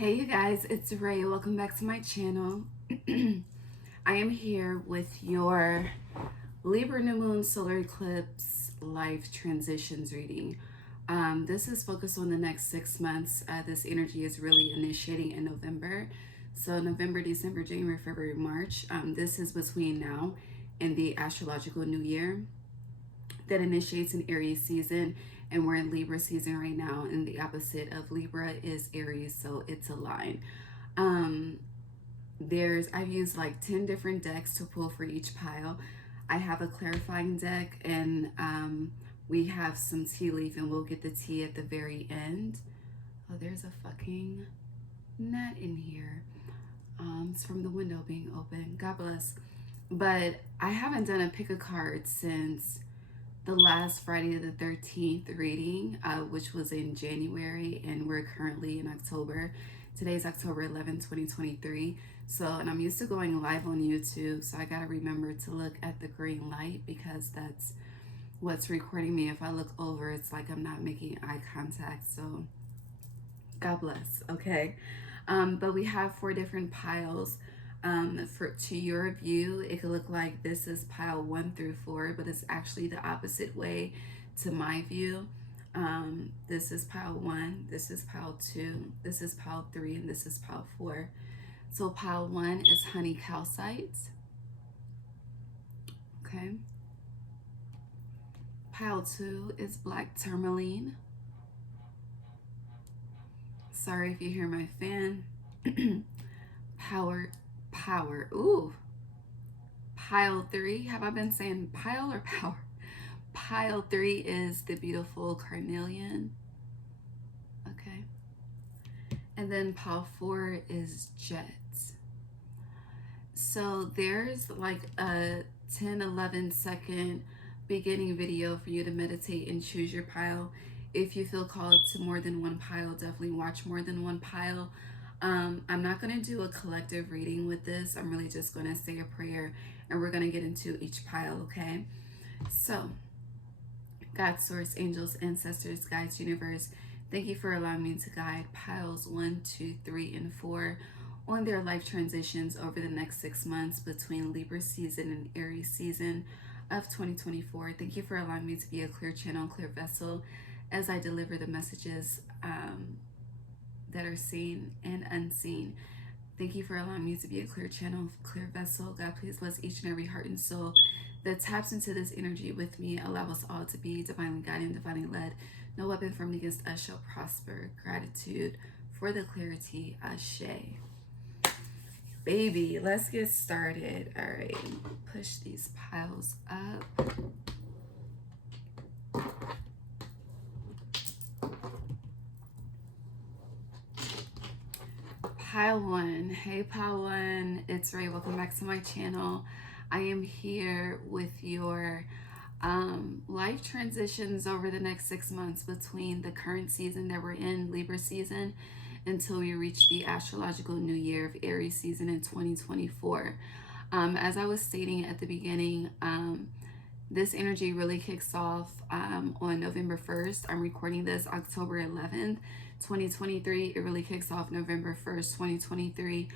Hey you guys, it's Ray. Welcome back to my channel. I am here with your Libra New Moon Solar Eclipse Life Transitions reading. This is focused on the next 6 months. This energy is really initiating in November. So November, December, January, February, March. This is between now and the astrological new year that initiates an Aries season, and we're in Libra season right now, and the opposite of Libra is Aries, so it's a line. I've used like 10 different decks to pull for each pile. I have a clarifying deck, and we have some tea leaf, and we'll get the tea at the very end. Oh, there's a fucking net in here. It's from the window being open. God bless. But I haven't done a pick a card since the last Friday the 13th reading, which was in January, and we're currently in October. Today's October 11th, 2023. So, and I'm used to going live on YouTube, so I gotta remember to look at the green light because that's what's recording me. If I look over, it's like I'm not making eye contact, so God bless, okay? But we have 4 different piles. To your view, it could look like this is pile 1 through 4, but it's actually the opposite way to my view. This is pile 1, this is pile 2, this is pile 3, and this is pile 4. So pile 1 is honey calcite. Okay. Pile 2 is black tourmaline. Sorry if you hear my fan. Power. Ooh. Pile 3. Have I been saying pile or power? Pile 3 is the beautiful carnelian. Okay. And then pile 4 is jet. So there's like a 10-11 second beginning video for you to meditate and choose your pile. If you feel called to more than one pile, definitely watch more than one pile. I'm not going to do a collective reading with this. I'm really just going to say a prayer, and we're going to get into each pile, okay? So, God, Source, Angels, Ancestors, Guides, Universe, thank you for allowing me to guide piles 1, 2, 3, and 4 on their life transitions over the next 6 months between Libra season and Aries season of 2024. Thank you for allowing me to be a clear channel, clear vessel as I deliver the messages that are seen and unseen. Thank you for allowing me to be a clear channel, clear vessel. God, please bless each and every heart and soul that taps into this energy with me. Allow us all to be divinely guided and divinely led. No weapon formed against us shall prosper. Gratitude for the clarity. Ashe. Baby, let's get started. All right, push these piles up. Pile 1. Hey pile 1, it's Ray. Welcome back to my channel. I am here with your life transitions over the next 6 months between the current season that we're in, Libra season, until we reach the astrological new year of Aries season in 2024. As I was stating at the beginning, this energy really kicks off on November 1st. I'm recording this October 11th, 2023. It really kicks off November 1st, 2023.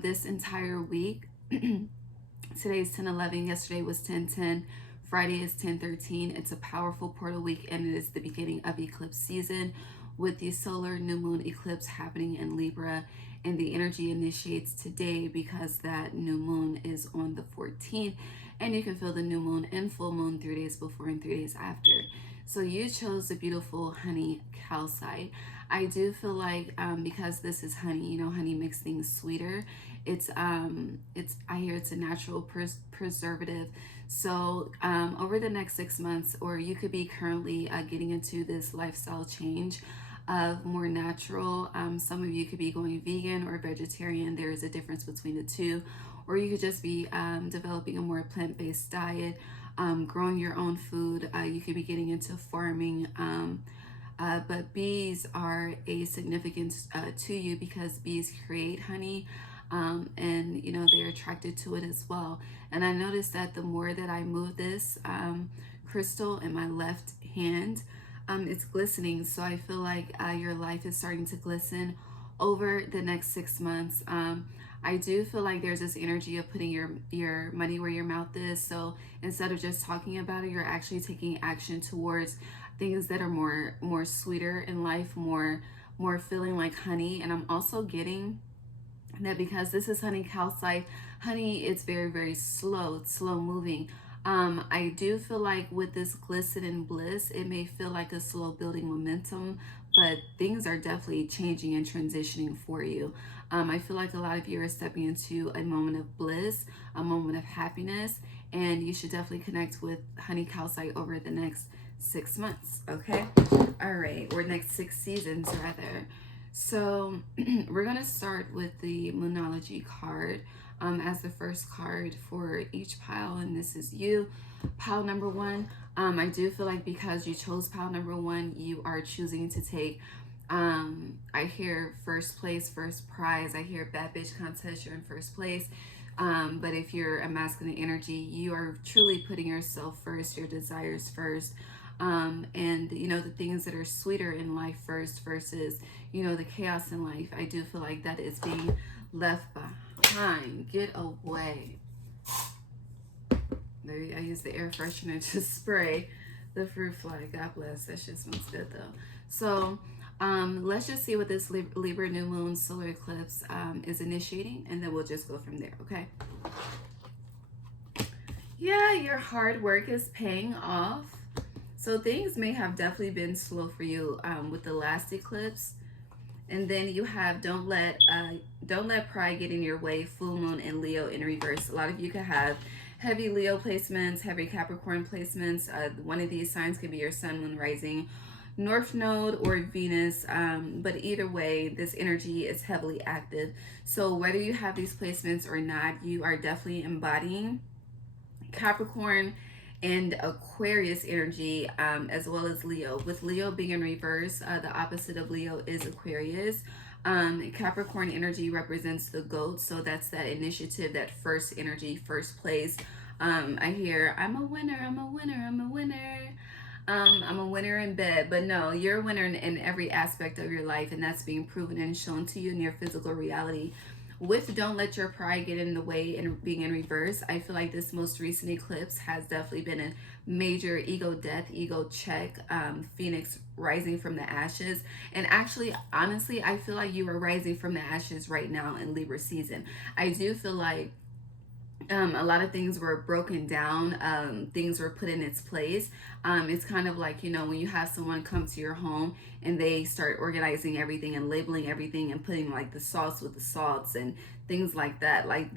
This entire week, today's 10/11, yesterday was 10/10, Friday is 10/13. It's a powerful portal week, and it is the beginning of eclipse season with the solar new moon eclipse happening in Libra, and the energy initiates today because that new moon is on the 14th, and you can feel the new moon and full moon 3 days before and 3 days after. So you chose the beautiful honey calcite. I do feel like because this is honey, you know, honey makes things sweeter. I hear it's a natural preservative. So over the next 6 months, or you could be currently getting into this lifestyle change of more natural. Some of you could be going vegan or vegetarian. There is a difference between the two. Or you could just be developing a more plant-based diet, growing your own food. You could be getting into farming. But bees are a significance to you because bees create honey, and you know they're attracted to it as well. And I noticed that the more that I move this crystal in my left hand, it's glistening. So I feel like your life is starting to glisten over the next 6 months. I do feel like there's this energy of putting your money where your mouth is. So instead of just talking about it, you're actually taking action towards things that are more sweeter in life, more feeling like honey. And I'm also getting that because this is honey calcite, honey, it's very, very slow. It's slow moving. I do feel like with this glisten and bliss, it may feel like a slow building momentum, but things are definitely changing and transitioning for you. I feel like a lot of you are stepping into a moment of bliss, a moment of happiness, and you should definitely connect with honey calcite over the next 6 months, okay? All right, or next 6 seasons rather. So we're going to start with the Moonology card as the first card for each pile, and this is you, pile number 1. I do feel like because you chose pile number 1, you are choosing to take, I hear first place, first prize. I hear bad bitch contest, you're in first place. But if you're a masculine energy, you are truly putting yourself first, your desires first. And the things that are sweeter in life first versus the chaos in life. I do feel like that is being left behind. Get away. Maybe I use the air freshener to spray the fruit fly. God bless. That shit smells good though. So let's just see what this Libra new moon solar eclipse is initiating, and then we'll just go from there. Okay. Yeah, your hard work is paying off. So things may have definitely been slow for you with the last eclipse. And then you have don't let pride get in your way, full moon and Leo in reverse. A lot of you could have heavy Leo placements, heavy Capricorn placements. One of these signs could be your sun, moon, rising, North Node, or Venus. But either way, this energy is heavily active. So whether you have these placements or not, you are definitely embodying Capricorn and Aquarius energy, as well as Leo. With Leo being in reverse, the opposite of Leo is Aquarius. Capricorn energy represents the goat, so that's that initiative, that first energy, first place. I hear, I'm a winner, I'm a winner, I'm a winner. I'm a winner in bed, but no, you're a winner in every aspect of your life, and that's being proven and shown to you in your physical reality. With don't let your pride get in the way and being in reverse, I feel like this most recent eclipse has definitely been a major ego death, ego check, Phoenix rising from the ashes. And actually, honestly, I feel like you are rising from the ashes right now in Libra season. I do feel like a lot of things were broken down, things were put in its place. It's kind of like, when you have someone come to your home and they start organizing everything and labeling everything and putting like the salts with the salts and things like that. Like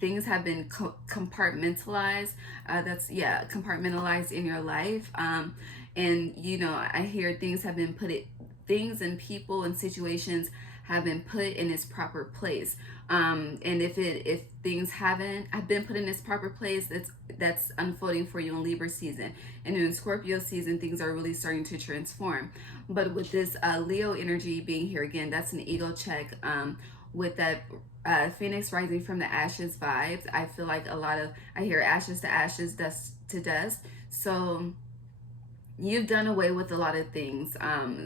things have been compartmentalized. Compartmentalized in your life. And I hear things and people and situations have been put in its proper place. And if things haven't been put in its proper place, that's unfolding for you in Libra season. And in Scorpio season, things are really starting to transform. But with this Leo energy being here again, that's an ego check. With that Phoenix rising from the ashes vibes, I feel like I hear ashes to ashes, dust to dust. So you've done away with a lot of things.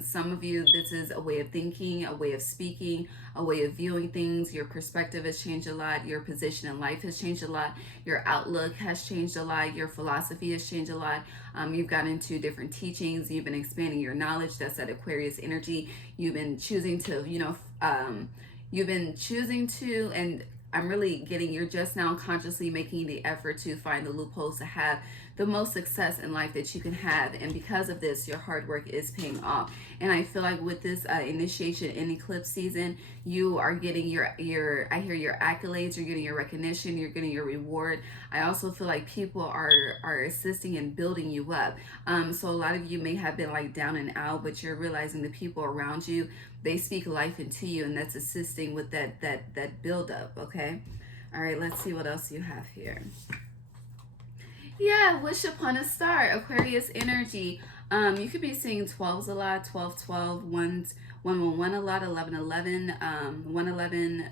Some of you, this is a way of thinking, a way of speaking, a way of viewing things. Your perspective has changed a lot. Your position in life has changed a lot. Your outlook has changed a lot. Your philosophy has changed a lot. You've gotten into different teachings. You've been expanding your knowledge. That's that Aquarius energy. You've been choosing to, and I'm really getting, you're just now consciously making the effort to find the loopholes to have the most success in life that you can have. And because of this, your hard work is paying off. And I feel like with this initiation in eclipse season, you are getting I hear your accolades, you're getting your recognition, you're getting your reward. I also feel like people are assisting and building you up. So a lot of you may have been like down and out, but you're realizing the people around you, they speak life into you, and that's assisting with that build up. Okay. All right, let's see what else you have here. Yeah, wish upon a star, Aquarius energy. You could be seeing 12s a lot, 12, 12, 1, 1, 1 a lot, 11, 11, 1, 11,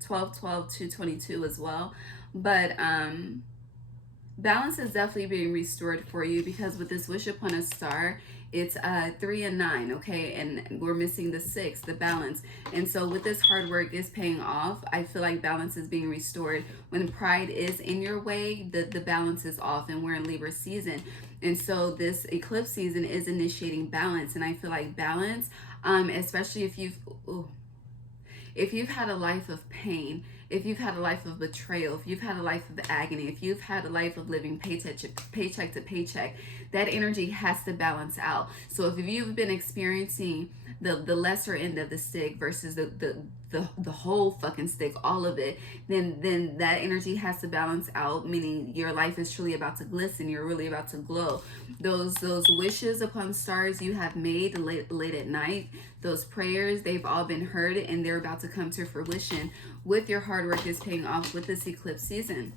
12, 12, 2, 22 as well. But balance is definitely being restored for you, because with this wish upon a star, It's 3 and 9, okay? And we're missing the 6, the balance. And so with this hard work is paying off. I feel like balance is being restored. When pride is in your way, the balance is off, and we're in Libra season. And so this eclipse season is initiating balance. And I feel like balance, especially if you've had a life of pain, if you've had a life of betrayal, if you've had a life of agony, if you've had a life of living paycheck to paycheck, that energy has to balance out. So if you've been experiencing the lesser end of the stick versus the whole fucking stick, all of it, then that energy has to balance out, meaning your life is truly about to glisten, you're really about to glow. Those wishes upon stars you have made late at night, those prayers, they've all been heard, and they're about to come to fruition with your hard work is paying off with this eclipse season.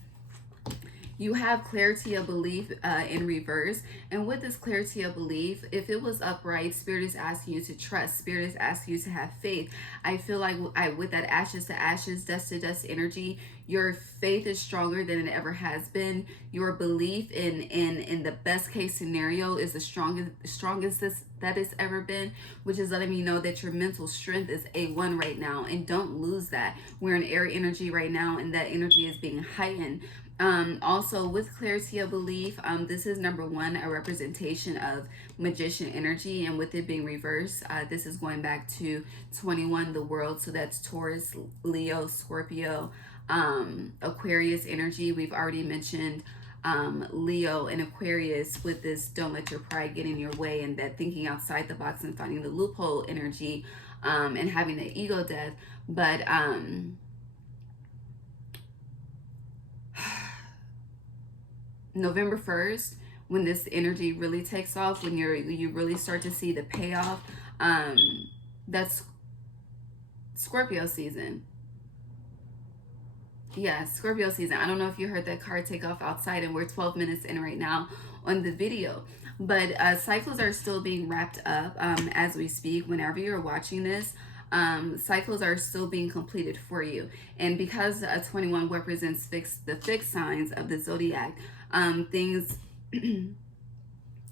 You have clarity of belief in reverse. And with this clarity of belief, if it was upright, Spirit is asking you to trust. Spirit is asking you to have faith. I feel like with that ashes to ashes, dust to dust energy, your faith is stronger than it ever has been. Your belief in the best case scenario is the strongest that it's ever been, which is letting me know that your mental strength is A1 right now. And don't lose that. We're in air energy right now, and that energy is being heightened. Also with clarity of belief, this is number 1, a representation of magician energy, and with it being reversed, this is going back to 21, the world. So that's Taurus, Leo, Scorpio, Aquarius energy. We've already mentioned Leo and Aquarius with this don't let your pride get in your way, and that thinking outside the box and finding the loophole energy, and having the ego death. But November 1st, when this energy really takes off, when you really start to see the payoff, that's Scorpio season. Yeah, Scorpio season. I don't know if you heard that card take off outside, and we're 12 minutes in right now on the video. But cycles are still being wrapped up as we speak. Whenever you're watching this, cycles are still being completed for you. And because 21 represents the fixed signs of the zodiac, things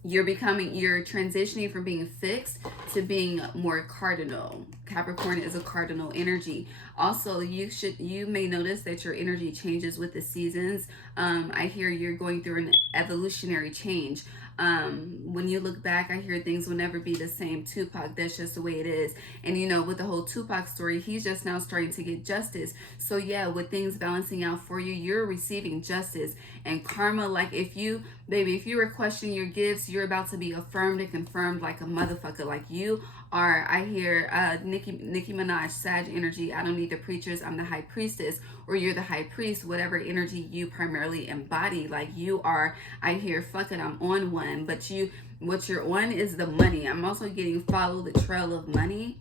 you're transitioning from being fixed to being more cardinal. Capricorn is a cardinal energy. Also, you may notice that your energy changes with the seasons. I hear you're going through an evolutionary change. When you look back, I hear things will never be the same. Tupac, that's just the way it is. And with the whole Tupac story, he's just now starting to get justice. So yeah, with things balancing out for you, you're receiving justice and karma. Like if you were questioning your gifts, you're about to be affirmed and confirmed like a motherfucker. Like you are. I hear Nicki Minaj, Sag energy. I don't need the preachers, I'm the high priestess. Or you're the high priest, whatever energy you primarily embody. Like you are. I hear, fuck it, I'm on one. But what you're on is the money. I'm also getting follow the trail of money.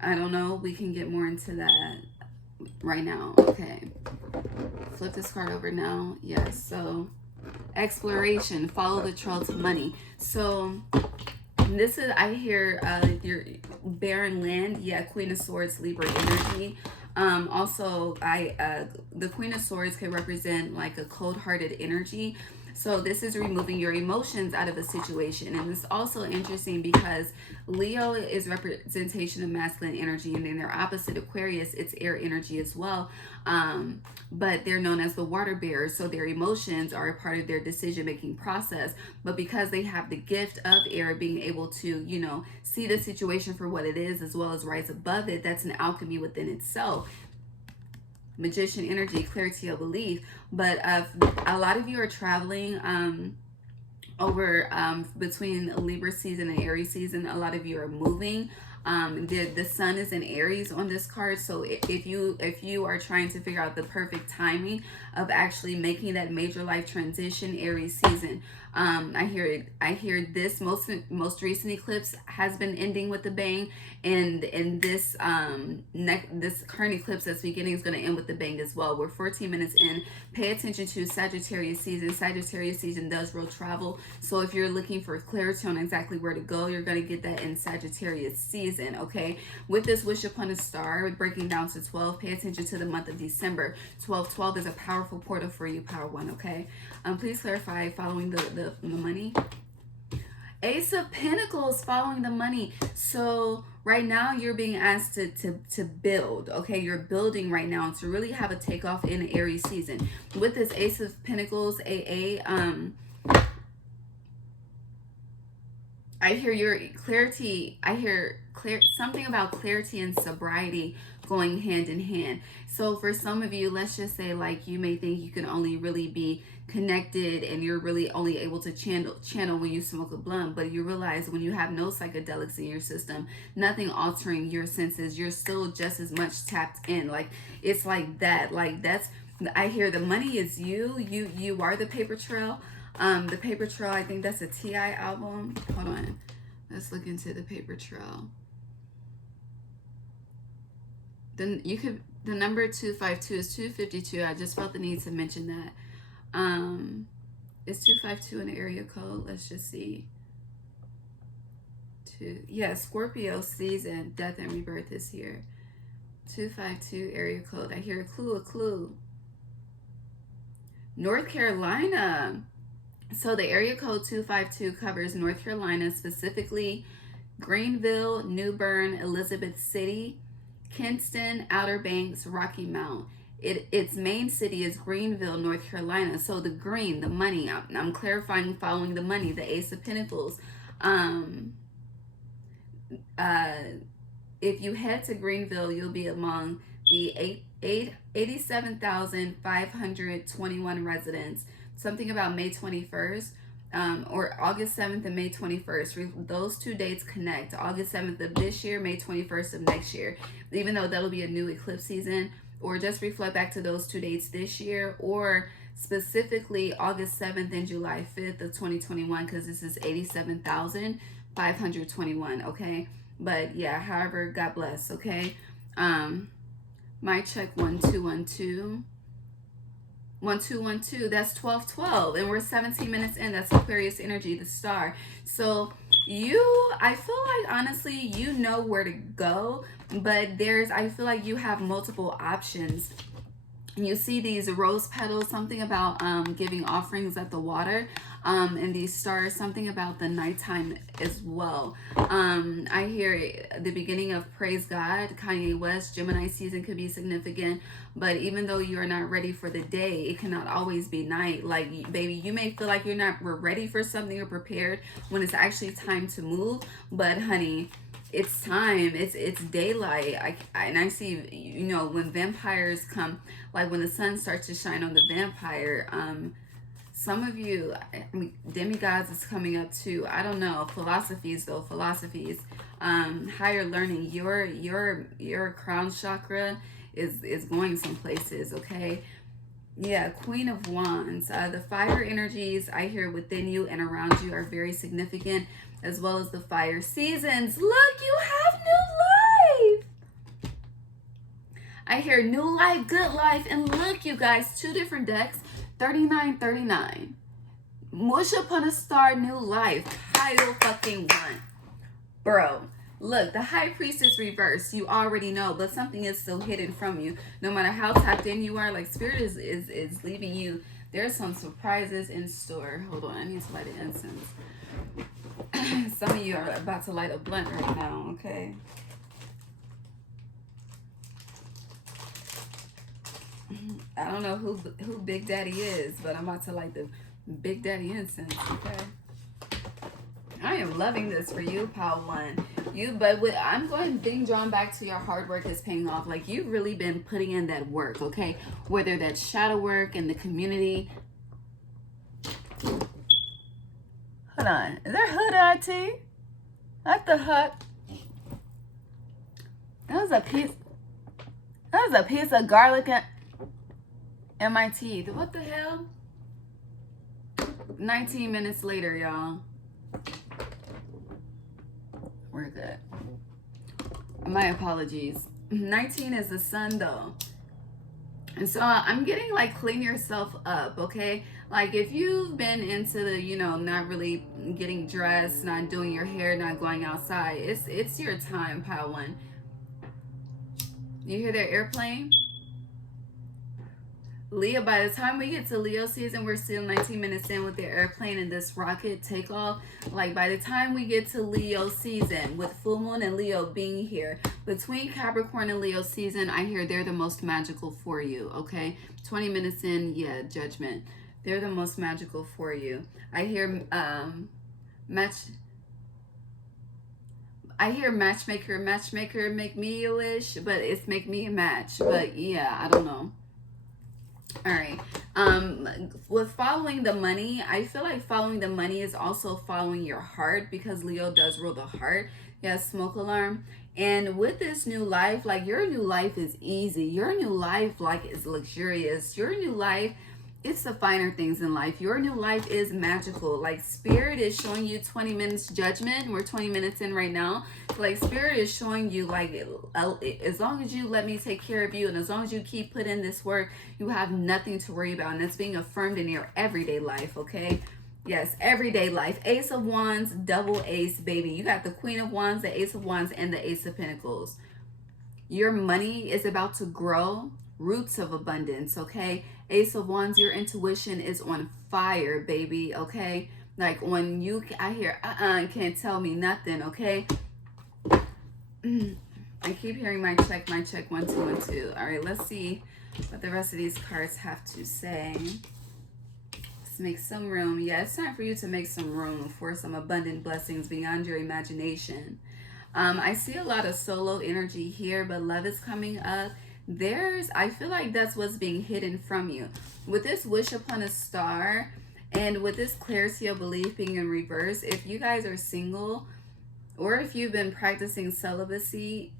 I don't know, we can get more into that right now. Okay, flip this card over now. Yes, so exploration, follow the trail to money. So this is, I hear your barren land. Yeah, Queen of Swords, Libra energy. Also, the Queen of Swords can represent like a cold-hearted energy. So this is removing your emotions out of a situation. And it's also interesting because Leo is representation of masculine energy, and then their opposite, Aquarius, it's air energy as well. But they're known as the water bearers. So their emotions are a part of their decision-making process. But because they have the gift of air, being able to, see the situation for what it is, as well as rise above it, that's an alchemy within itself. Magician energy, clarity of belief. But a lot of you are traveling over between Libra season and Aries season. A lot of you are moving. The sun is in Aries on this card, so if you are trying to figure out the perfect timing of actually making that major life transition, Aries season. I hear this most recent eclipse has been ending with a bang, and this this current eclipse that's beginning is going to end with a bang as well. We're 14 minutes in. Pay attention to Sagittarius season. Sagittarius season does road travel, so if you're looking for clarity on exactly where to go, you're going to get that in Sagittarius season. Okay, with this wish upon a star breaking down to 12, pay attention to the month of December. 12 is a powerful portal for you, power one. Okay, please clarify following the money. Ace of Pentacles, following the money. So right now you're being asked to build, okay? You're building right now to really have a takeoff in Aries season. With this Ace of Pentacles, I hear your clarity. I hear something about clarity and sobriety going hand in hand. So for some of you, let's just say, like, you may think you can only really be connected and you're really only able to channel when you smoke a blunt, but you realize when you have no psychedelics in your system, nothing altering your senses, you're still just as much tapped in. Like, it's like that. Like, that's, I hear the money is you are the paper trail. The Paper Trail, I think that's a T.I. album. Hold on. Let's look into the Paper Trail. Then you could, the number 252 is 252. I just felt the need to mention that. Is 252 an area code? Let's just see. Yeah, Scorpio season, death and rebirth is here. 252 area code. I hear a clue. North Carolina. So the area code 252 covers North Carolina, specifically Greenville, New Bern, Elizabeth City, Kinston, Outer Banks, Rocky Mount. Its main city is Greenville, North Carolina. So the green, the money, I'm clarifying, following the money, the Ace of Pentacles. If you head to Greenville, you'll be among the 87,521 residents. Something about May 21st, or August 7th and May 21st. Those two dates connect. August 7th of this year, May 21st of next year. Even though that'll be a new eclipse season, or just reflect back to those two dates this year, or specifically August 7th and July 5th of 2021, because this is 87,521, okay? But yeah, however, God bless, okay? My check 1212. 1212, that's 1212, and we're 17 minutes in. That's Aquarius energy, the star. So I feel like, honestly, you know where to go, but I feel like you have multiple options. You see these rose petals, something about giving offerings at the water, and these stars, something about the nighttime as well. I hear the beginning of Praise God, Kanye West, Gemini season could be significant, but even though you are not ready for the day, it cannot always be night. Like, baby, you may feel like we're ready for something or prepared when it's actually time to move, but honey, it's time. It's daylight. I see, when vampires come, like when the sun starts to shine on the vampire, some of you, demigods is coming up too. I don't know. Philosophies, higher learning. Your crown chakra is going some places, okay? Yeah, Queen of Wands. The fire energies I hear within you and around you are very significant, as well as the fire seasons. Look, you have new life. I hear new life, good life, and look, you guys, two different decks, 3939. Mush upon a star, new life, pile fucking one. Bro, look, the High Priestess reversed. You already know, but something is still hidden from you. No matter how tapped in you are, like, Spirit is leaving you. There's some surprises in store. Hold on, I need to light an incense. Some of you are about to light a blunt right now, okay? I don't know who Big Daddy is, but I'm about to light the Big Daddy incense, okay? I am loving this for you, Pile One. I'm being drawn back to your hard work is paying off. Like, you've really been putting in that work, okay? Whether that's shadow work in the community. Hold on. Is there hood IT? Like the hood. That was a piece of garlic in my teeth. What the hell? 19 minutes later, y'all. We're good. My apologies. 19 is the sun, though. And so I'm getting, like, clean yourself up, okay? Like, if you've been into the, not really getting dressed, not doing your hair, not going outside, it's your time, Pile One. You hear that airplane? Leo, by the time we get to Leo season, we're still 19 minutes in with the airplane and this rocket takeoff. Like, by the time we get to Leo season, with full moon and Leo being here, between Capricorn and Leo season, I hear they're the most magical for you, okay? 20 minutes in, yeah, judgment. They're the most magical for you. I hear match. I hear matchmaker, make me a wish, but it's make me a match. But yeah, I don't know. All right. With following the money, I feel like following the money is also following your heart, because Leo does rule the heart. Yes, smoke alarm. And with this new life, like, your new life is easy. Your new life, like, is luxurious. Your new life, it's the finer things in life. Your new life is magical. Like, spirit is showing you 20 minutes judgment. We're 20 minutes in right now. Like, spirit is showing you, like, as long as you let me take care of you, and as long as you keep putting in this work, you have nothing to worry about. And that's being affirmed in your everyday life, okay? Yes, everyday life. Ace of Wands, double ace, baby. You got the Queen of Wands, the Ace of Wands, and the Ace of Pentacles. Your money is about to grow. Roots of abundance, okay? Ace of Wands, your intuition is on fire, baby, okay? Like, when you, I hear, can't tell me nothing, okay? I keep hearing my check, 1, 2, 1, 2. All right, let's see what the rest of these cards have to say. Let's make some room. Yeah, it's time for you to make some room for some abundant blessings beyond your imagination. I see a lot of solo energy here, but love is coming up. I feel like that's what's being hidden from you. With this wish upon a star, and with this clarity of belief being in reverse, if you guys are single, or if you've been practicing celibacy,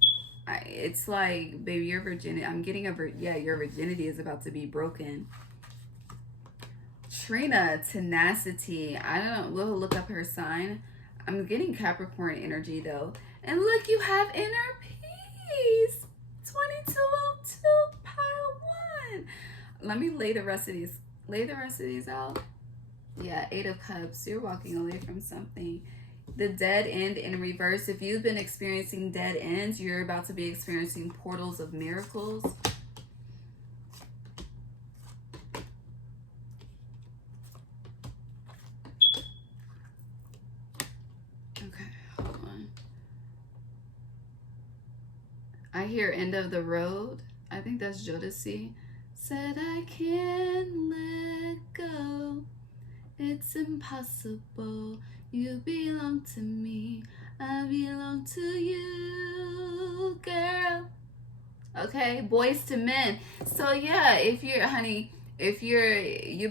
it's like, baby, your virginity, I'm getting your virginity is about to be broken. Trina, tenacity. I don't know, we'll look up her sign. I'm getting Capricorn energy though. And look, you have inner peace. 2202 pile 1. Let me lay the rest of these out. Yeah, 8 of Cups. You're walking away from something. The dead end in reverse. If you've been experiencing dead ends, you're about to be experiencing portals of miracles. Okay, hold on. I hear end of the road. I think that's Jodeci. Said I can't let go. It's impossible. You belong to me. I belong to you, girl. Okay, boys to men. So yeah, if you're, honey, if you've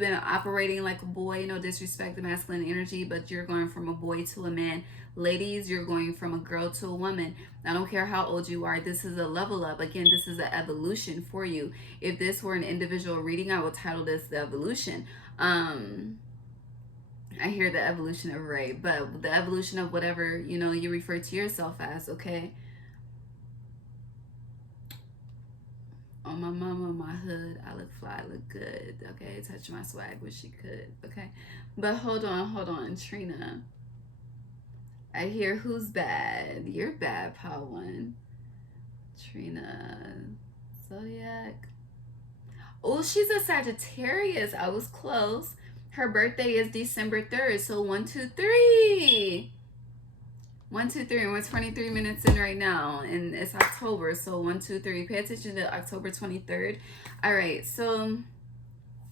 been operating like a boy, no disrespect to masculine energy, but you're going from a boy to a man. Ladies, you're going from a girl to a woman. I don't care how old you are. This is a level up. Again, this is an evolution for you. If this were an individual reading, I would title this the evolution. I hear the evolution of Ray, but the evolution of whatever, you refer to yourself as, okay? On my mama, my hood, I look fly, I look good, okay? Touch my swag, wish she could, okay? But hold on, Trina. I hear who's bad. You're bad, Pal One. Trina. Zodiac. Oh, she's a Sagittarius. I was close. Her birthday is December 3rd, so 1, 2, 3. 1, 2, 3, and we're 23 minutes in right now, and it's October, so 1, 2, 3. Pay attention to October 23rd. All right, so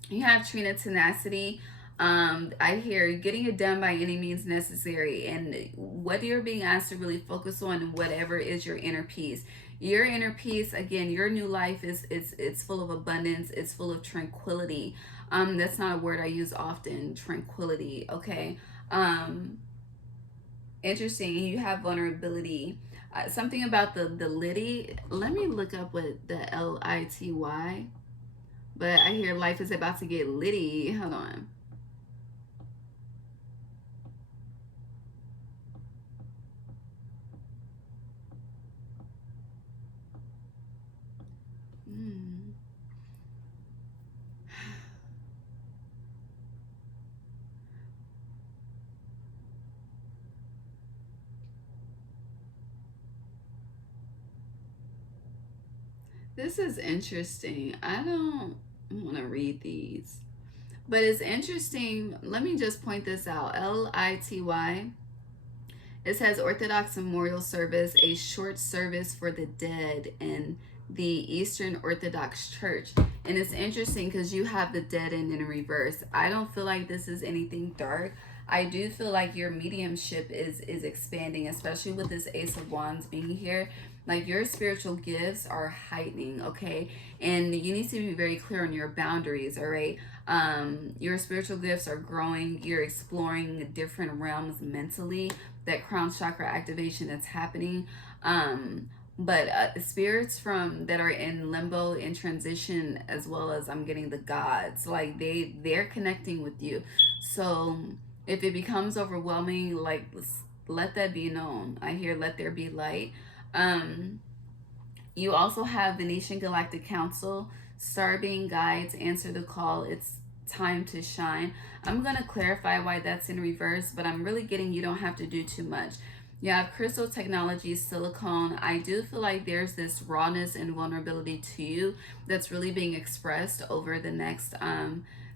you have Trina, tenacity. I hear getting it done by any means necessary, and what you're being asked to really focus on, whatever is your inner peace. Your inner peace, again, your new life it's full of abundance. It's full of tranquility. That's not a word I use often. Tranquility. Okay. Interesting. You have vulnerability. Something about the Liddy. Let me look up what the Lity. But I hear life is about to get litty. Hold on. This is interesting. I don't want to read these, but it's interesting. Let me just point this out. LITY. It says Orthodox Memorial Service, a short service for the dead in the Eastern Orthodox Church. And it's interesting because you have the dead end in reverse. I don't feel like this is anything dark. I do feel like your mediumship is expanding, especially with this Ace of Wands being here. Like your spiritual gifts are heightening, okay? And you need to be very clear on your boundaries, all right? Your spiritual gifts are growing. You're exploring different realms mentally. That crown chakra activation that's happening. But spirits from that are in limbo, in transition, as well as I'm getting the gods, like they're connecting with you. So if it becomes overwhelming, like let that be known. I hear let there be light. You also have Venetian Galactic Council, star being guides, answer the call. It's time to shine. I'm going to clarify why that's in reverse, but I'm really getting you don't have to do too much. You have crystal technology, silicone. I do feel like there's this rawness and vulnerability to you that's really being expressed over the next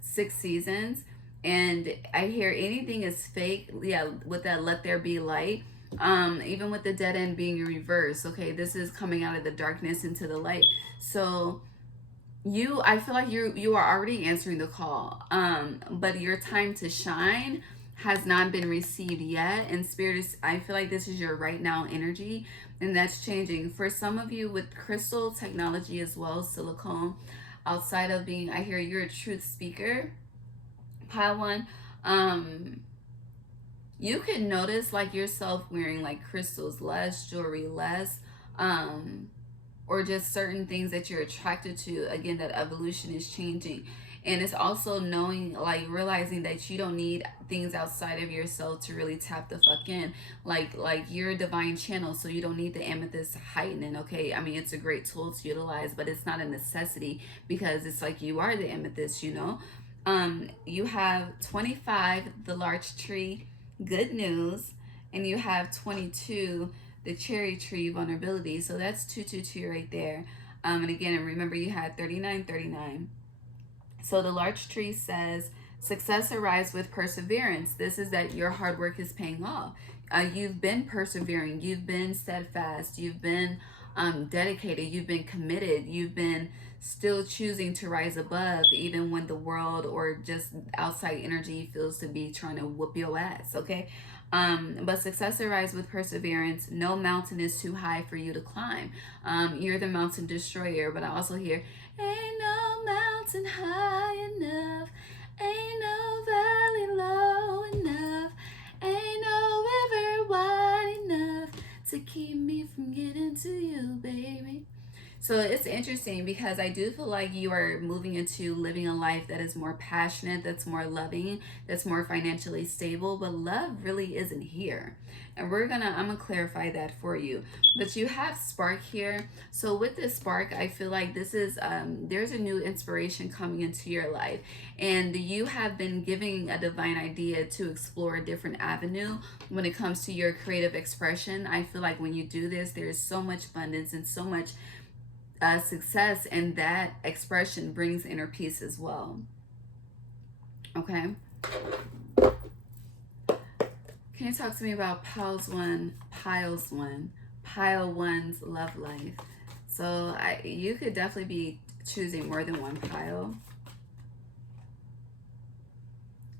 6 seasons. And I hear anything is fake. Yeah, with that let there be light. Even with the dead end being in reverse. Okay, this is coming out of the darkness into the light. So I feel like you are already answering the call, but your time to shine has not been received yet. And spirit is, I feel like this is your right now energy, and that's changing for some of you with crystal technology as well, silicone. Outside of being, I hear you're a truth speaker, pile one. You could notice like yourself wearing like crystals less, jewelry less, or just certain things that you're attracted to. Again, that evolution is changing. And it's also knowing, like realizing that you don't need things outside of yourself to really tap the fuck in. Like you're a divine channel, so you don't need the amethyst heightening, okay? I mean, it's a great tool to utilize, but it's not a necessity because it's like you are the amethyst, you know? You have 25, the large tree, good news, and you have 22, the cherry tree, vulnerability. So that's 222 right there. And again, remember you had 39. So the large tree says success arrives with perseverance. This is that your hard work is paying off. You've been persevering, you've been steadfast, you've been dedicated, you've been committed, you've been still choosing to rise above even when the world or just outside energy feels to be trying to whoop your ass, okay? But success arrives with perseverance. No mountain is too high for you to climb. You're the mountain destroyer, but I also hear, ain't no mountain high enough, ain't no valley low enough, ain't no river wide enough to keep me from getting to you, baby. So it's interesting because I do feel like you are moving into living a life that is more passionate, that's more loving, that's more financially stable, but love really isn't here. And I'm gonna clarify that for you. But you have spark here. So with this spark, I feel like this is there's a new inspiration coming into your life, and you have been giving a divine idea to explore a different avenue when it comes to your creative expression. I feel like when you do this, there is so much abundance and so much success, and that expression brings inner peace as well. Okay. Can you talk to me about pile one's love life? So you could definitely be choosing more than one pile.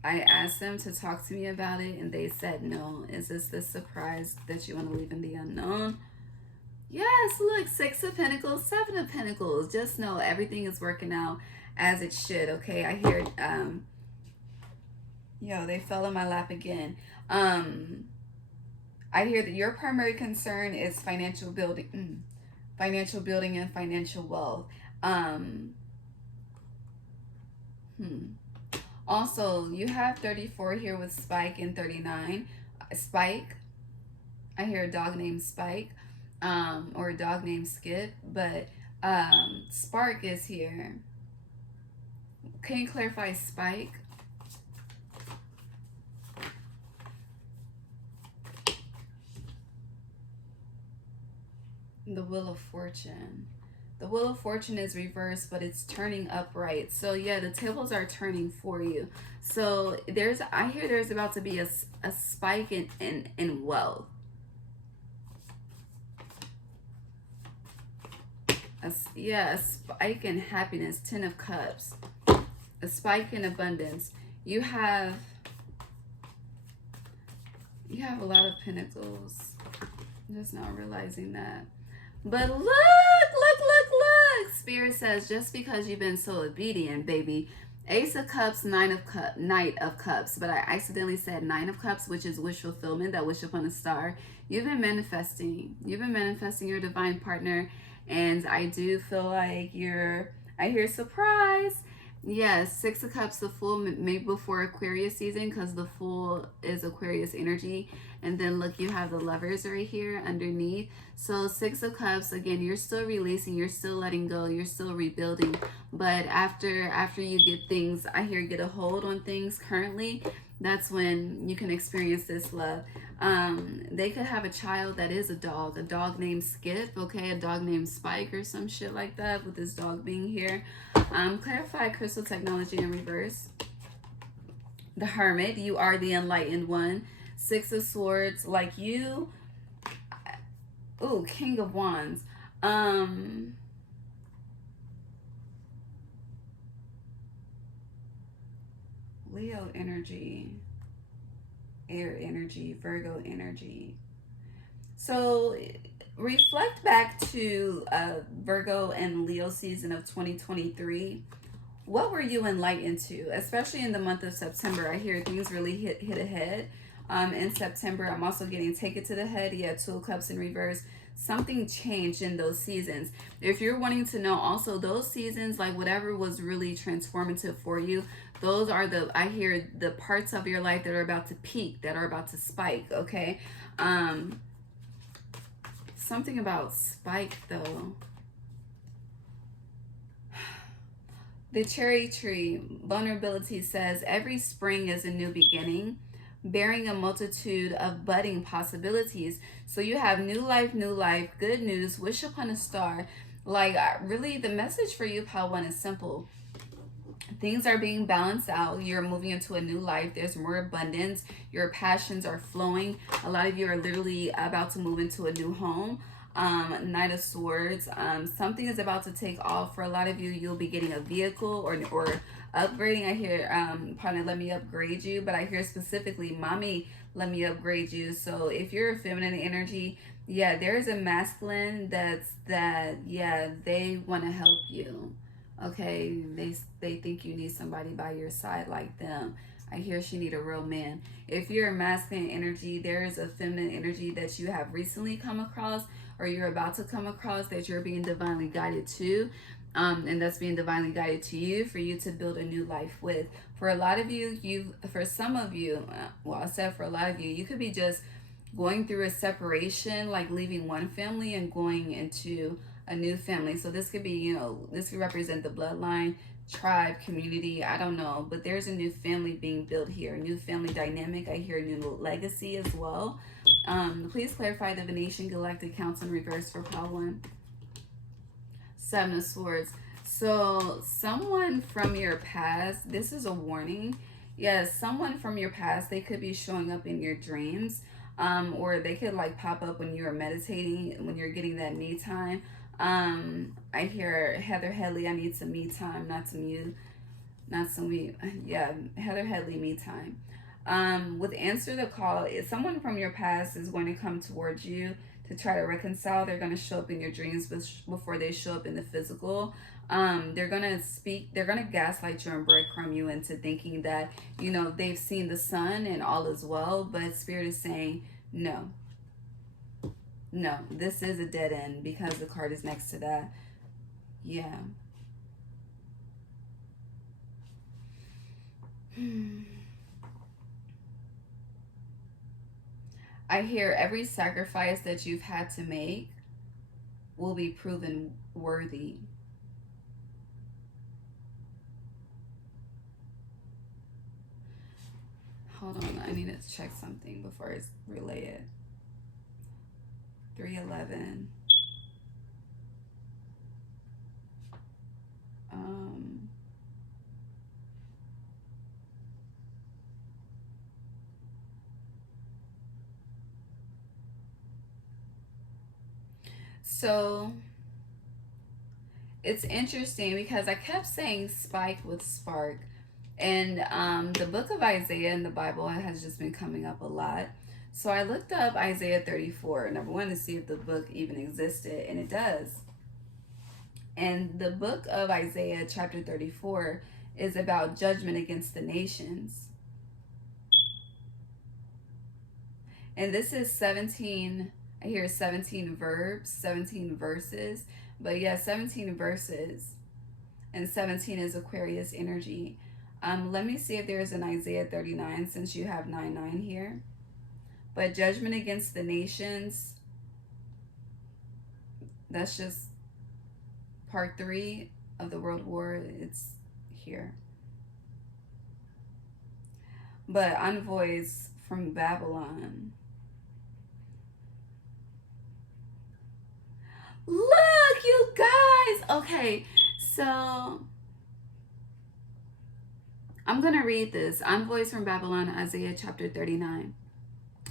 I asked them to talk to me about it, and they said no. Is this the surprise that you want to leave in the unknown? Yes, look, 6 of Pentacles, 7 of Pentacles. Just know everything is working out as it should, okay? I hear, they fell in my lap again. I hear that your primary concern is financial building and financial wealth. Also, you have 34 here with Spike and 39. Spike, I hear a dog named Spike. Or a dog named Skip, but Spark is here. Can you clarify Spike? The Wheel of Fortune. The Wheel of Fortune is reversed, but it's turning upright. So yeah, the tables are turning for you. So I hear there's about to be a spike in wealth. A spike in happiness. 10 of Cups. A spike in abundance. You have a lot of pentacles. I'm just not realizing that. But look. Spirit says, just because you've been so obedient, baby. Ace of Cups, Knight of Cups. But I accidentally said 9 of Cups, which is wish fulfillment, that wish upon a star. You've been manifesting. You've been manifesting your divine partner. And I do feel like I hear surprise. Yes, 6 of Cups, the Fool, maybe before Aquarius season, because the Fool is Aquarius energy. And then look, you have the Lovers right here underneath. So 6 of Cups, again, you're still releasing, you're still letting go, you're still rebuilding. But after you get things, I hear get a hold on things currently, that's when you can experience this love. They could have a child that is a dog named Skip, okay, a dog named Spike or some shit like that, with this dog being here. Clarify crystal technology in reverse. The Hermit, you are the enlightened one. 6 of Swords, like you. Ooh, King of Wands. Leo energy, air energy, Virgo energy. So reflect back to Virgo and Leo season of 2023. What were you enlightened to? Especially in the month of September, I hear things really hit ahead. In September, I'm also getting take it to the head. Yeah, 2 of Cups in reverse. Something changed in those seasons. If you're wanting to know also those seasons, like whatever was really transformative for you, those are I hear the parts of your life that are about to peak, that are about to spike, okay? Something about spike though. The cherry tree, vulnerability says, every spring is a new beginning, bearing a multitude of budding possibilities. So you have new life, good news, wish upon a star. Like, really, the message for you, Pal 1, is simple. Things are being balanced out. You're moving into a new life. There's more abundance. Your passions are flowing. A lot of you are literally about to move into a new home. Knight of Swords. Something is about to take off. For a lot of you, you'll be getting a vehicle or upgrading. I hear, partner, let me upgrade you. But I hear specifically, mommy, let me upgrade you. So if you're a feminine energy, yeah, there's a masculine they want to help you. Okay, they think you need somebody by your side like them. I hear she need a real man. If you're a masculine energy, there is a feminine energy that you have recently come across or you're about to come across that you're being divinely guided to. And that's being divinely guided to you for you to build a new life with. For a lot of you, for some of you, well, I said for a lot of you, you could be just going through a separation, like leaving one family and going into a new family. So this could be, this could represent the bloodline, tribe, community, I don't know, but there's a new family being built here, a new family dynamic. I hear a new legacy as well. Please clarify the Venetian Galactic Council in reverse for Pal 1. 7 of Swords. So someone from your past, this is a warning. Yes, someone from your past, they could be showing up in your dreams, or they could like pop up when you're meditating, when you're getting that me time. I hear Heather Headley, I need some me time, not some Heather Headley, me time. With answer the call, if someone from your past is going to come towards you to try to reconcile. They're going to show up in your dreams before they show up in the physical. They're going to gaslight you and breadcrumb you into thinking that, they've seen the sun and all is well, but Spirit is saying, no, this is a dead end because the card is next to that. Yeah. I hear every sacrifice that you've had to make will be proven worthy. Hold on, I need to check something before I relay it. 311. So it's interesting because I kept saying spike with spark. And the book of Isaiah in the Bible has just been coming up a lot. So I looked up Isaiah 34, number one, to see if the book even existed, and it does. And the book of Isaiah, chapter 34, is about judgment against the nations. And this is 17, I hear 17 verbs, 17 verses, but yeah, 17 verses, and 17 is Aquarius energy. Let me see if there's an Isaiah 39 since you have 9:9 here. But judgment against the nations, that's just part 3 of the World War. It's here. But envoys from Babylon. Look, you guys. Okay, so I'm going to read this. Envoys from Babylon, Isaiah chapter 39.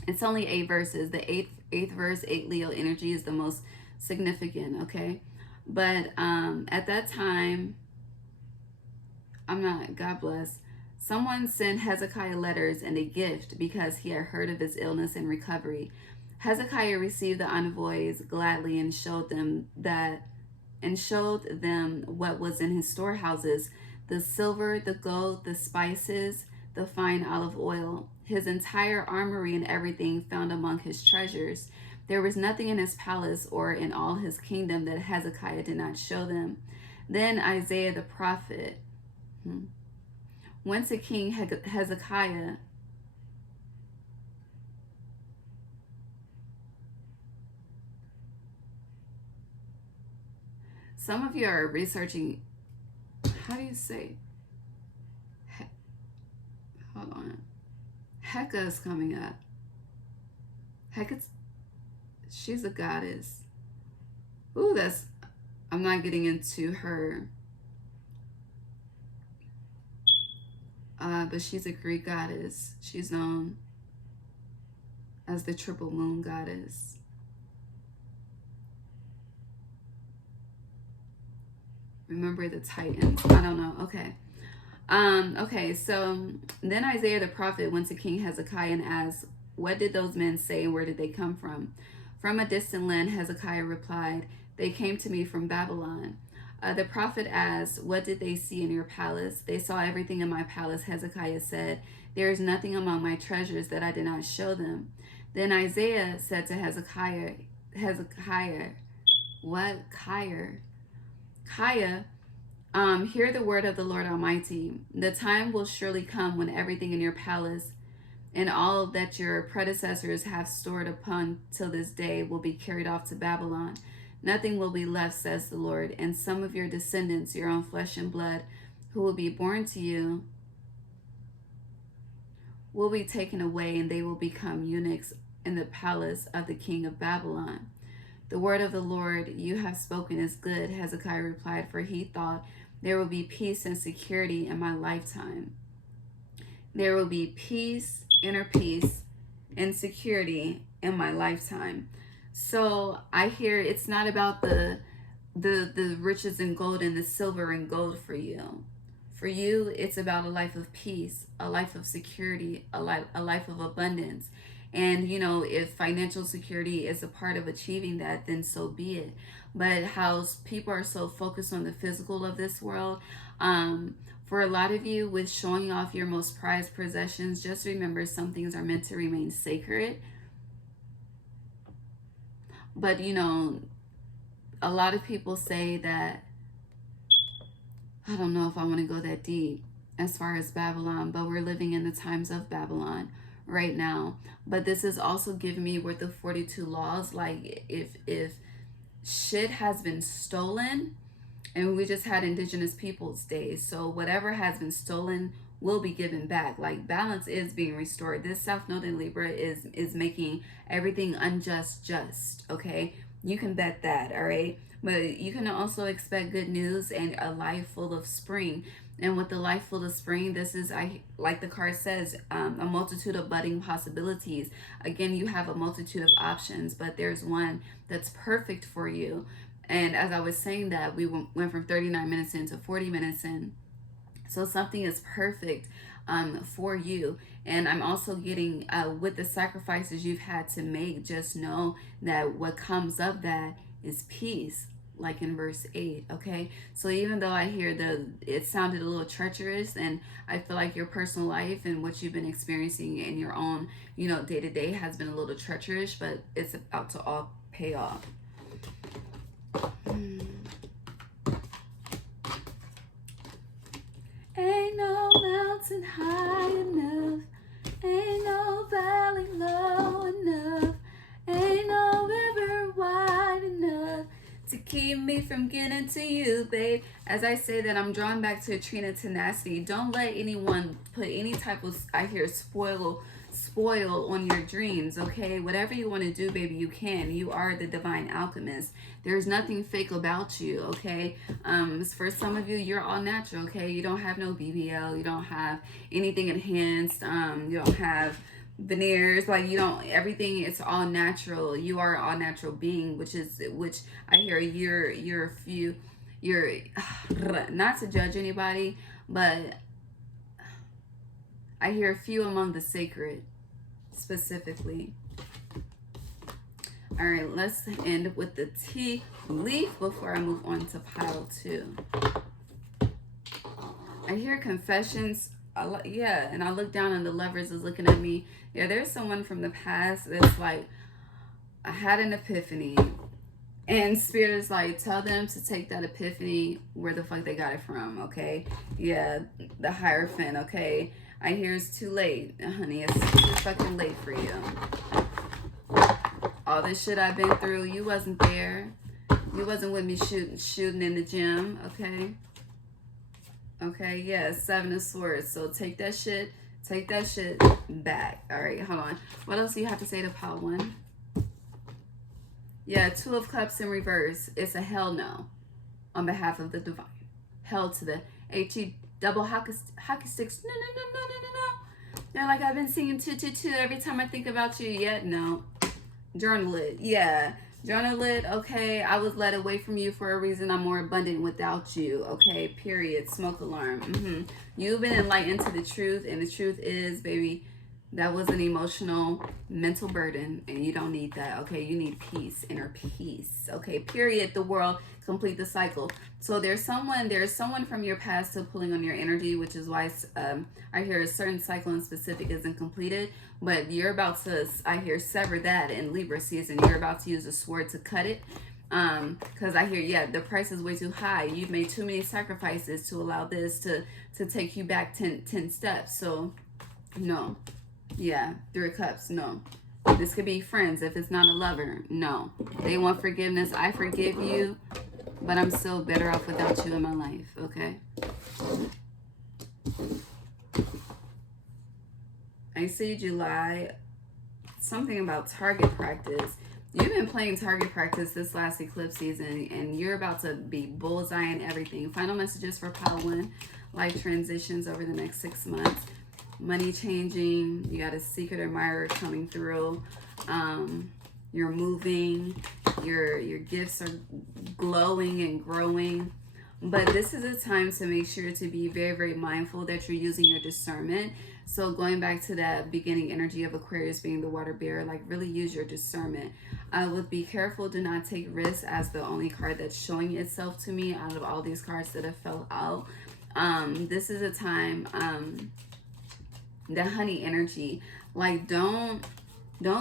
It's only 8 verses. The eighth verse, 8 Leo energy, is the most significant, okay? But at that time, God bless. Someone sent Hezekiah letters and a gift because he had heard of his illness and recovery. Hezekiah received the envoys gladly and showed them what was in his storehouses: the silver, the gold, the spices, the fine olive oil, his entire armory and everything found among his treasures. There was nothing in his palace or in all his kingdom that Hezekiah did not show them. Then Isaiah the prophet went to King Hezekiah. Some of you are researching, how do you say? Hold on. Heka is coming up. She's a goddess. Ooh, I'm not getting into her. But she's a Greek goddess. She's known as the triple moon goddess. Remember the Titans. I don't know. Okay. Okay, so then Isaiah the prophet went to King Hezekiah and asked, "What did those men say and where did they come from?" "From a distant land," Hezekiah replied. "They came to me from Babylon." The prophet asked, "What did they see in your palace?" "They saw everything in my palace," Hezekiah said. "There is nothing among my treasures that I did not show them." Then Isaiah said to Hezekiah, what? Kaiah, hear the word of the Lord Almighty. The time will surely come when everything in your palace and all that your predecessors have stored upon till this day will be carried off to Babylon. Nothing will be left, says the Lord, and some of your descendants, your own flesh and blood, who will be born to you, will be taken away, and they will become eunuchs in the palace of the king of Babylon. The word of the Lord you have spoken is good, Hezekiah replied, for he thought, there will be peace and security in my lifetime. There will be peace, inner peace, and security in my lifetime. So I hear it's not about the riches and gold and the silver and gold for you. For you, it's about a life of peace, a life of security, a life of abundance. And, if financial security is a part of achieving that, then so be it. But how people are so focused on the physical of this world, for a lot of you, with showing off your most prized possessions, just remember some things are meant to remain sacred. But, a lot of people say that, I don't know if I want to go that deep as far as Babylon, but we're living in the times of Babylon right now. But this is also giving me with the 42 laws, like if shit has been stolen, and we just had Indigenous Peoples Day, so whatever has been stolen will be given back. Like, balance is being restored. This South Node in Libra is making everything unjust just, okay? You can bet that, all right? But you can also expect good news and a life full of spring. And with the life full of spring, this is, like the card says, a multitude of budding possibilities. Again, you have a multitude of options, but there's one that's perfect for you. And as I was saying that, we went from 39 minutes in to 40 minutes in. So something is perfect for you. And I'm also getting, with the sacrifices you've had to make, just know that what comes of that is peace, like in verse 8. Okay, so even though I hear it sounded a little treacherous, and I feel like your personal life and what you've been experiencing in your own, day to day has been a little treacherous, but it's about to all pay off. Ain't no mountain high enough, ain't no valley low enough, ain't no river wide enough to keep me from getting to you, babe. As I say that, I'm drawn back to Trina tenacity. Don't let anyone put any type of, I hear, spoil on your dreams, okay? Whatever you want to do, baby, you can. You are the divine alchemist. There's nothing fake about you, okay? For some of you, you're all natural, okay? You don't have no BBL. You don't have anything enhanced. You don't have veneers, like you don't, everything, it's all natural. You are an all natural being, which I hear you're not to judge anybody, but I hear few among the sacred specifically. All right, let's end with the tea leaf before I move on to pile 2. I hear confessions. And I look down and the Lovers is looking at me. Yeah, there's someone from the past that's like, I had an epiphany, and Spirit is like, tell them to take that epiphany where the fuck they got it from, okay? Yeah, the Hierophant, okay? I hear it's too late, honey. It's too fucking late for you. All this shit I've been through, you wasn't there. You wasn't with me shooting in the gym, okay? Okay, yeah, 7 of Swords. So take that shit back. All right, hold on. What else do you have to say to pile 1? Yeah, 2 of Cups in reverse. It's a hell no on behalf of the divine. Hell to the HE double hockey sticks. No. They're like, I've been singing 222 every time I think about you. Yet no. Journal it. Yeah. Journal it, okay? I was led away from you for a reason. I'm more abundant without you, okay? Period. Smoke alarm. You've been enlightened to the truth, and the truth is, baby, that was an emotional, mental burden, and you don't need that, okay? You need peace, inner peace, okay? Period. The world, complete the cycle. So there's someone from your past still pulling on your energy, which is why I hear a certain cycle in specific isn't completed, but you're about to, I hear, sever that in Libra season. You're about to use a sword to cut it. Because I hear, yeah, the price is way too high. You've made too many sacrifices to allow this to take you back 10 steps. So, no. Yeah, 3 of Cups, no. This could be friends if it's not a lover. No. They want forgiveness. I forgive you, but I'm still better off without you in my life, okay? I see July. Something about target practice. You've been playing target practice this last eclipse season, and you're about to be bullseye and everything. Final messages for pile 1. Life transitions over the next 6 months. Money changing. You got a secret admirer coming through. You're moving. Your gifts are glowing and growing. But this is a time to make sure to be very, very mindful that you're using your discernment. So going back to that beginning energy of Aquarius being the water bearer, like really use your discernment. With be careful, do not take risks as the only card that's showing itself to me out of all these cards that have fell out. This is a time, the honey energy, like don't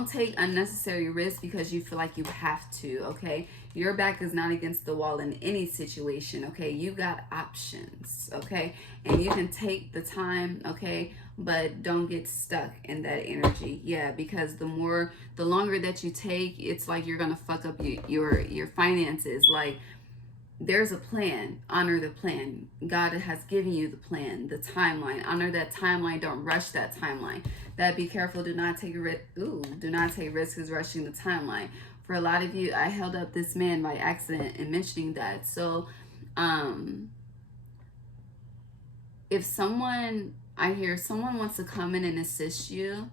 take unnecessary risks because you feel like you have to, okay? Your back is not against the wall in any situation, okay? You got options, okay? And you can take the time, okay? But don't get stuck in that energy, yeah, because the longer that you take, it's like you're gonna fuck up your finances. Like, there's a plan. Honor the plan. God has given you the plan, the timeline. Honor that timeline. Don't rush that timeline. That be careful. Do not take risk. Do not take risks is rushing the timeline. For a lot of you, I held up this man by accident in mentioning that. So, if someone, I hear someone wants to come in and assist you,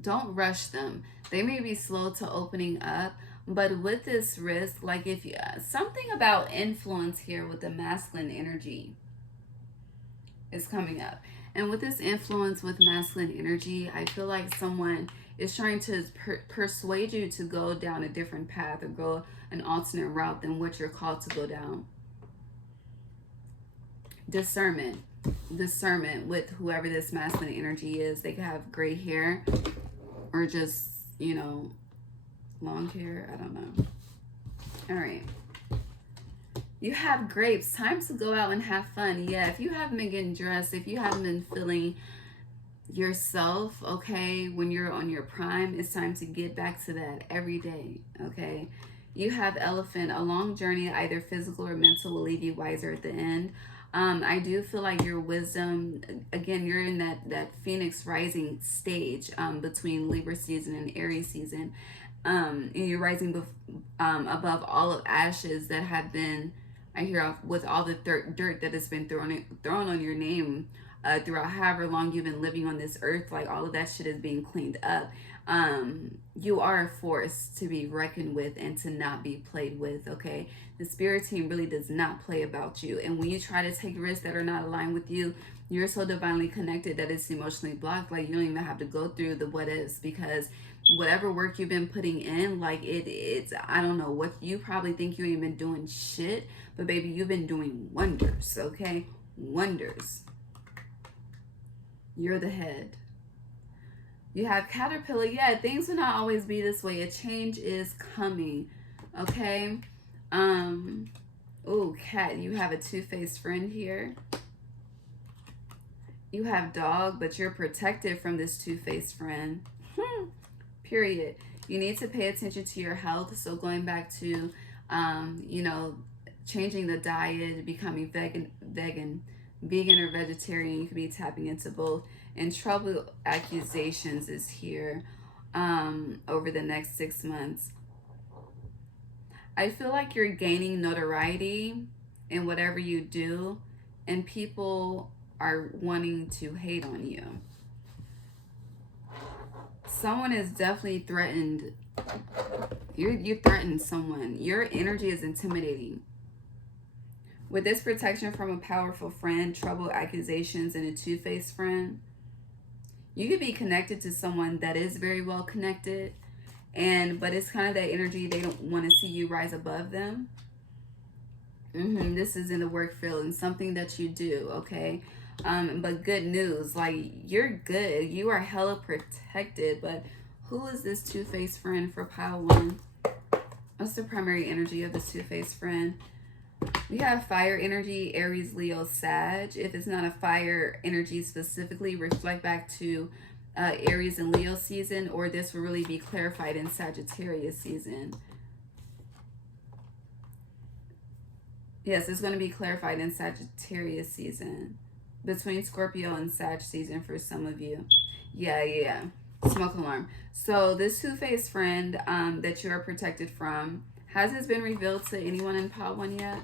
don't rush them. They may be slow to opening up, but with this risk, like if you, something about influence here with the masculine energy is coming up. And with this influence with masculine energy, I feel like someone is trying to persuade you to go down a different path or go an alternate route than what you're called to go down. Discernment with whoever this masculine energy is. They could have gray hair or just, you know, long hair. I don't know. All right. You have grapes. Time to go out and have fun. Yeah, if you haven't been getting dressed, if you haven't been feeling yourself, okay, when you're on your prime, it's time to get back to that every day, okay? You have elephant. A long journey, either physical or mental, will leave you wiser at the end. I do feel like your wisdom, again, you're in that Phoenix rising stage between Libra season and Aries season. And you're rising above all of ashes that have been, I hear, with all the dirt that has been thrown on your name throughout however long you've been living on this earth. Like all of that shit is being cleaned up. You are a force to be reckoned with and to not be played with, okay? The spirit team really does not play about you. And when you try to take risks that are not aligned with you, you're so divinely connected that it's emotionally blocked. Like you don't even have to go through the what ifs, because whatever work you've been putting in, like it's I don't know what you probably think you ain't been doing shit, but baby, you've been doing wonders, okay? Wonders. You're the head. You have Caterpillar. Yeah, things will not always be this way. A change is coming, okay? Oh, Cat, you have a two-faced friend here. You have Dog, but you're protected from this two-faced friend. Period. You need to pay attention to your health. So going back to, you know, changing the diet, becoming vegan or vegetarian, you could be tapping into both. And trouble accusations is here over the next 6 months. I feel like you're gaining notoriety in whatever you do, and people are wanting to hate on you. Someone is definitely threatened. You threatened someone. Your energy is intimidating. With this protection from a powerful friend, trouble accusations, and a two-faced friend, you could be connected to someone that is very well connected, but it's kind of that energy, they don't want to see you rise above them. This is in the work field and something that you do, okay? But good news, like you're good. You are hella protected, but who is this two-faced friend for pile one? What's the primary energy of this two-faced friend? We have fire energy, Aries, Leo, Sag. If it's not a fire energy specifically, reflect back to Aries and Leo season, or this will really be clarified in Sagittarius season. Yes, it's going to be clarified in Sagittarius season. Between Scorpio and Sag season for some of you. Yeah. Smoke alarm. So this two-faced friend that you are protected from, has this been revealed to anyone in Pod 1 yet?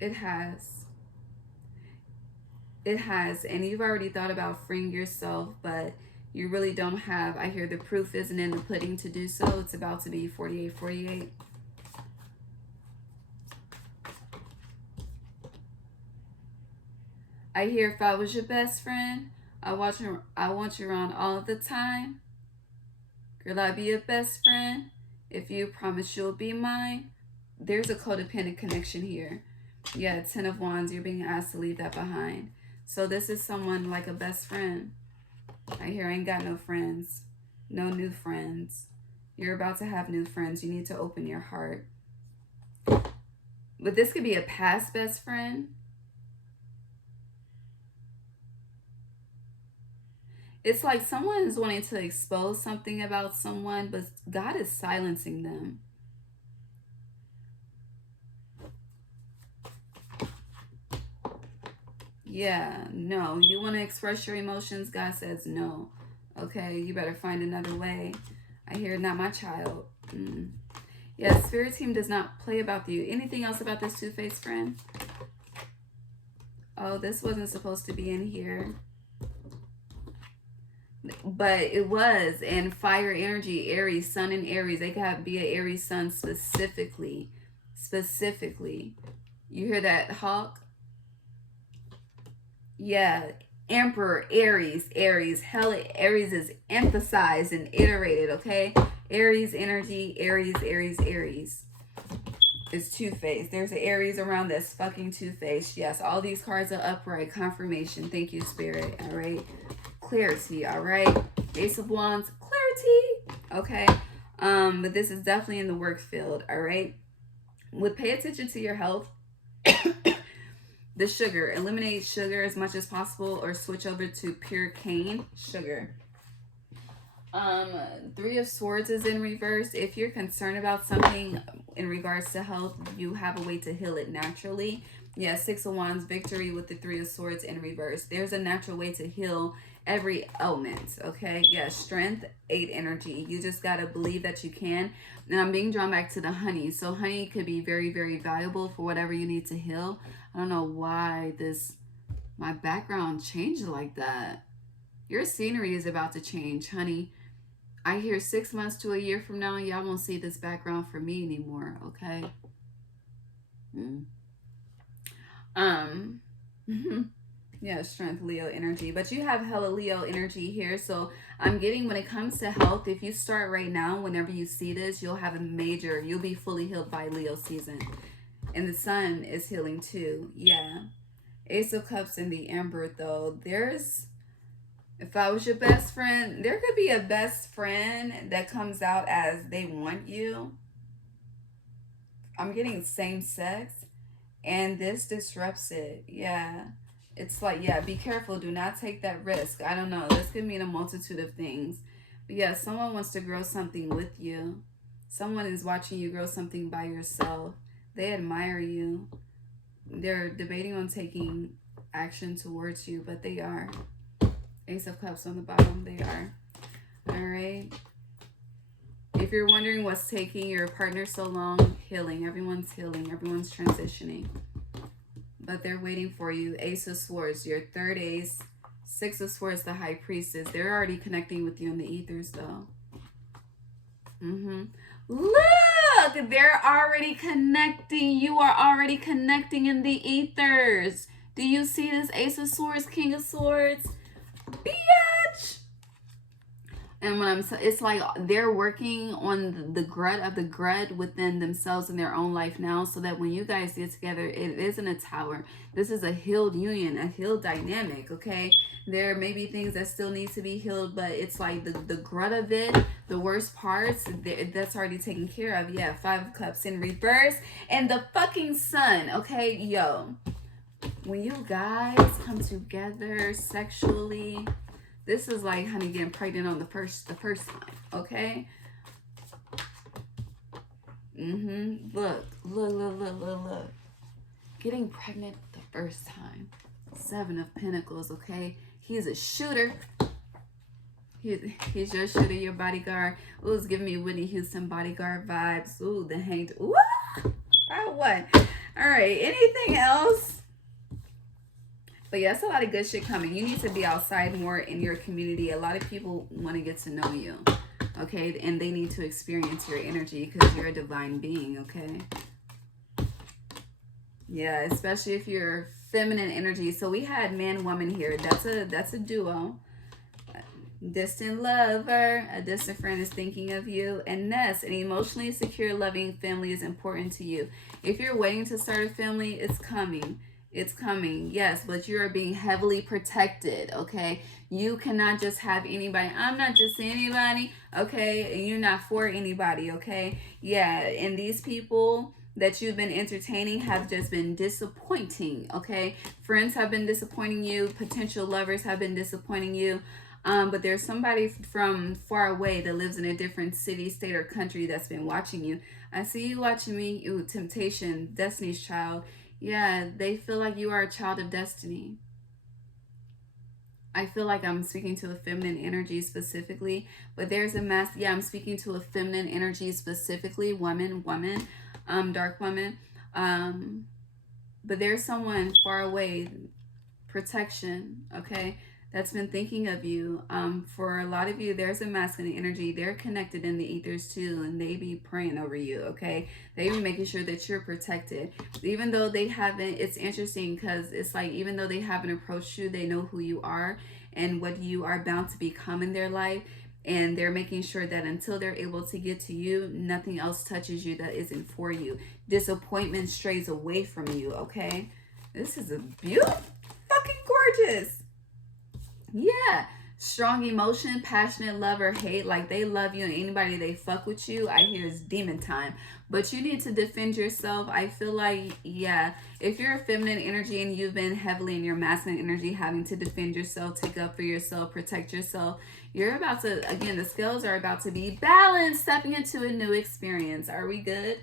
It has. It has. And you've already thought about freeing yourself, but you really don't have, I hear the proof isn't in the pudding to do so. It's about to be 48-48. I hear if I was your best friend, I want you around all the time. Girl, I'd be your best friend if you promise you'll be mine. There's a codependent connection here. Yeah, 10 of Wands, you're being asked to leave that behind. So this is someone like a best friend. I hear I ain't got no friends. No new friends. You're about to have new friends. You need to open your heart. But this could be a past best friend. It's like someone is wanting to expose something about someone, but God is silencing them. Yeah, no. You want to express your emotions? God says no. Okay, you better find another way. I hear not my child. Yeah, Spirit Team does not play about you. Anything else about this two-faced friend? Oh, this wasn't supposed to be in here. But it was. And fire energy, Aries, Sun and Aries. They could be an Aries Sun specifically. Specifically. You hear that, Hawk? Yeah. Emperor, Aries. Hell, Aries is emphasized and iterated, okay? Aries energy, Aries. Is two-faced. There's an Aries around this fucking two-faced. Yes, all these cards are upright. Confirmation. Thank you, Spirit. All right. Clarity. All right. Ace of Wands. Clarity. Okay. But this is definitely in the work field. All right. Would pay attention to your health. The sugar. Eliminate sugar as much as possible or switch over to pure cane sugar. Three of Swords is in reverse. If you're concerned about something in regards to health, you have a way to heal it naturally. Yeah, Six of Wands, victory with the Three of Swords in reverse. There's a natural way to heal every element, okay? Yeah, strength, 8 energy. You just got to believe that you can. And I'm being drawn back to the honey. So honey could be very, very valuable for whatever you need to heal. I don't know why my background changed like that. Your scenery is about to change, honey. I hear 6 months to a year from now, y'all won't see this background for me anymore, okay? Yeah, strength, Leo energy. But you have hella Leo energy here. So I'm getting when it comes to health, if you start right now, whenever you see this, you'll be fully healed by Leo season. And the sun is healing too. Yeah. Ace of Cups and the Emperor though. If I was your best friend, there could be a best friend that comes out as they want you. I'm getting same sex. And this disrupts it. Yeah. It's like, yeah, be careful. Do not take that risk. I don't know. This could mean a multitude of things. But yeah, someone wants to grow something with you. Someone is watching you grow something by yourself. They admire you. They're debating on taking action towards you, but they are. Ace of Cups on the bottom, they are. All right. If you're wondering what's taking your partner so long, healing. Everyone's healing. Everyone's transitioning. But they're waiting for you. Ace of Swords, your third ace. Six of Swords, the High Priestess. They're already connecting with you in the ethers, though. Look! They're already connecting. You are already connecting in the ethers. Do you see this? Ace of Swords, King of Swords. Bitch! And when it's like they're working on the grud within themselves in their own life now, so that when you guys get together, it isn't a tower. This is a healed union, a healed dynamic, okay? There may be things that still need to be healed, but it's like the grud of it, the worst parts, that's already taken care of. Yeah, 5 of Cups in reverse. And the fucking sun, okay? Yo. When you guys come together sexually, this is like honey getting pregnant on the first time, okay? Look. Getting pregnant the first time. 7 of Pentacles, okay? He's a shooter. He's your shooter, your bodyguard. Ooh, it's giving me Whitney Houston bodyguard vibes. Ooh, the hanged. Ooh, what? All right, anything else? But yeah, it's a lot of good shit coming. You need to be outside more in your community. A lot of people want to get to know you, okay? And they need to experience your energy because you're a divine being, okay? Yeah, especially if you're feminine energy. So we had man, woman here. That's a duo. Distant lover, a distant friend is thinking of you. And Ness, an emotionally secure, loving family is important to you. If you're waiting to start a family, it's coming. It's coming, yes, but you are being heavily protected, okay? You cannot just have anybody. I'm not just anybody, okay? And you're not for anybody, okay? Yeah, and these people that you've been entertaining have just been disappointing, okay? Friends have been disappointing you. Potential lovers have been disappointing you. But there's somebody from far away that lives in a different city, state, or country that's been watching you. I see you watching me. Ooh, temptation, Destiny's Child. Yeah, they feel like you are a child of destiny. I feel like I'm speaking to a feminine energy specifically, but there's a I'm speaking to a feminine energy specifically, woman, dark woman. Um, but there's someone far away, protection, okay, that's been thinking of you. For a lot of you, there's a masculine energy. They're connected in the ethers too, and they be praying over you, okay? They be making sure that you're protected. Even though they haven't, it's interesting because it's like, even though they haven't approached you, they know who you are and what you are bound to become in their life. And they're making sure that until they're able to get to you, nothing else touches you that isn't for you. Disappointment strays away from you, okay? This is a beautiful, fucking gorgeous. Yeah. Strong emotion, passionate love or hate. Like, they love you, and anybody they fuck with you, I hear is demon time. But you need to defend yourself. I feel like, yeah, if you're a feminine energy and you've been heavily in your masculine energy, having to defend yourself, take up for yourself, protect yourself, you're about to, again, the scales are about to be balanced, stepping into a new experience. Are we good?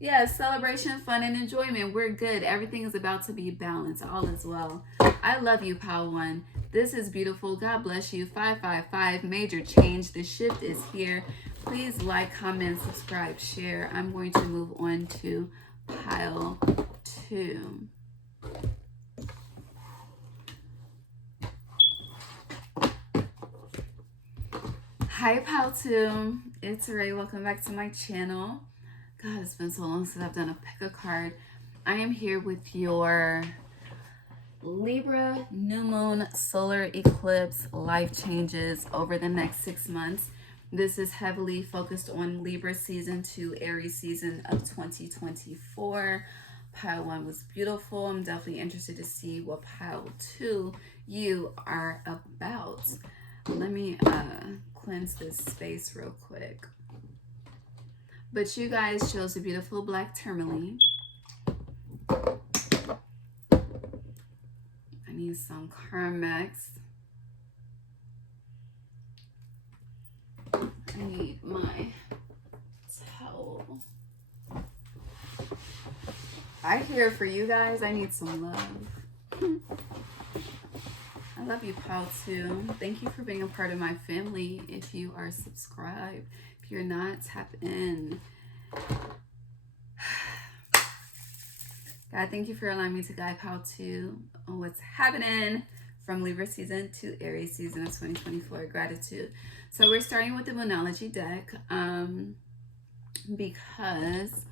Yeah, celebration, fun, and enjoyment. We're good. Everything is about to be balanced. All is well. I love you, Pal One. This is beautiful. God bless you. 555, major change. The shift is here. Please like, comment, subscribe, share. I'm going to move on to Pile 2. Hi, Pile 2. It's Ray. Welcome back to my channel. God, it's been so long since I've done a pick a card. I am here with your Libra new moon solar eclipse life changes over the next 6 months. This is heavily focused on Libra season 2, Aries season of 2024. Pile 1 was beautiful. I'm definitely interested to see what Pile 2 you are about. Let me cleanse this space real quick. But you guys chose a beautiful black tourmaline. I need some Carmex. I need my towel. I hear for you guys, I need some love. I love you, Pal, too. Thank you for being a part of my family. If you are subscribed, if you're not, tap in. God, thank you for allowing me to guide Pal 2 on what's happening from Libra season to Aries season of 2024. Gratitude. So we're starting with the Moonology deck because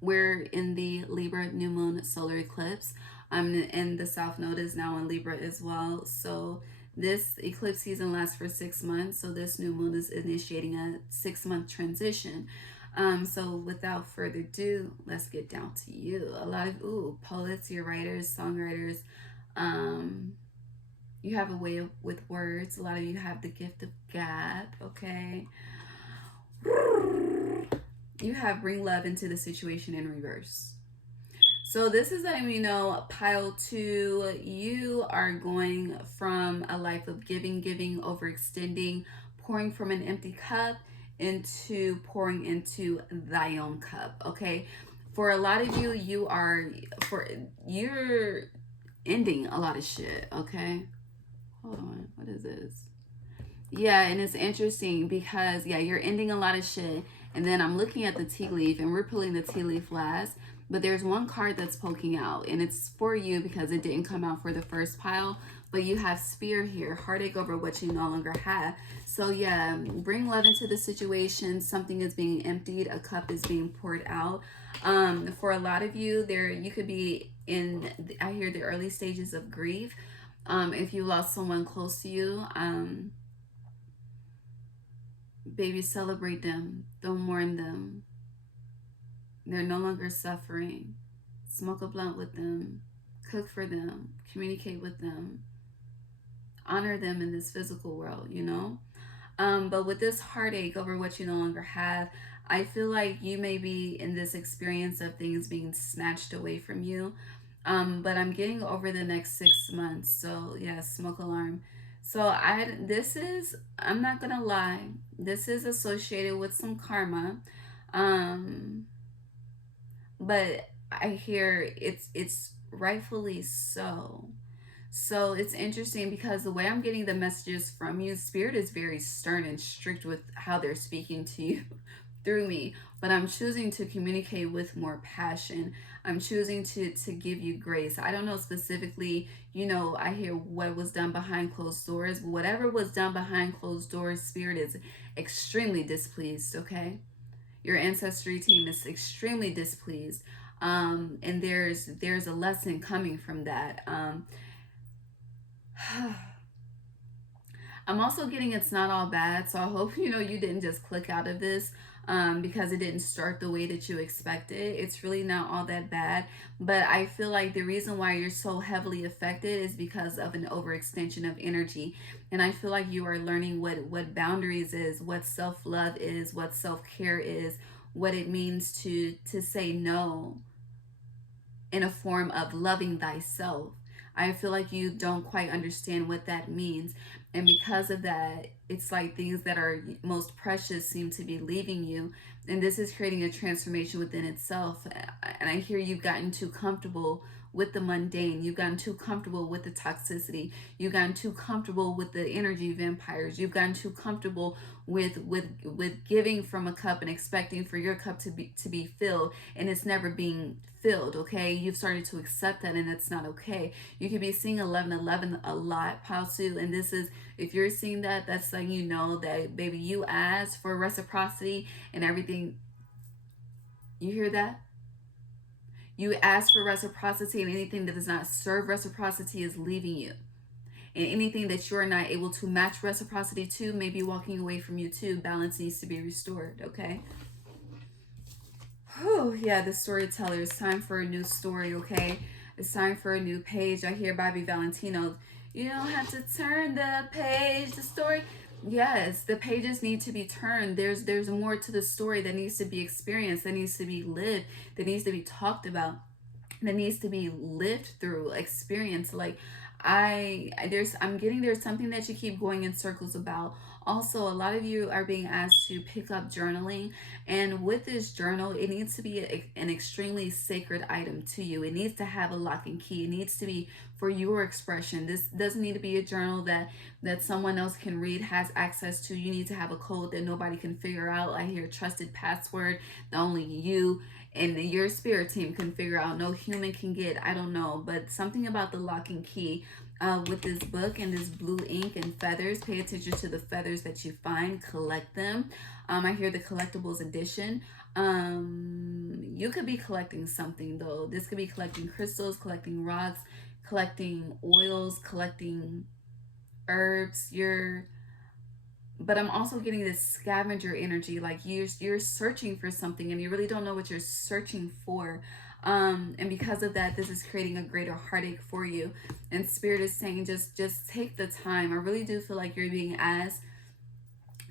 we're in the Libra new moon solar eclipse. And the South Node is now in Libra as well. So this eclipse season lasts for 6 months. So this new moon is initiating a 6-month transition. So without further ado, let's get down to you. A lot of poets, you're writers, songwriters. You have a way with words. A lot of you have the gift of gab, okay? You have bring love into the situation in reverse. So this is letting me know, Pile 2, you are going from a life of giving, overextending, pouring from an empty cup into pouring into thy own cup, okay? For a lot of you, you're ending a lot of shit, okay? Hold on, what is this? Yeah, and it's interesting because, yeah, you're ending a lot of shit. And then I'm looking at the tea leaf, and we're pulling the tea leaf last. But there's one card that's poking out, and it's for you because it didn't come out for the first pile. But you have Spear here, heartache over what you no longer have. So yeah, bring love into the situation. Something is being emptied. A cup is being poured out. For a lot of you, you could be in, I hear, the early stages of grief. If you lost someone close to you, baby, celebrate them. Don't mourn them. They're no longer suffering. Smoke a blunt with them. Cook for them. Communicate with them. Honor them in this physical world, you know? But with this heartache over what you no longer have, I feel like you may be in this experience of things being snatched away from you. But I'm getting over the next 6 months. So yeah, smoke alarm. So I'm not gonna lie, this is associated with some karma. But I hear it's rightfully so. So it's interesting because the way I'm getting the messages from you, Spirit is very stern and strict with how they're speaking to you through me, but I'm choosing to communicate with more passion. I'm choosing to give you grace. I don't know specifically, I hear what was done behind closed doors, but whatever was done behind closed doors, Spirit is extremely displeased, okay? Your ancestry team is extremely displeased. And there's a lesson coming from that. I'm also getting it's not all bad, so I hope you didn't just click out of this because it didn't start the way that you expected. It's really not all that bad, but I feel like the reason why you're so heavily affected is because of an overextension of energy, and I feel like you are learning what boundaries is, what self-love is, what self-care is, what it means to say no in a form of loving thyself. I feel like you don't quite understand what that means. And because of that, it's like things that are most precious seem to be leaving you. And this is creating a transformation within itself. And I hear you've gotten too comfortable with the mundane. You've gotten too comfortable with the toxicity. You've gotten too comfortable with the energy vampires. You've gotten too comfortable with giving from a cup and expecting for your cup to be filled, and it's never being filled. Okay, you've started to accept that, and it's not okay. You could be seeing 1111 a lot, Palsu, and this is, if you're seeing that, that's letting you know that, baby, you asked for reciprocity and everything. You hear that? You ask for reciprocity, and anything that does not serve reciprocity is leaving you. And anything that you're not able to match reciprocity to may be walking away from you too. Balance needs to be restored, okay? Whew, yeah, the storyteller. It's time for a new story, okay? It's time for a new page. I hear Bobby Valentino. You don't have to turn the page, the story. Yes, the pages need to be turned. There's more to the story that needs to be experienced, that needs to be lived, that needs to be talked about, that needs to be lived through, experience. Like I'm getting there's something that you keep going in circles about. Also, a lot of you are being asked to pick up journaling, and with this journal, it needs to be an extremely sacred item to you. It needs to have a lock and key. It needs to be for your expression. This doesn't need to be a journal that someone else can read, has access to. You need to have a code that nobody can figure out. I hear trusted password that only you and your spirit team can figure out. No human can get. I don't know, but something about the lock and key with this book and this blue ink and feathers. Pay attention to the feathers that you find. Collect them. I hear the collectibles edition. You could be collecting something though. This could be collecting crystals, collecting rocks, collecting oils, collecting herbs. But I'm also getting this scavenger energy, like you're searching for something and you really don't know what you're searching for. And because of that, this is creating a greater heartache for you. And Spirit is saying, just take the time. I really do feel like you're being asked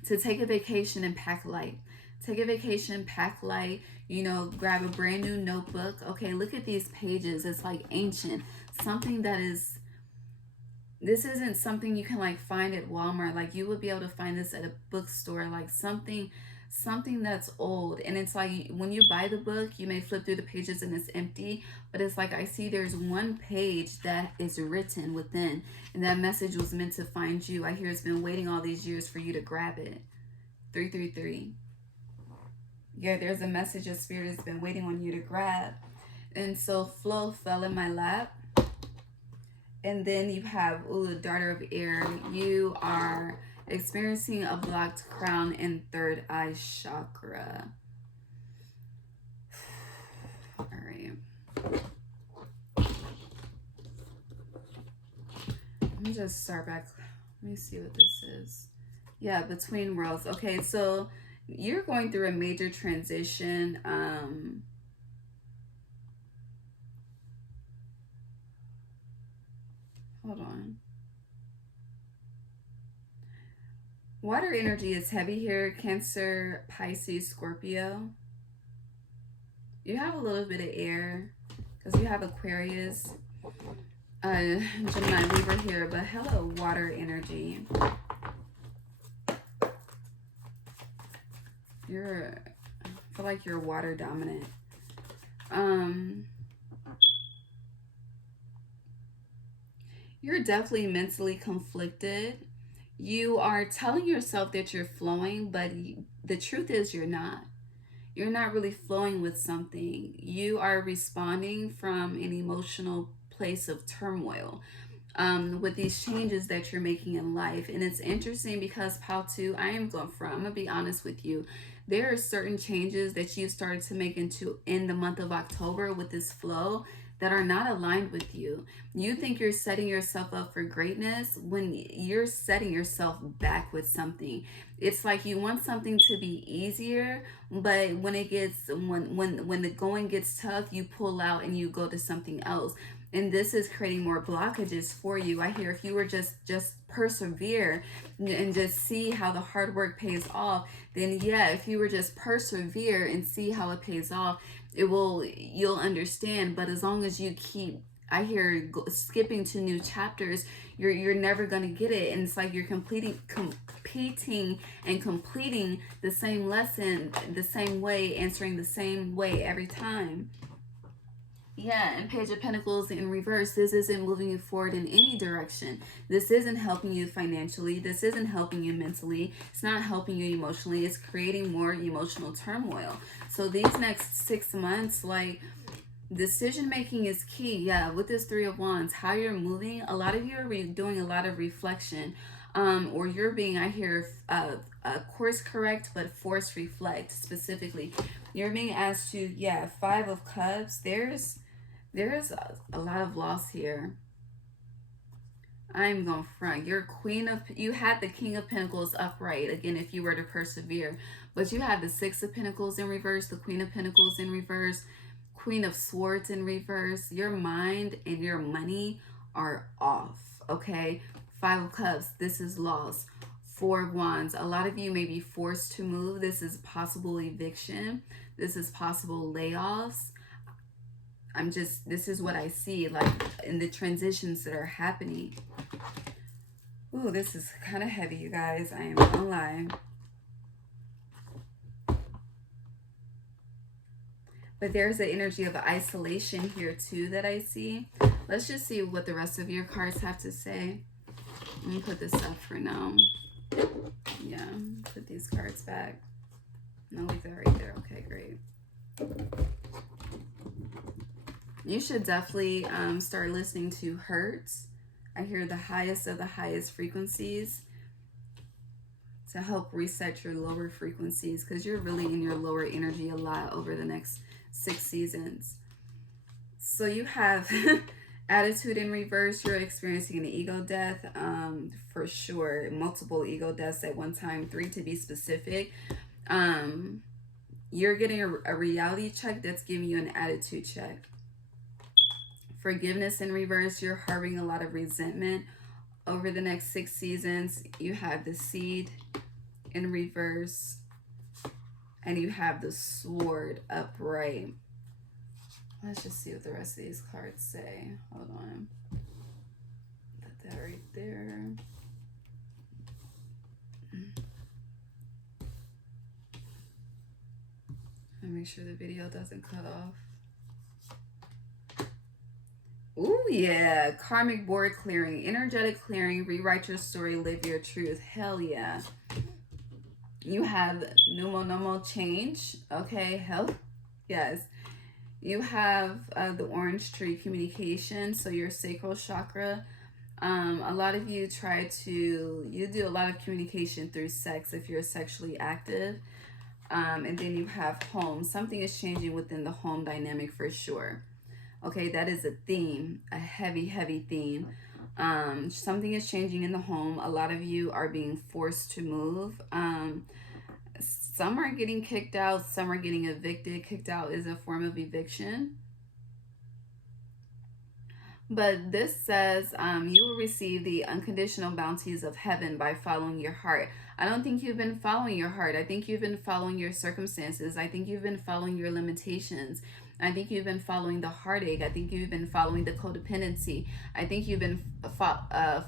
to take a vacation and pack light. Take a vacation, pack light, grab a brand new notebook. Okay, look at these pages. It's like ancient. Something that is, this isn't something you can like find at Walmart. Like you would be able to find this at a bookstore, like something that's old. And it's like when you buy the book, you may flip through the pages and it's empty, but it's like I see there's one page that is written within, and that message was meant to find you. I hear it's been waiting all these years for you to grab it. 333. Yeah, there's a message of Spirit has been waiting on you to grab. And so flow fell in my lap. And then you have, daughter of air. You are experiencing a blocked crown and third eye chakra. All right. Let me just start back. Let me see what this is. Yeah, between worlds. Okay, so you're going through a major transition. Hold on. Water energy is heavy here. Cancer, Pisces, Scorpio. You have a little bit of air because you have Aquarius, Gemini, Libra here. But hello, water energy. I feel like you're water dominant. you're definitely mentally conflicted. You are telling yourself that you're flowing, but the truth is you're not. You're not really flowing with something. You are responding from an emotional place of turmoil, with these changes that you're making in life. And it's interesting because Pal 2, I'm gonna be honest with you. There are certain changes that you started to make in the month of October with this flow that are not aligned with you. You think you're setting yourself up for greatness when you're setting yourself back with something. It's like you want something to be easier, but when the going gets tough, you pull out and you go to something else, and this is creating more blockages for you. I hear if you were just persevere and just see how the hard work pays off, then yeah, if you were just persevere and see how it pays off, you'll understand. But as long as you keep, I hear, skipping to new chapters, you're never going to get it. And it's like you're competing and completing the same lesson the same way, answering the same way every time. Yeah, and Page of Pentacles in reverse, this isn't moving you forward in any direction. This isn't helping you financially. This isn't helping you mentally. It's not helping you emotionally. It's creating more emotional turmoil. So these next 6 months, like, decision making is key. Yeah, with this Three of Wands, how you're moving, a lot of you are doing a lot of reflection. Or you're being, I hear, course correct, but force reflect specifically. You're being asked to, yeah, Five of Cups. There's a lot of loss here. I'm going front. You had the King of Pentacles upright, again, if you were to persevere. But you had the Six of Pentacles in reverse, the Queen of Pentacles in reverse, Queen of Swords in reverse. Your mind and your money are off, okay? Five of Cups, this is loss. Four of Wands, a lot of you may be forced to move. This is possible eviction. This is possible layoffs. This is what I see, like, in the transitions that are happening. Ooh, this is kind of heavy, you guys. I am not gonna lie. But there's an energy of isolation here, too, that I see. Let's just see what the rest of your cards have to say. Let me put this up for now. Yeah, put these cards back. No, leave that right there. Okay, great. You should definitely start listening to Hertz. I hear the highest of the highest frequencies to help reset your lower frequencies, because you're really in your lower energy a lot over the next 6 seasons. So you have attitude in reverse. You're experiencing an ego death, for sure. Multiple ego deaths at one time, 3 to be specific. You're getting a reality check that's giving you an attitude check. Forgiveness in reverse. You're harboring a lot of resentment over the next 6 seasons. You have the Seed in reverse, and you have the Sword upright. Let's just see what the rest of these cards say. Hold on. Put that right there. I'll make sure the video doesn't cut off. Ooh, yeah. Karmic board clearing, energetic clearing, rewrite your story, live your truth. Hell yeah. You have Numo change. Okay, hell yes. You have the orange tree, communication, so your sacral chakra. A lot of you you do a lot of communication through sex if you're sexually active. And then you have home. Something is changing within the home dynamic for sure. Okay, that is a theme, a heavy, heavy theme. Something is changing in the home. A lot of you are being forced to move. Some are getting kicked out. Some are getting evicted. Kicked out is a form of eviction. But this says you will receive the unconditional bounties of heaven by following your heart. I don't think you've been following your heart. I think you've been following your circumstances. I think you've been following your limitations. I think you've been following the heartache. I think you've been following the codependency. I think you've been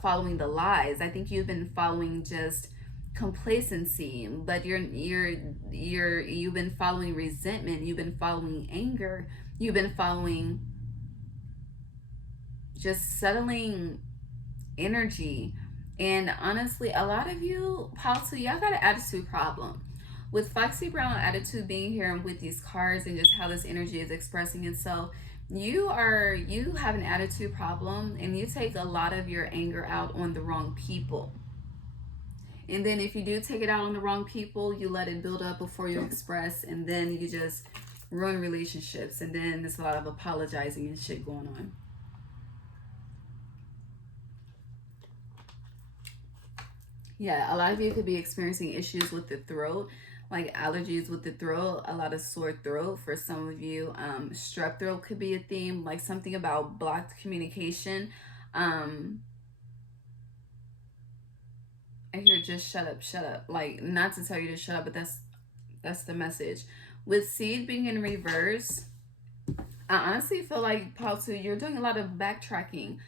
following the lies. I think you've been following just complacency. But you've been following resentment. You've been following anger. You've been following just settling energy. And honestly, a lot of you, Paul, y'all got an attitude problem. With Foxy Brown attitude being here and with these cards and just how this energy is expressing itself, you have an attitude problem and you take a lot of your anger out on the wrong people. And then if you do take it out on the wrong people, you let it build up before you express, and then you just ruin relationships, and then there's a lot of apologizing and shit going on. Yeah, a lot of you could be experiencing issues with the throat, like allergies with the throat, a lot of sore throat. For some of you, strep throat could be a theme, like something about blocked communication. I hear just shut up, shut up. Like, not to tell you to shut up, but that's the message. With seed being in reverse, I honestly feel like, Paul, too, you're doing a lot of backtracking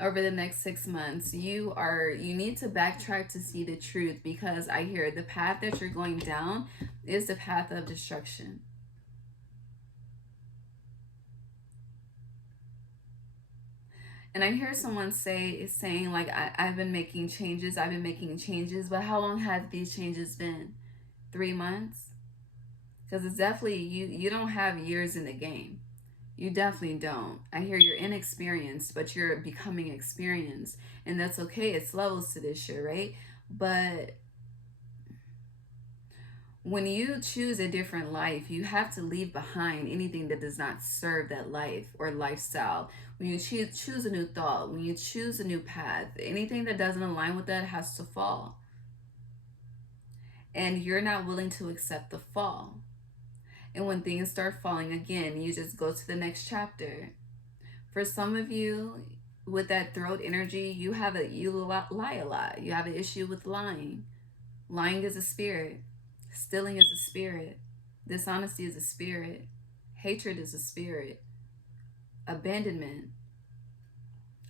over the next 6 months. You need to backtrack to see the truth, because I hear the path that you're going down is the path of destruction. And I hear someone saying like, I've been making changes, but how long have these changes been? 3 months? Because it's definitely, you don't have years in the game. You definitely don't. I hear you're inexperienced, but you're becoming experienced. And that's okay. It's levels to this shit, right? But when you choose a different life, you have to leave behind anything that does not serve that life or lifestyle. When you choose a new thought, when you choose a new path, anything that doesn't align with that has to fall. And you're not willing to accept the fall. And when things start falling again, you just go to the next chapter. For some of you, with that throat energy, you lie a lot. You have an issue with lying. Lying is a spirit. Stealing is a spirit. Dishonesty is a spirit. Hatred is a spirit. Abandonment.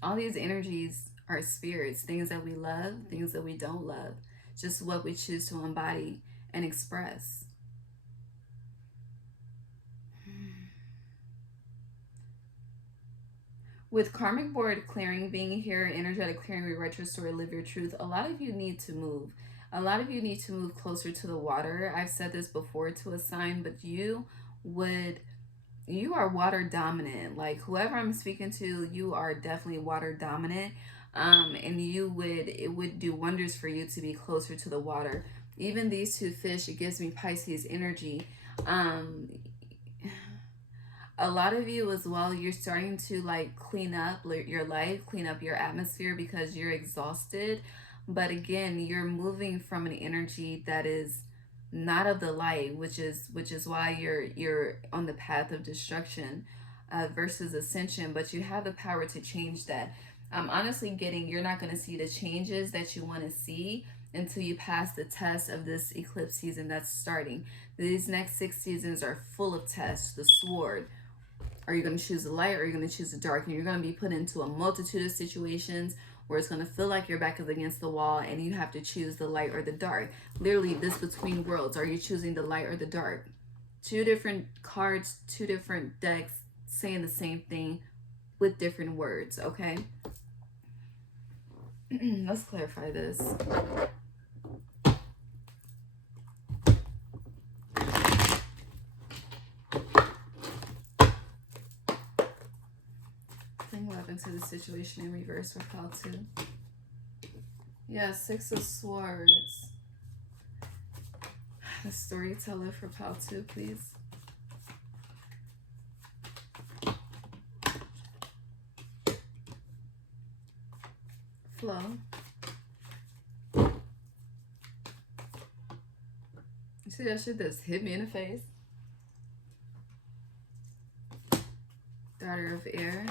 All these energies are spirits. Things that we love, things that we don't love. Just what we choose to embody and express. With karmic board clearing being here, energetic clearing, rewrite your story, live your truth, a lot of you need to move. A lot of you need to move closer to the water. I've said this before to a sign, but you are water dominant. Like, whoever I'm speaking to, you are definitely water dominant. And it would do wonders for you to be closer to the water. Even these two fish, it gives me Pisces energy. A lot of you as well, you're starting to like clean up your life, clean up your atmosphere because you're exhausted. But again, you're moving from an energy that is not of the light, which is why you're on the path of destruction versus ascension. But you have the power to change that. I'm honestly getting, you're not going to see the changes that you want to see until you pass the test of this eclipse season that's starting. These next 6 seasons are full of tests. The sword. Are you going to choose the light, or are you going to choose the dark? And you're going to be put into a multitude of situations where it's going to feel like your back is against the wall and you have to choose the light or the dark. Literally, this between worlds. Are you choosing the light or the dark? 2 different cards, 2 different decks saying the same thing with different words, okay? Let's clarify this. What happened to the situation in reverse for Pal 2? Yeah, 6 of Swords. The storyteller for Pal 2, please. Flow. You see that shit just hit me in the face? Daughter of Air.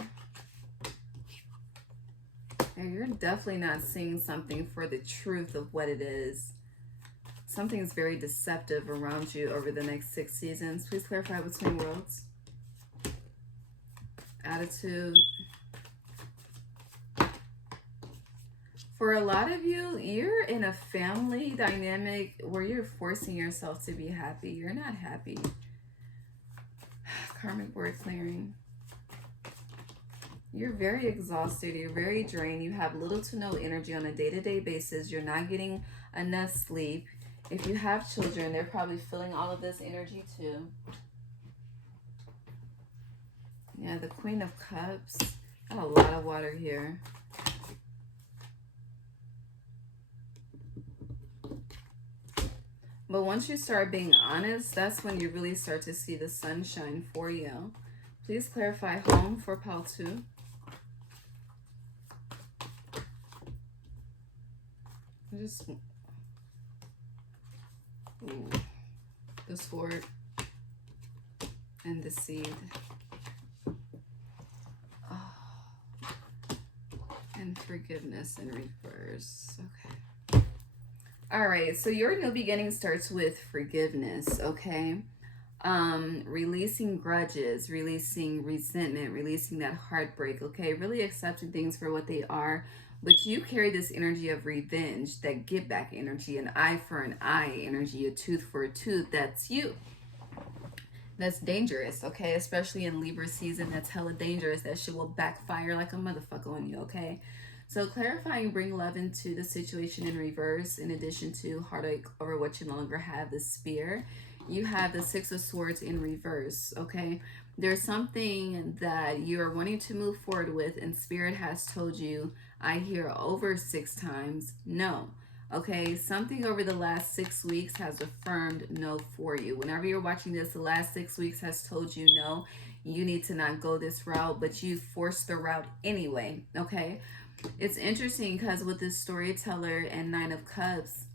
And you're definitely not seeing something for the truth of what it is. Something is very deceptive around you over the next 6 seasons. Please clarify between worlds. Attitude. For a lot of you, you're in a family dynamic where you're forcing yourself to be happy. You're not happy. Karmic board clearing. You're very exhausted. You're very drained. You have little to no energy on a day-to-day basis. You're not getting enough sleep. If you have children, they're probably feeling all of this energy too. Yeah, the Queen of Cups. Got a lot of water here. But once you start being honest, that's when you really start to see the sunshine for you. Please clarify home for pile 2. Just the sword and the seed. Oh. And forgiveness in reverse. Okay. All right, so your new beginning starts with forgiveness, okay? Releasing grudges, releasing resentment, releasing that heartbreak, okay? Really accepting things for what they are. But you carry this energy of revenge, that get back energy, an eye for an eye energy, a tooth for a tooth. That's you. That's dangerous, okay? Especially in Libra season, that's hella dangerous. That shit will backfire like a motherfucker on you, okay? So clarifying, bring love into the situation in reverse. In addition to heartache over what you no longer have, the spear, you have the 6 of Swords in reverse, okay? There's something that you're wanting to move forward with, and Spirit has told you, I hear over 6 times, no. Okay, something over the last 6 weeks has affirmed no for you. Whenever you're watching this, the last 6 weeks has told you no, you need to not go this route, but you forced the route anyway, okay? It's interesting because with this storyteller and 9 of Cups,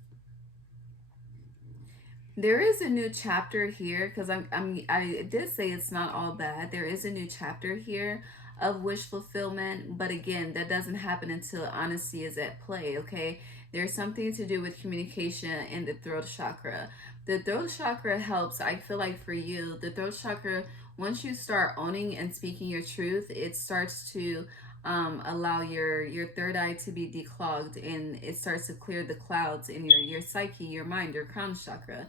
there is a new chapter here, because I did say it's not all bad. There is a new chapter here of wish fulfillment, but again, that doesn't happen until honesty is at play, okay? There's something to do with communication in the throat chakra. The throat chakra helps, I feel like for you, the throat chakra, once you start owning and speaking your truth, it starts to allow your third eye to be declogged, and it starts to clear the clouds in your psyche, your mind, your crown chakra.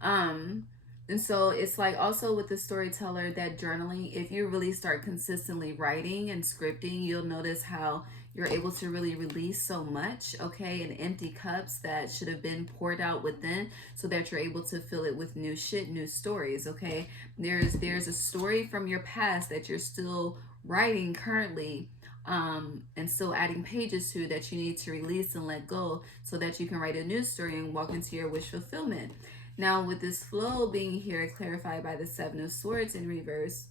And so it's like also with the storyteller, that journaling, if you really start consistently writing and scripting, you'll notice how you're able to really release so much, okay, in empty cups that should have been poured out within, so that you're able to fill it with new shit, new stories, okay? There's a story from your past that you're still writing currently, and still adding pages to, that you need to release and let go, so that you can write a new story and walk into your wish fulfillment. Now, with this flow being here clarified by the 7 of Swords in reverse,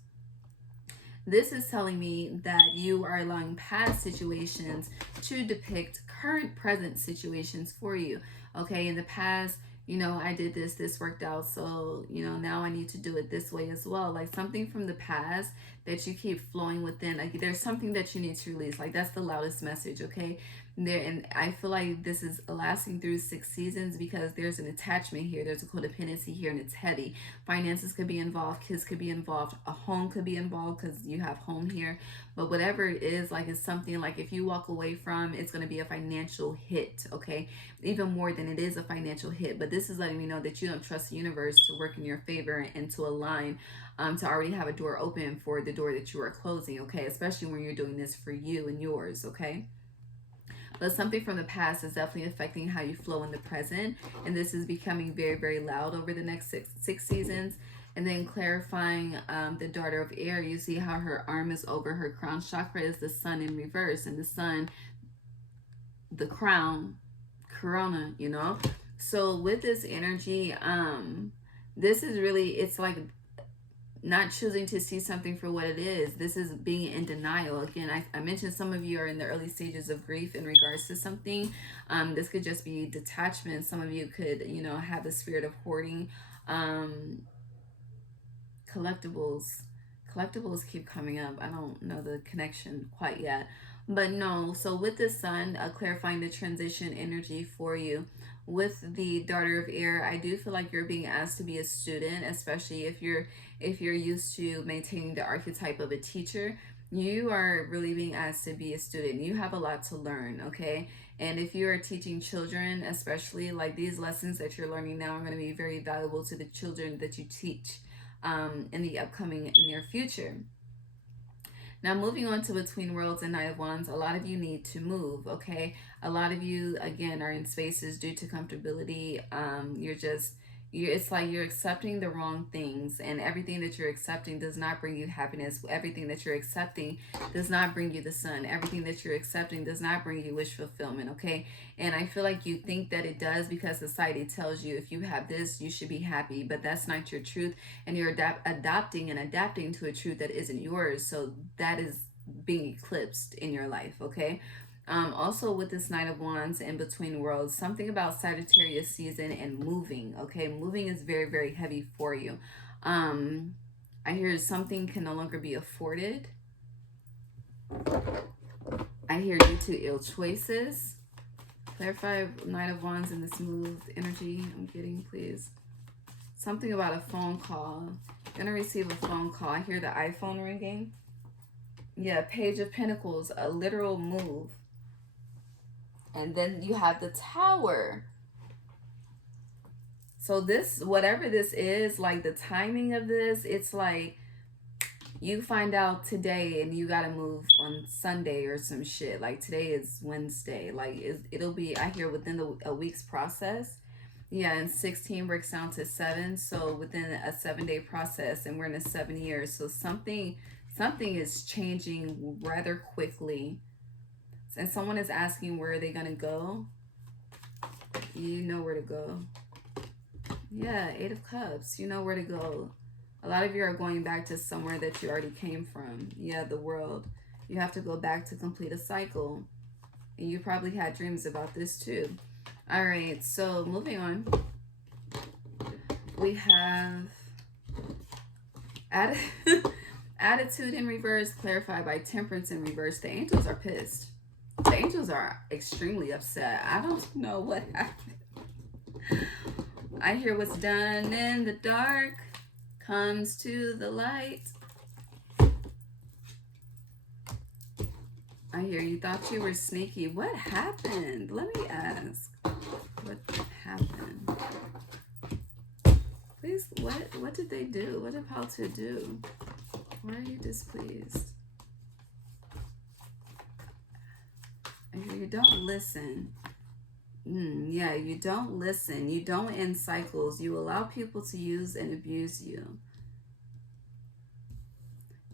this is telling me that you are allowing past situations to depict current present situations for you. Okay, in the past, I did this worked out, so, now I need to do it this way as well. Like something from the past that you keep flowing within. Like there's something that you need to release. Like that's the loudest message, okay? And I feel like this is lasting through 6 seasons, because there's an attachment here, there's a codependency here, and it's heavy. Finances could be involved, kids could be involved, a home could be involved because you have home here. But whatever it is, like it's something like if you walk away from, it's going to be a financial hit, okay? Even more than it is a financial hit. But this is letting me know that you don't trust the universe to work in your favor and to align, to already have a door open for the door that you are closing, okay? Especially when you're doing this for you and yours, okay? But something from the past is definitely affecting how you flow in the present, and this is becoming very, very loud over the next six seasons. And then clarifying the daughter of air, you see how her arm is over her crown chakra is the sun in reverse, and the sun, the crown, corona, So with this energy, this is really, it's like not choosing to see something for what it is. This is being in denial. Again, I mentioned some of you are in the early stages of grief in regards to something. This could just be detachment. Some of you could, have the spirit of hoarding. Collectibles keep coming up. I don't know the connection quite yet. But no, so with the sun, clarifying the transition energy for you. With the daughter of air, I do feel like you're being asked to be a student, especially if you're used to maintaining the archetype of a teacher. You are really being asked to be a student. You have a lot to learn, okay? And if you are teaching children, especially, like these lessons that you're learning now are going to be very valuable to the children that you teach in the upcoming near future. Now, moving on to Between Worlds and Knight of Wands, a lot of you need to move, okay? A lot of you, again, are in spaces due to comfortability. It's like you're accepting the wrong things, and everything that you're accepting does not bring you happiness. Everything that you're accepting does not bring you the sun. Everything that you're accepting does not bring you wish fulfillment, okay? And I feel like you think that it does because society tells you if you have this, you should be happy, but that's not your truth, and you're adopting and adapting to a truth that isn't yours. So that is being eclipsed in your life, okay? Also with this Knight of Wands in Between Worlds, something about Sagittarius season and moving, okay? Moving is very, very heavy for you. I hear something can no longer be afforded. I hear due to ill choices. Clarify Knight of Wands in this move energy I'm getting, please. Something about a phone call. Gonna receive a phone call. I hear the iPhone ringing. Yeah, Page of Pentacles, a literal move. And then you have the Tower. So this, whatever this is, like the timing of this, it's like you find out today and you gotta move on Sunday or some shit. Like today is Wednesday. Like it'll be, I hear, within a week's process. Yeah, and 16 breaks down to 7. So within a 7-day process, and we're in a 7 years. So something is changing rather quickly. And someone is asking where are they gonna go. You know where to go. Yeah, 8 of Cups. You know where to go. A lot of you are going back to somewhere that you already came from. Yeah, the world. You have to go back to complete a cycle. And you probably had dreams about this too. All right, so moving on. We have attitude in reverse, clarified by Temperance in reverse. The angels are pissed. The angels are extremely upset. I don't know what happened. I hear what's done in the dark comes to the light. I hear you thought you were sneaky. What happened? Let me ask. What happened? Please, what did they do? What did Paltu do? Why are you displeased? I hear you don't listen. Yeah, you don't listen. You don't end cycles. You allow people to use and abuse you.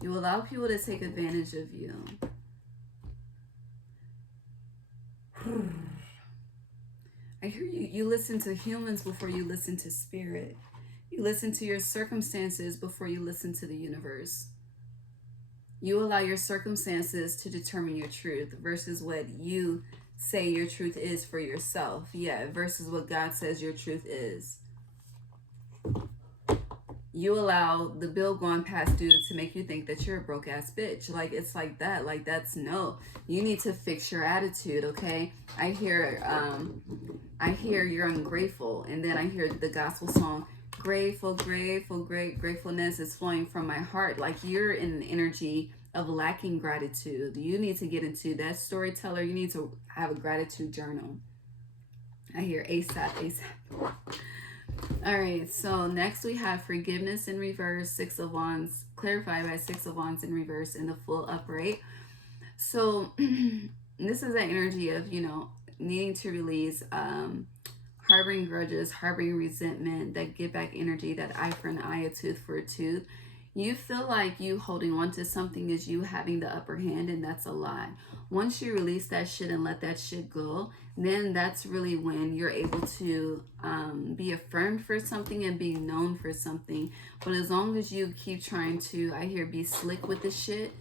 You allow people to take advantage of you. I hear you. You listen to humans before you listen to spirit. You listen to your circumstances before you listen to the universe. You allow your circumstances to determine your truth versus what you say your truth is for yourself. Yeah, versus what God says your truth is. You allow the bill going past due to make you think that you're a broke ass bitch. Like, it's like that. Like, that's no. You need to fix your attitude, okay? I hear you're ungrateful, and then I hear the gospel song, grateful, gratefulness is flowing from my heart. Like, you're in an energy of lacking gratitude. You need to get into that storyteller. You need to have a gratitude journal. I hear ASAP. All right, so next we have forgiveness in reverse, 6 of Wands, clarified by 6 of Wands in reverse in the full upright. So this is that energy of, needing to release, harboring grudges, harboring resentment, that get back energy, that eye for an eye, a tooth for a tooth. You feel like you holding on to something is you having the upper hand, and that's a lie. Once you release that shit and let that shit go, then that's really when you're able to be affirmed for something and be known for something. But as long as you keep trying to, I hear, be slick with the shit,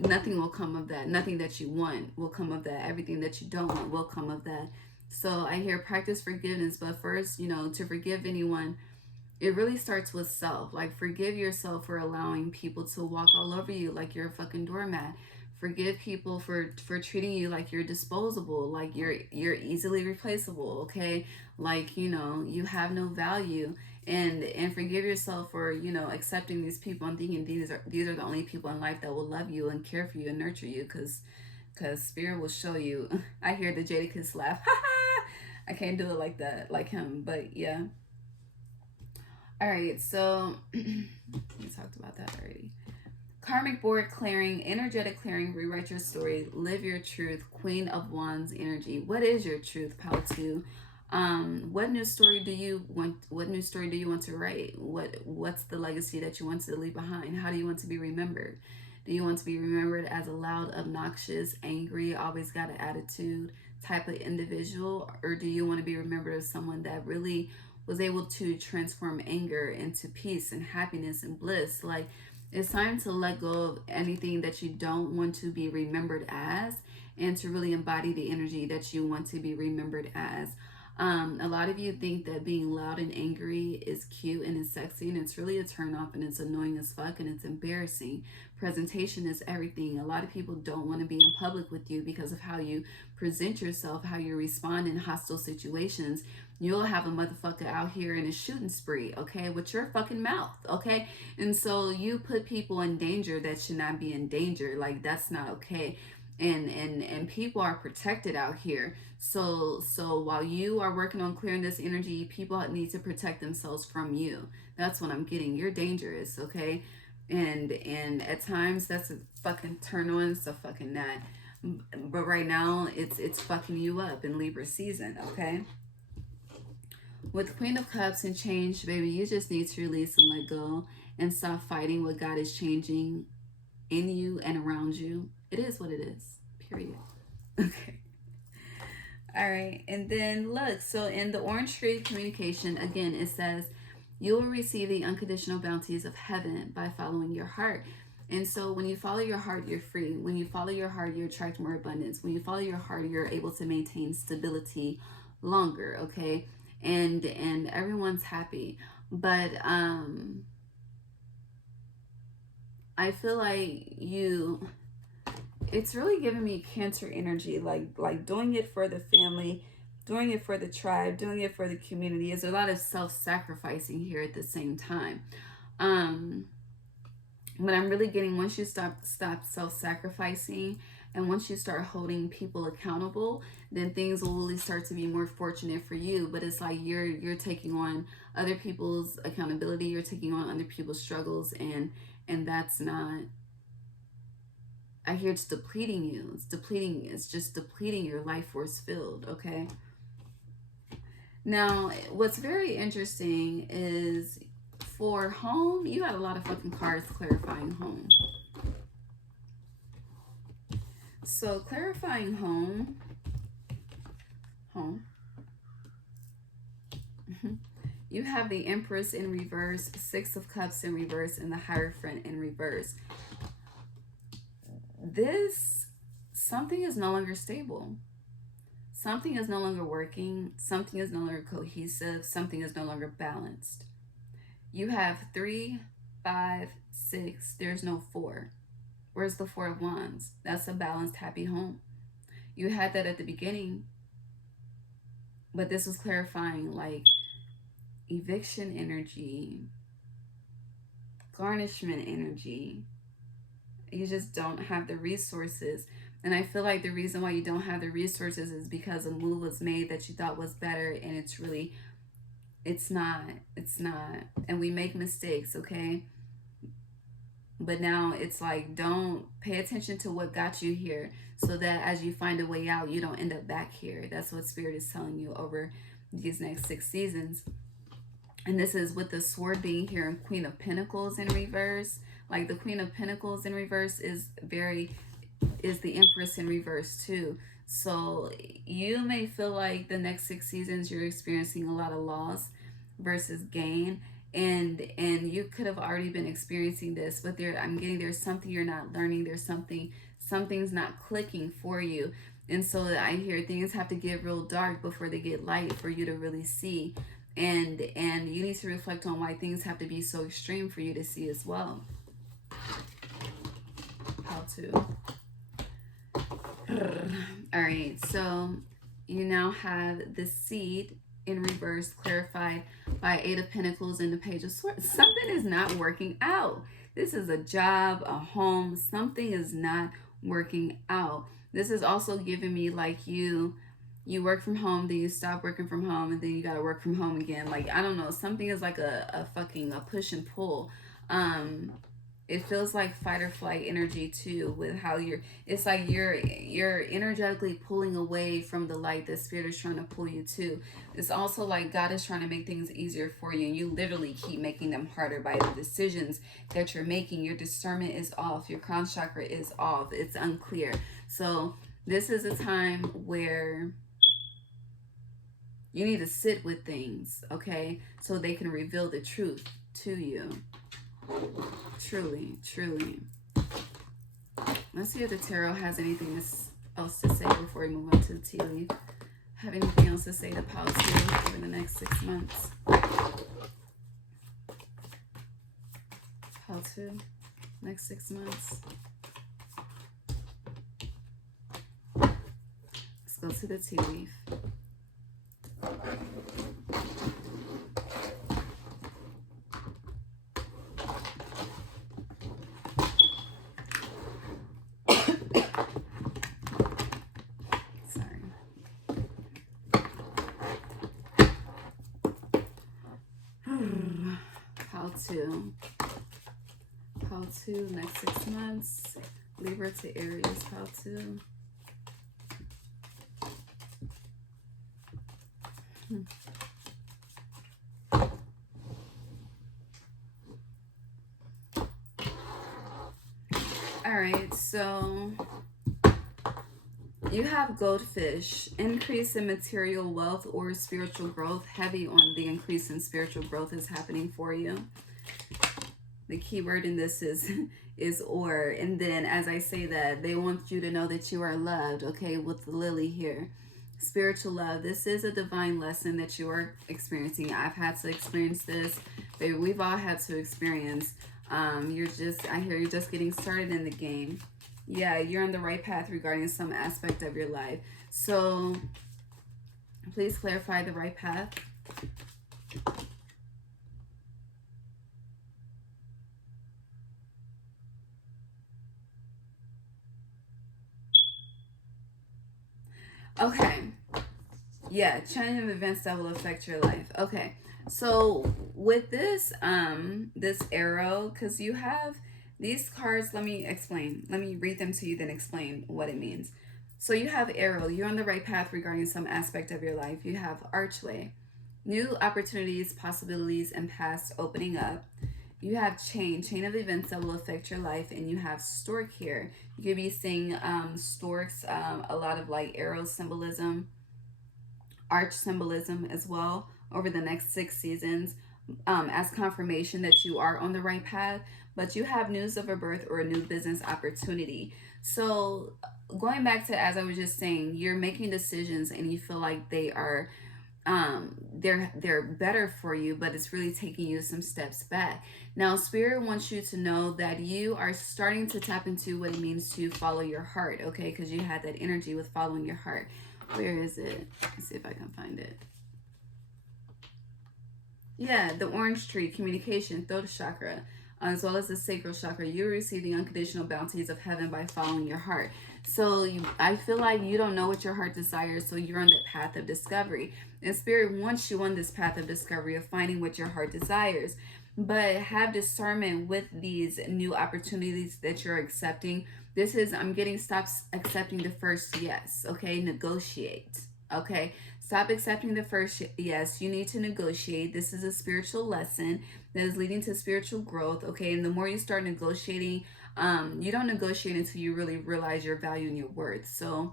nothing will come of that. Nothing that you want will come of that. Everything that you don't want will come of that. So I hear practice forgiveness, but first, to forgive anyone, it really starts with self. Like, forgive yourself for allowing people to walk all over you like you're a fucking doormat. Forgive people for treating you like you're disposable, like you're easily replaceable, okay? Like, you have no value. And forgive yourself for, accepting these people and thinking these are the only people in life that will love you and care for you and nurture you, because spirit will show you. I hear the Jadakiss laugh. I can't do it like that, like him, but yeah. All right, so we talked about that already. Karmic board clearing, energetic clearing, rewrite your story, live your truth, Queen of Wands energy. What is your truth, Pal 2? What new story do you want? What new story do you want to write? What's the legacy that you want to leave behind? How do you want to be remembered? Do you want to be remembered as a loud, obnoxious, angry, always got an attitude type of individual, or do you want to be remembered as someone that really was able to transform anger into peace and happiness and bliss? Like, it's time to let go of anything that you don't want to be remembered as, and to really embody the energy that you want to be remembered as. A lot of you think that being loud and angry is cute and it's sexy, and it's really a turn off, and it's annoying as fuck, and it's embarrassing. Presentation is everything. A lot of people don't want to be in public with you because of how you present yourself, how you respond in hostile situations. You'll have a motherfucker out here in a shooting spree, okay, with your fucking mouth, okay? And so you put people in danger that should not be in danger. Like, that's not okay. And people are protected out here. So while you are working on clearing this energy, people need to protect themselves from you. That's what I'm getting. You're dangerous, okay? And at times that's a fucking turn on, it's a fucking not. But right now it's fucking you up in Libra season, okay? With Queen of Cups and change, baby, you just need to release and let go and stop fighting what God is changing in you and around you. It is what it is, period. Okay. All right. And then look, so in the Orange Tree communication, again, it says, you will receive the unconditional bounties of heaven by following your heart. And so when you follow your heart, you're free. When you follow your heart, you attract more abundance. When you follow your heart, you're able to maintain stability longer, okay? And everyone's happy. But I feel like it's really giving me Cancer energy, like doing it for the family, doing it for the tribe, doing it for the community. There's a lot of self-sacrificing here at the same time. But I'm really getting, once you stop self-sacrificing, and once you start holding people accountable, then things will really start to be more fortunate for you. But it's like you're taking on other people's accountability, you're taking on other people's struggles, and that's not, I hear it's depleting you. It's just depleting your life force field, okay? Now, what's very interesting is for home, you got a lot of fucking cards clarifying home. So clarifying home. You have the Empress in reverse, Six of Cups in reverse, and the Hierophant in reverse. Something is no longer stable. Something is no longer working. Something is no longer cohesive. Something is no longer balanced. You have 3, 5, 6. There's no 4. Where's the 4 of Wands? That's a balanced, happy home. You had that at the beginning, but this was clarifying like eviction energy, garnishment energy. You just don't have the resources. And I feel like the reason why you don't have the resources is because a move was made that you thought was better, and it's not. And we make mistakes, okay? But now it's like, don't pay attention to what got you here, so that as you find a way out, you don't end up back here. That's what Spirit is telling you over these next 6 seasons. And this is with the sword being here and Queen of Pentacles in reverse. Like the Queen of Pentacles in reverse is the Empress in reverse too. So you may feel like the next 6 seasons you're experiencing a lot of loss versus gain. And you could have already been experiencing this, but I'm getting there's something you're not learning. There's something's not clicking for you. And so I hear things have to get real dark before they get light for you to really see. And you need to reflect on why things have to be so extreme for you to see as well. How to. All right, so you now have the Seed in reverse clarified by 8 of Pentacles and the Page of Swords. Something is not working out. This is a job, a home. Something is not working out. This is also giving me like you you work from home, then you stop working from home, and then you gotta work from home again. Like, I don't know, something is like a push and pull. Um, it feels like fight or flight energy too, with how it's like you're energetically pulling away from the light that spirit is trying to pull you to. It's also like God is trying to make things easier for you, and you literally keep making them harder by the decisions that you're making. Your discernment is off, your crown chakra is off, it's unclear. So this is a time where you need to sit with things, okay, so they can reveal the truth to you. Truly, truly. Let's see if the tarot has anything else to say before we move on to the tea leaf. Have anything else to say to positive over the next 6 months? Positive, next 6 months. Let's go to the tea leaf. How to next 6 months. Libra to Aries, how to. Alright, so you have goldfish, increase in material wealth or spiritual growth. Heavy on the increase in spiritual growth is happening for you. The key word in this is or. And then as I say that, they want you to know that you are loved, okay, with the lily here. Spiritual love. This is a divine lesson that you are experiencing. I've had to experience this. Baby, we've all had to experience. I hear you're just getting started in the game. Yeah, you're on the right path regarding some aspect of your life. So please clarify the right path. Okay. Yeah, chain of events that will affect your life. Okay. So with this this arrow, because you have these cards, let me explain. Let me read them to you, then explain what it means. So you have arrow, you're on the right path regarding some aspect of your life. You have archway, new opportunities, possibilities, and paths opening up. You have chain of events that will affect your life, and you have stork here. You could be seeing storks, a lot of like arrow symbolism, arch symbolism as well over the next 6 seasons, as confirmation that you are on the right path. But you have news of a birth or a new business opportunity. So going back to, as I was just saying, you're making decisions and you feel like they are they're better for you, but it's really taking you some steps back. Now spirit wants you to know that you are starting to tap into what it means to follow your heart, okay, because you had that energy with following your heart. Where is it? Let's see if I can find it. Yeah, the orange tree, communication, throat chakra, as well as the sacral chakra. You're receiving unconditional bounties of heaven by following your heart. So I feel like you don't know what your heart desires, so you're on that path of discovery. And spirit wants you on this path of discovery, of finding what your heart desires. But have discernment with these new opportunities that you're accepting. This is, I'm getting, stop accepting the first yes, okay? Negotiate, okay? Stop accepting the first yes. You need to negotiate. This is a spiritual lesson that is leading to spiritual growth, okay? And the more you start negotiating, you don't negotiate until you really realize your value and your worth. So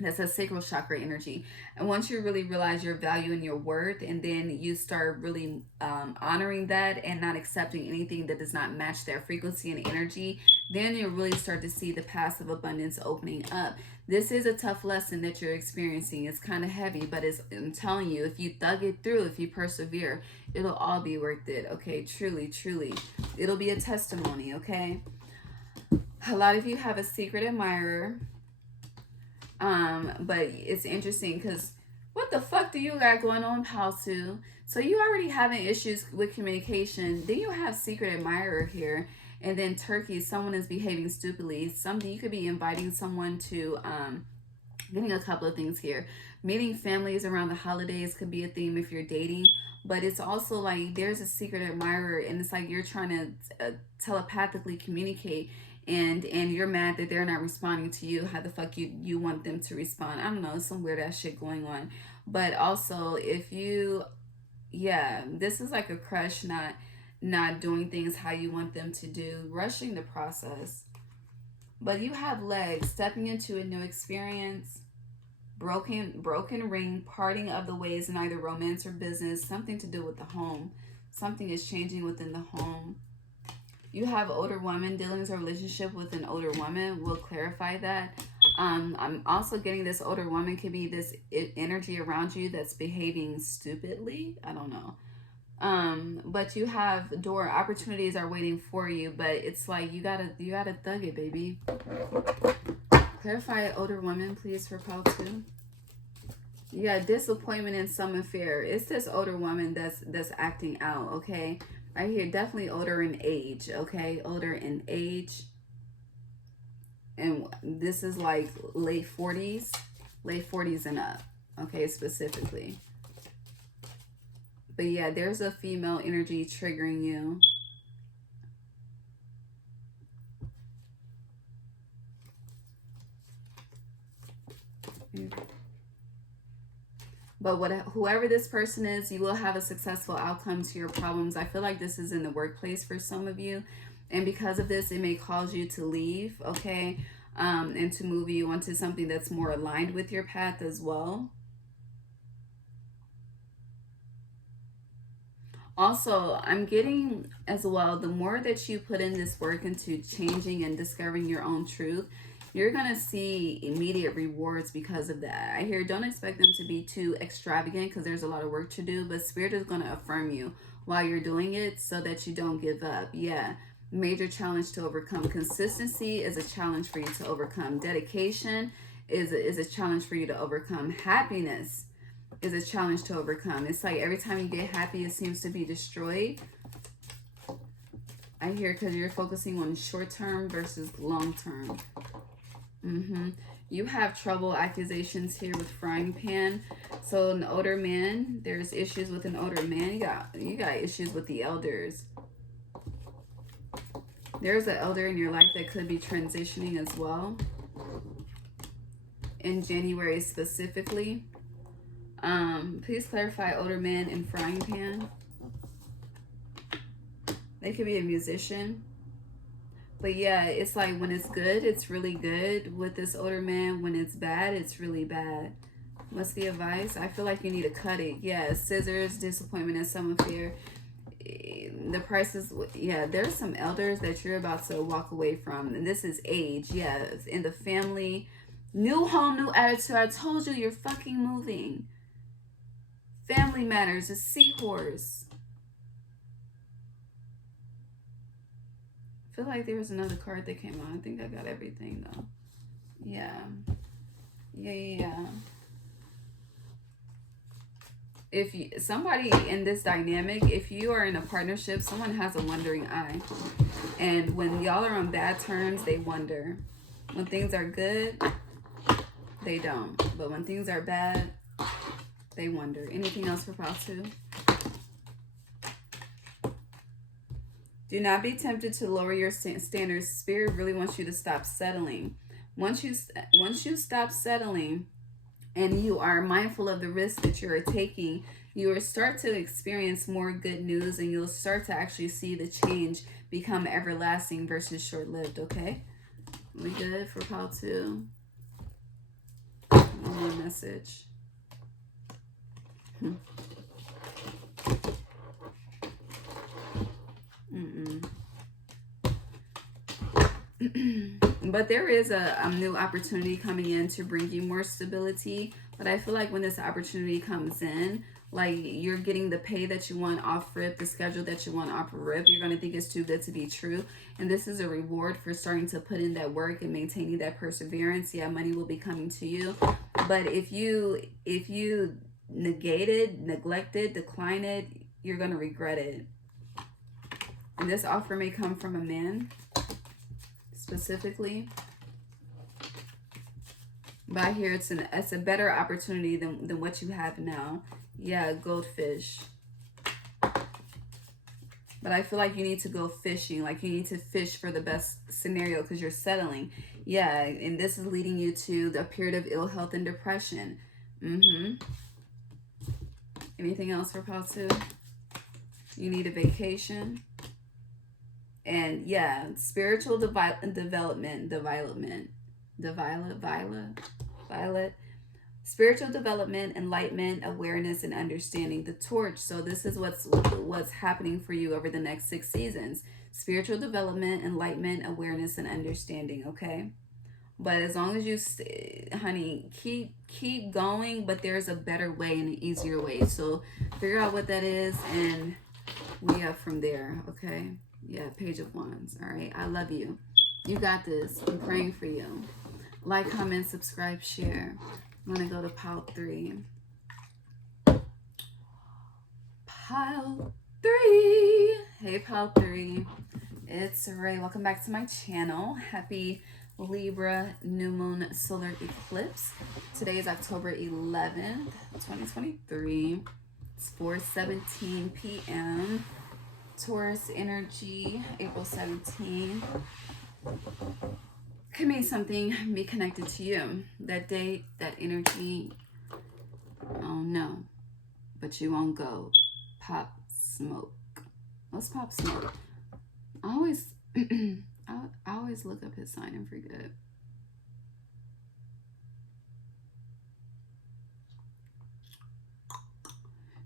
that's a sacral chakra energy. And once you really realize your value and your worth, and then you start really honoring that and not accepting anything that does not match that frequency and energy, then you'll really start to see the paths of abundance opening up. This is a tough lesson that you're experiencing. It's kind of heavy, but I'm telling you, if you thug it through, if you persevere, it'll all be worth it, okay? Truly, truly. It'll be a testimony, okay? A lot of you have a secret admirer. But it's interesting because what the fuck do you got going on, Palsu? So you already having issues with communication. Then you have secret admirer here. And then Turkey, someone is behaving stupidly. You could be inviting someone to, getting a couple of things here. Meeting families around the holidays could be a theme if you're dating, but it's also like there's a secret admirer, and it's like you're trying to telepathically communicate, and you're mad that they're not responding to you. How the fuck you want them to respond? I don't know, some weird ass shit going on. But also, if you, yeah, this is like a crush not doing things how you want them to do, rushing the process. But you have legs, stepping into a new experience, broken ring, parting of the ways in either romance or business, something to do with the home. Something is changing within the home. You have older woman, dealings or relationship with an older woman. We'll clarify that. I'm also getting this older woman could be this energy around you that's behaving stupidly. I don't know. But you have door opportunities are waiting for you, but it's like you gotta thug it, baby. Clarify older woman, please, for pile 2. You got disappointment in some affair. It's this older woman that's acting out, okay? Right here, definitely older in age, okay? Older in age. And this is like late 40s and up, okay, specifically. But yeah, there's a female energy triggering you. But whoever this person is, you will have a successful outcome to your problems. I feel like this is in the workplace for some of you. And because of this, it may cause you to leave, okay? And to move you onto something that's more aligned with your path as well. Also, I'm getting as well, the more that you put in this work into changing and discovering your own truth, you're going to see immediate rewards because of that. I hear don't expect them to be too extravagant because there's a lot of work to do, but Spirit is going to affirm you while you're doing it so that you don't give up. Yeah, major challenge to overcome. Consistency is a challenge for you to overcome. Dedication is a challenge for you to overcome. Happiness is a challenge to overcome. It's like every time you get happy, it seems to be destroyed. I hear because you're focusing on short term versus long term. You have trouble accusations here with frying pan. So an older man, there's issues with an older man. You got issues with the elders. There's an elder in your life that could be transitioning as well. In January specifically. Please clarify older man and frying pan. They could be a musician. But yeah, it's like when it's good, it's really good with this older man. When it's bad, it's really bad. What's the advice? I feel like you need to cut it. Yeah, scissors, disappointment, and some affair. The price is, yeah, there's some elders that you're about to walk away from. And this is age. Yeah, in the family. New home, new attitude. I told you you're fucking moving. Family matters. A seahorse. I feel like there was another card that came on. I think I got everything though. Yeah. If you, somebody in this dynamic, if you are in a partnership, someone has a wondering eye. And when y'all are on bad terms, they wonder. When things are good, they don't. But when things are bad, they wonder. Anything else for pile 2? Do not be tempted to lower your standards. Spirit really wants you to stop settling. Once you stop settling and you are mindful of the risk that you are taking, you will start to experience more good news, and you'll start to actually see the change become everlasting versus short-lived, okay? We good for pile 2? One more message. But there is a new opportunity coming in to bring you more stability. But I feel like when this opportunity comes in, like you're getting the pay that you want off rip, the schedule that you want off rip, you're going to think it's too good to be true. And this is a reward for starting to put in that work and maintaining that perseverance. Yeah, money will be coming to you. But if you negate it, neglect it, decline it, you're going to regret it. And this offer may come from a man, specifically. But I hear it's a better opportunity than what you have now. Yeah, goldfish. But I feel like you need to go fishing. Like you need to fish for the best scenario because you're settling. Yeah, and this is leading you to a period of ill health and depression. Anything else for Pal 2? You need a vacation. And yeah, spiritual development. Violet. Spiritual development, enlightenment, awareness, and understanding. The torch. So this is what's happening for you over the next 6 seasons. Spiritual development, enlightenment, awareness, and understanding. Okay. But as long as you honey, keep going, but there's a better way and an easier way. So figure out what that is, and we have from there. Okay. Yeah, Page of Wands. All right. I love you. You got this. I'm praying for you. Like, comment, subscribe, share. I'm going to go to pile 3. Pile 3. Hey, pile 3. It's Ray. Welcome back to my channel. Happy Libra new moon solar eclipse. Today is October 11th, 2023. It's 4:17 p.m. Taurus energy, April 17th. Could mean something be connected to you. That date, that energy. Oh no, but you won't go. Pop smoke. Let's pop smoke. I always look up his sign and forget.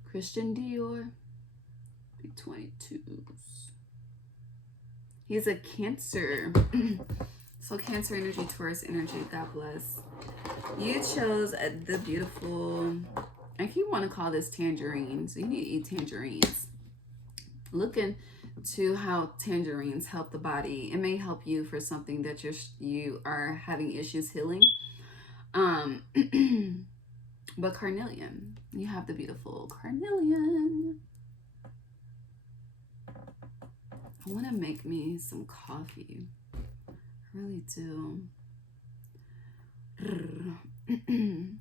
Christian Dior. Big 22s. He's a Cancer. So Cancer energy, Taurus energy, God bless. You chose the beautiful, I keep want to call this tangerines. You need to eat tangerines. Look into how tangerines help the body. It may help you for something that you are having issues healing. But Carnelian, you have the beautiful Carnelian. I want to make me some coffee. I really do. Can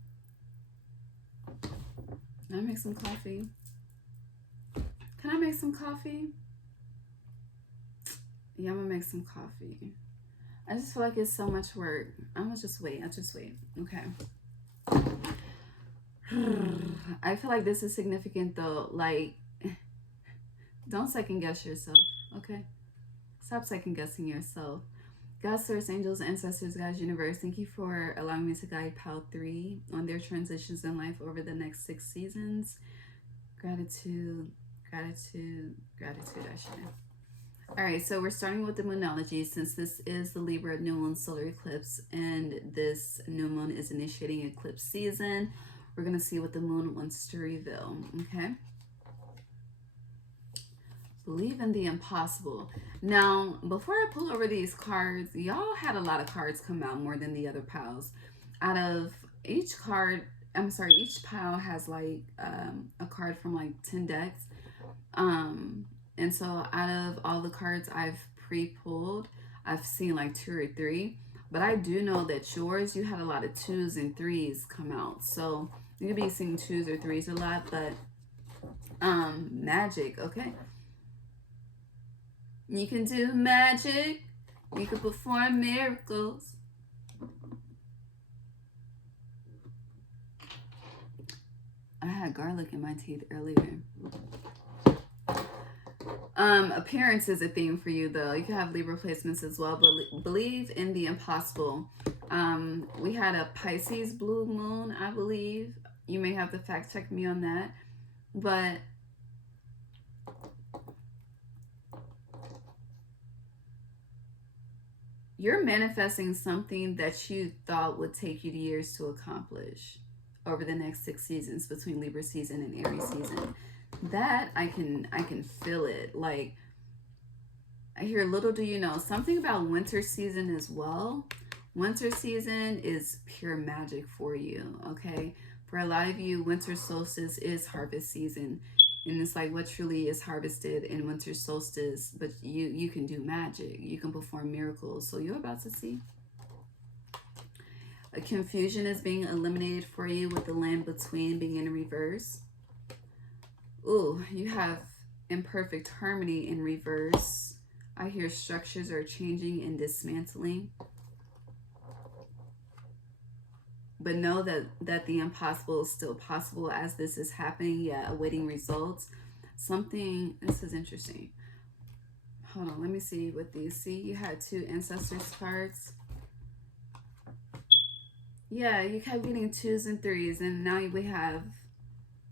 I make some coffee? Can I make some coffee? Yeah, I'm gonna make some coffee. I just feel like it's so much work. I'm gonna just wait. I'll just wait. Okay. I feel like this is significant though. Like, don't second guess yourself. Okay? Stop second guessing yourself. God, source, angels, ancestors, guys, universe, thank you for allowing me to guide Pal 3 on their transitions in life over the next 6 seasons. Gratitude, gratitude, gratitude, I should. All right, so we're starting with the moonology since this is the Libra new moon solar eclipse and this new moon is initiating eclipse season. We're going to see what the moon wants to reveal, okay? Believe in the impossible. Now, before I pull over these cards, y'all had a lot of cards come out more than the other piles. Out of each card, each pile has like a card from like 10 decks. And so out of all the cards I've pre-pulled, I've seen like 2 or 3. But I do know that yours, you had a lot of 2s and 3s come out. So you could be seeing 2s or 3s a lot, but magic, okay? You can do magic. You can perform miracles. I had garlic in my teeth earlier. Appearance is a theme for you though. You can have Libra placements as well, but believe in the impossible. We had a Pisces blue moon, I believe. You may have to fact check me on that. But you're manifesting something that you thought would take you years to accomplish over the next 6 seasons between Libra season and Aries season. That I can feel it. Like, I hear little do you know something about winter season as well. Winter season is pure magic for you, okay? For a lot of you, winter solstice is harvest season. And it's like what truly is harvested in winter solstice, but you can do magic. You can perform miracles. So you're about to see. A confusion is being eliminated for you with the land between being in reverse. Ooh, you have imperfect harmony in reverse. I hear structures are changing and dismantling. But know that the impossible is still possible as this is happening. Yeah, awaiting results. Something, this is interesting. Hold on, let me see what these. See, you had 2 ancestors cards. Yeah, you kept getting 2s and 3s, and now we have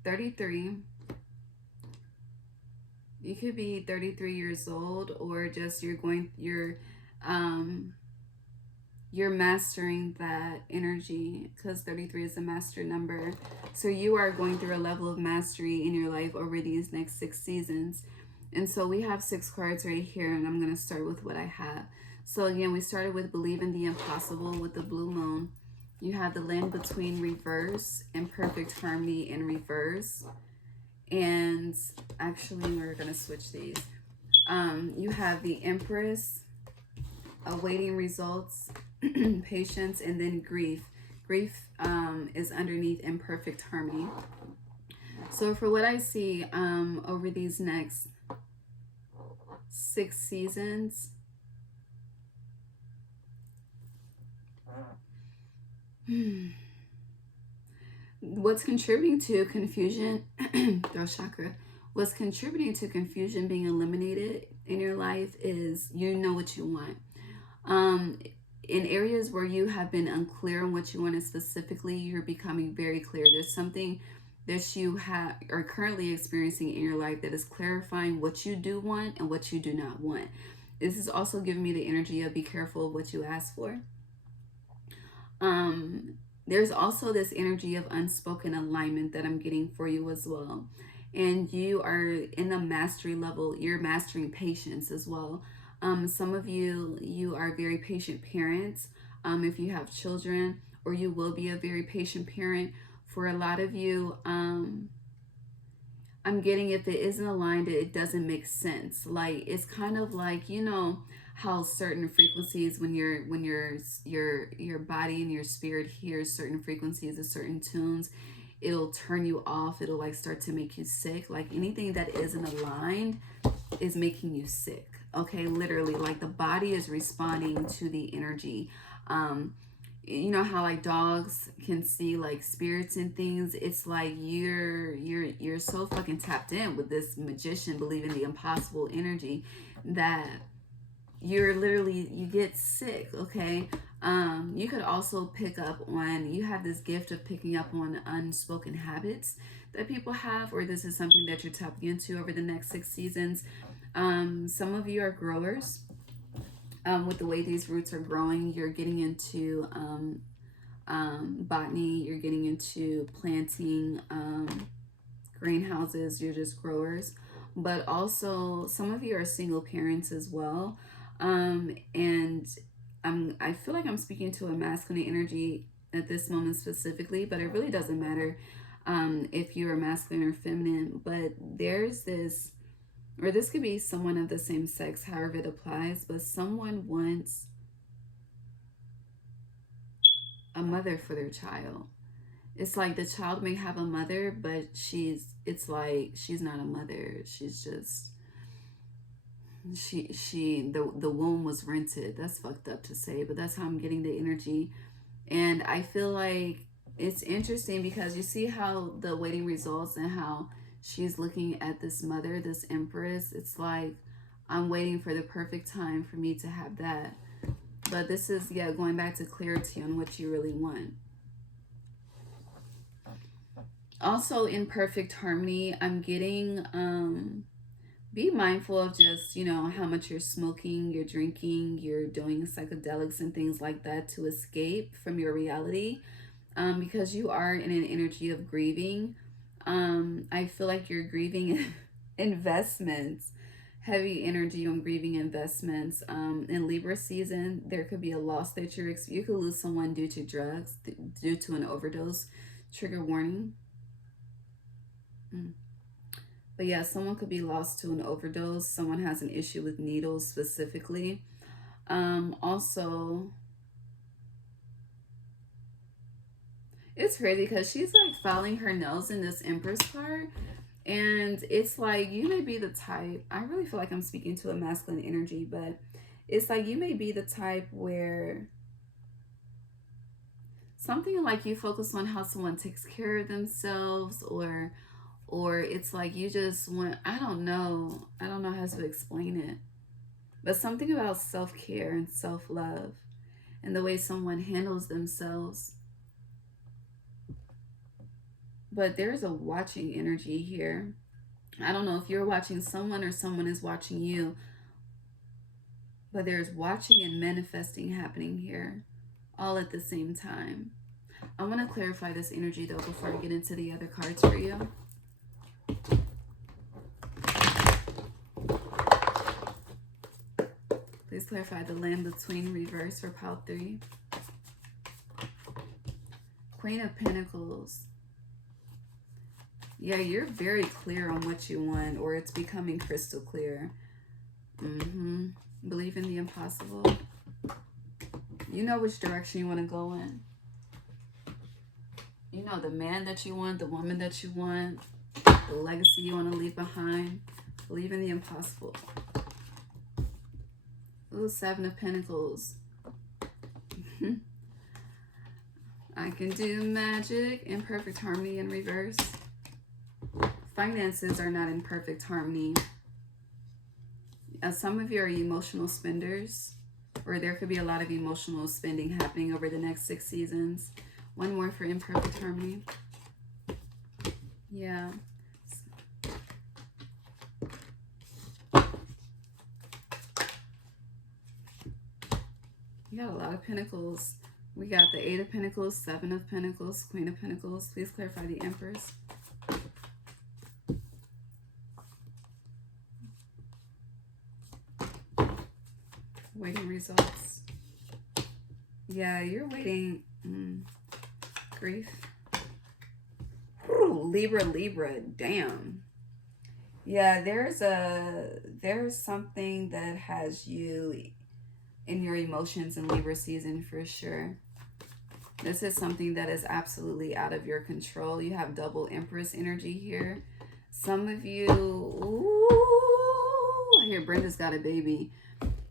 33. You could be 33 years old, or just you're mastering that energy, because 33 is a master number. So you are going through a level of mastery in your life over these next 6 seasons. And so we have 6 cards right here, and I'm going to start with what I have. So again, we started with Believe in the Impossible with the blue moon. You have the land between reverse and perfect harmony in reverse. And actually, we're going to switch these. You have the Empress, awaiting results, patience, and then grief. Grief is underneath imperfect harmony. So for what I see over these next 6 seasons, what's contributing to confusion, throat chakra, what's contributing to confusion being eliminated in your life is you know what you want. In areas where you have been unclear on what you wanted specifically, you're becoming very clear. There's something that you are currently experiencing in your life that is clarifying what you do want and what you do not want. This is also giving me the energy of be careful of what you ask for. There's also this energy of unspoken alignment that I'm getting for you as well. And you are in the mastery level. You're mastering patience as well. Some of you are very patient parents if you have children, or you will be a very patient parent. For a lot of you, I'm getting if it isn't aligned, it doesn't make sense. Like, it's kind of like, you know how certain frequencies, when your body and your spirit hears certain frequencies of certain tunes, it'll turn you off. It'll like start to make you sick. Like anything that isn't aligned is making you sick. Okay, literally, like the body is responding to the energy. You know how like dogs can see like spirits and things. It's like you're so fucking tapped in with this magician, believing the impossible energy, that you're literally, you get sick. Okay. You could also pick up on, you have this gift of picking up on unspoken habits that people have, or this is something that you're tapping into over the next 6 seasons. Some of you are growers. With the way these roots are growing, you're getting into botany, you're getting into planting greenhouses, you're just growers. But also, some of you are single parents as well. And I feel like I'm speaking to a masculine energy at this moment specifically, but it really doesn't matter if you're masculine or feminine. But there's this, or this could be someone of the same sex, however it applies, but someone wants a mother for their child. It's like the child may have a mother, but it's like she's not a mother. She's just, the womb was rented. That's fucked up to say, but that's how I'm getting the energy. And I feel like it's interesting because you see how the waiting results and how she's looking at this mother, this empress. It's like, I'm waiting for the perfect time for me to have that. But this is, yeah, going back to clarity on what you really want. Also, in perfect harmony, I'm getting, be mindful of just, you know, how much you're smoking, you're drinking, you're doing psychedelics and things like that to escape from your reality. Because you are in an energy of grieving. I feel like you're grieving investments, heavy energy on grieving investments. In Libra season, there could be a loss that you could lose someone due to drugs, due to an overdose. Trigger warning. But yeah, someone could be lost to an overdose. Someone has an issue with needles specifically. Also, It's crazy because she's like filing her nails in this Empress card. And it's like you may be the type, I really feel like I'm speaking to a masculine energy, but it's like you may be the type where something like you focus on how someone takes care of themselves, or it's like you just want, I don't know how to explain it, but something about self-care and self-love and the way someone handles themselves. But there's a watching energy here. I don't know if you're watching someone or someone is watching you, but there's watching and manifesting happening here all at the same time. I want to clarify this energy though before I get into the other cards for you. Please clarify the land between reverse for pile 3. Queen of Pentacles. Yeah, you're very clear on what you want, or it's becoming crystal clear. Believe in the impossible. You know which direction you want to go in. You know the man that you want, the woman that you want, the legacy you want to leave behind. Believe in the impossible. Ooh, 7 of Pentacles. I can do magic in perfect harmony in reverse. Finances are not in perfect harmony. Some of you are emotional spenders, or there could be a lot of emotional spending happening over the next 6 seasons. One more for imperfect harmony. Yeah. You got a lot of pentacles. We got the 8 of Pentacles, 7 of Pentacles, Queen of Pentacles. Please clarify the Empress. Waiting results. Yeah, you're waiting. Grief. Ooh, Libra, damn. Yeah, there's something that has you in your emotions in Libra season for sure. This is something that is absolutely out of your control. You have double Empress energy here. Some of you, ooh, I hear Brenda's got a baby.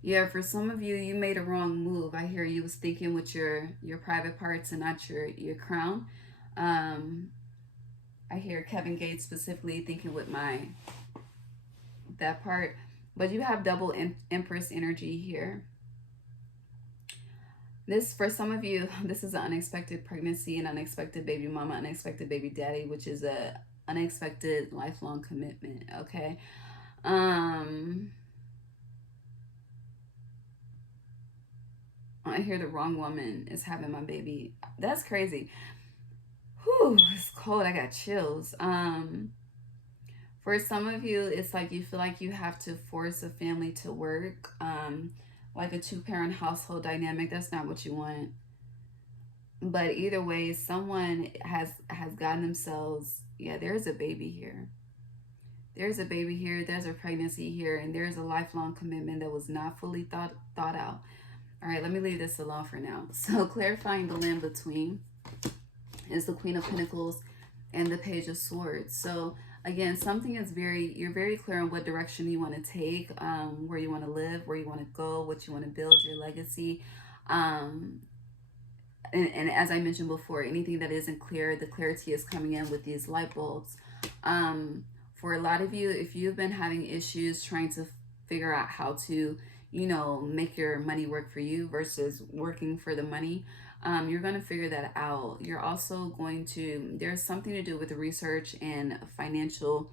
Yeah, for some of you, you made a wrong move. I hear you was thinking with your private parts and not your crown. I hear Kevin Gates specifically thinking with that part. But you have double Empress energy here. This, for some of you, this is an unexpected pregnancy, an unexpected baby mama, unexpected baby daddy, which is a unexpected lifelong commitment, okay? I hear the wrong woman is having my baby. That's crazy. Whew, it's cold. I got chills. For some of you, it's like you feel like you have to force a family to work. Like a 2-parent household dynamic. That's not what you want. But either way, someone has gotten themselves, yeah, there's a baby here. There's a baby here, there's a pregnancy here, and there's a lifelong commitment that was not fully thought out. All right, let me leave this alone for now. So clarifying the land between is the Queen of Pentacles and the Page of Swords. So again, something is you're very clear on what direction you want to take, where you want to live, where you want to go, what you want to build, your legacy. And as I mentioned before, anything that isn't clear, the clarity is coming in with these light bulbs. For a lot of you, if you've been having issues trying to figure out how to, make your money work for you versus working for the money, you're going to figure that out. You're also going to, there's something to do with the research and financial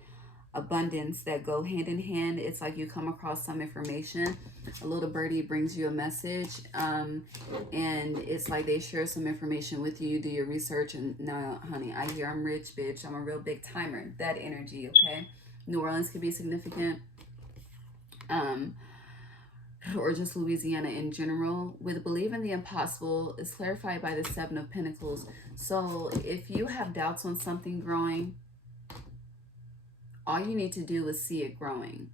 abundance that go hand in hand. It's like you come across some information, a little birdie brings you a message, and it's like they share some information with you, do your research, and now, honey, I hear I'm rich, bitch, I'm a real big timer. That energy, okay? New Orleans could be significant, or just Louisiana in general. With believe in the impossible is clarified by the 7 of Pentacles. So if you have doubts on something growing, all you need to do is see it growing.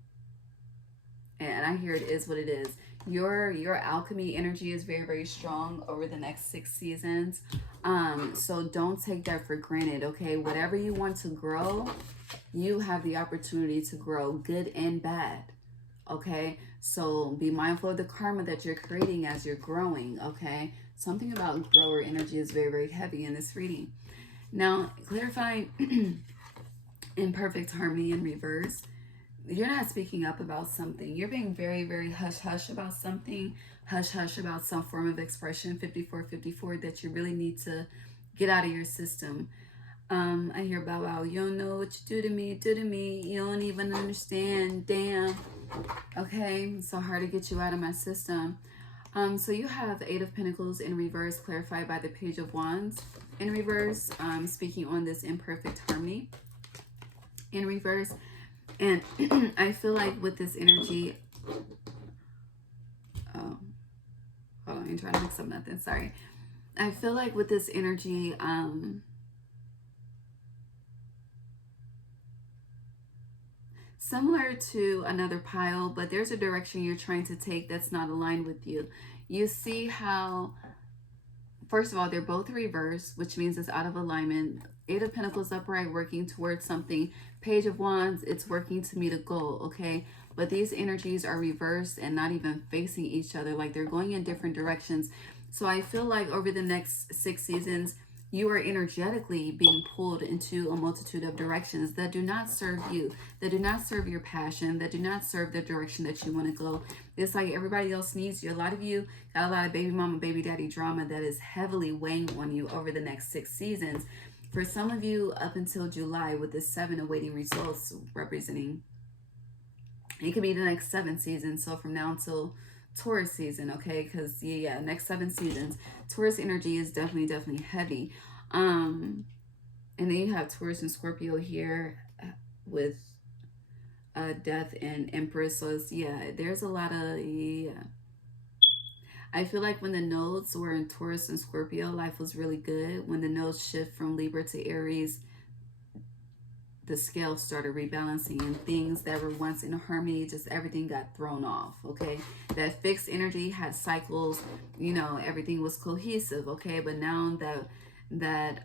And I hear it is what it is. Your alchemy energy is very, very strong over the next 6 seasons. So don't take that for granted, okay? Whatever you want to grow, you have the opportunity to grow, good and bad. Okay, so be mindful of the karma that you're creating as you're growing. Okay, something about grower energy is very, very heavy in this reading. Now, clarifying imperfect harmony in reverse. You're not speaking up about something. You're being very, very hush hush about something. Hush hush about some form of expression. 5454 that you really need to get out of your system. I hear Bow Wow, you don't know what you do to me, you don't even understand, damn. Okay, it's so hard to get you out of my system. So you have Eight of Pentacles in reverse, clarified by the Page of Wands in reverse, speaking on this imperfect harmony in reverse. And I feel like with this energy, hold on, I'm trying to mix up nothing, sorry. I feel like with this energy, similar to another pile, but there's a direction you're trying to take that's not aligned with you. You see how, first of all, they're both reverse, which means it's out of alignment. Eight of Pentacles upright, working towards something. Page of Wands, it's working to meet a goal, okay? But these energies are reversed and not even facing each other. Like they're going in different directions. So I feel like over the next 6 seasons, you are energetically being pulled into a multitude of directions that do not serve you, that do not serve your passion, that do not serve the direction that you want to go. It's like everybody else needs you. A lot of you got a lot of baby mama, baby daddy drama that is heavily weighing on you over the next 6 seasons. For some of you, up until July, with the 7 awaiting results representing, it could be the next 7 seasons. So from now until Taurus season, okay? Because yeah, next 7 seasons, Taurus energy is definitely heavy. And then you have Taurus and Scorpio here with Death and Empress. So it's, yeah, there's a lot of, yeah. I feel like when the nodes were in Taurus and Scorpio, life was really good. When the nodes shift from Libra to Aries, the scale started rebalancing, and things that were once in harmony, just everything got thrown off, okay? That fixed energy had cycles, you know, everything was cohesive, okay? But now that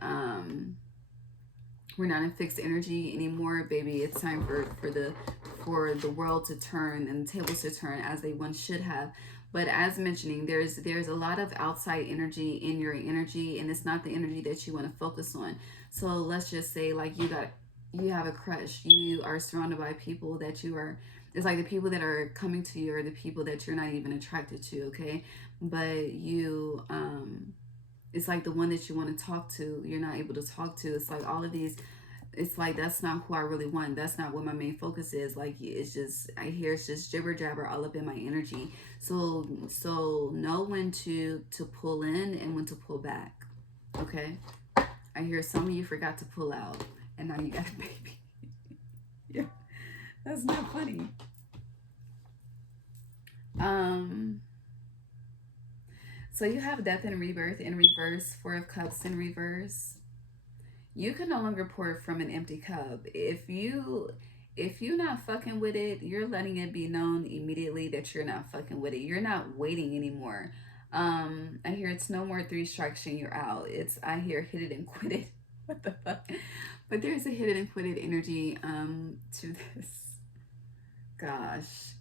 we're not in fixed energy anymore, baby, it's time for the world to turn and the tables to turn as they once should have. But as mentioning, there's a lot of outside energy in your energy, and it's not the energy that you want to focus on. So let's just say, like, you have a crush, you are surrounded by people that you are, it's like the people that are coming to you are the people that you're not even attracted to, okay? But you, it's like the one that you want to talk to, you're not able to talk to. It's like all of these, it's like, that's not who I really want. That's not what my main focus is. Like, it's just, I hear it's just jibber jabber all up in my energy. So know when to pull in and when to pull back, okay? I hear some of you forgot to pull out, and now you got a baby. Yeah, that's not funny. So you have Death and Rebirth in reverse, Four of Cups in reverse. You can no longer pour from an empty cup. If you're not fucking with it, you're letting it be known immediately that you're not fucking with it. You're not waiting anymore. I hear it's no more 3 strikes and you're out. I hear hit it and quit it. What the fuck? But there's a hit it and quit it energy to this. Gosh,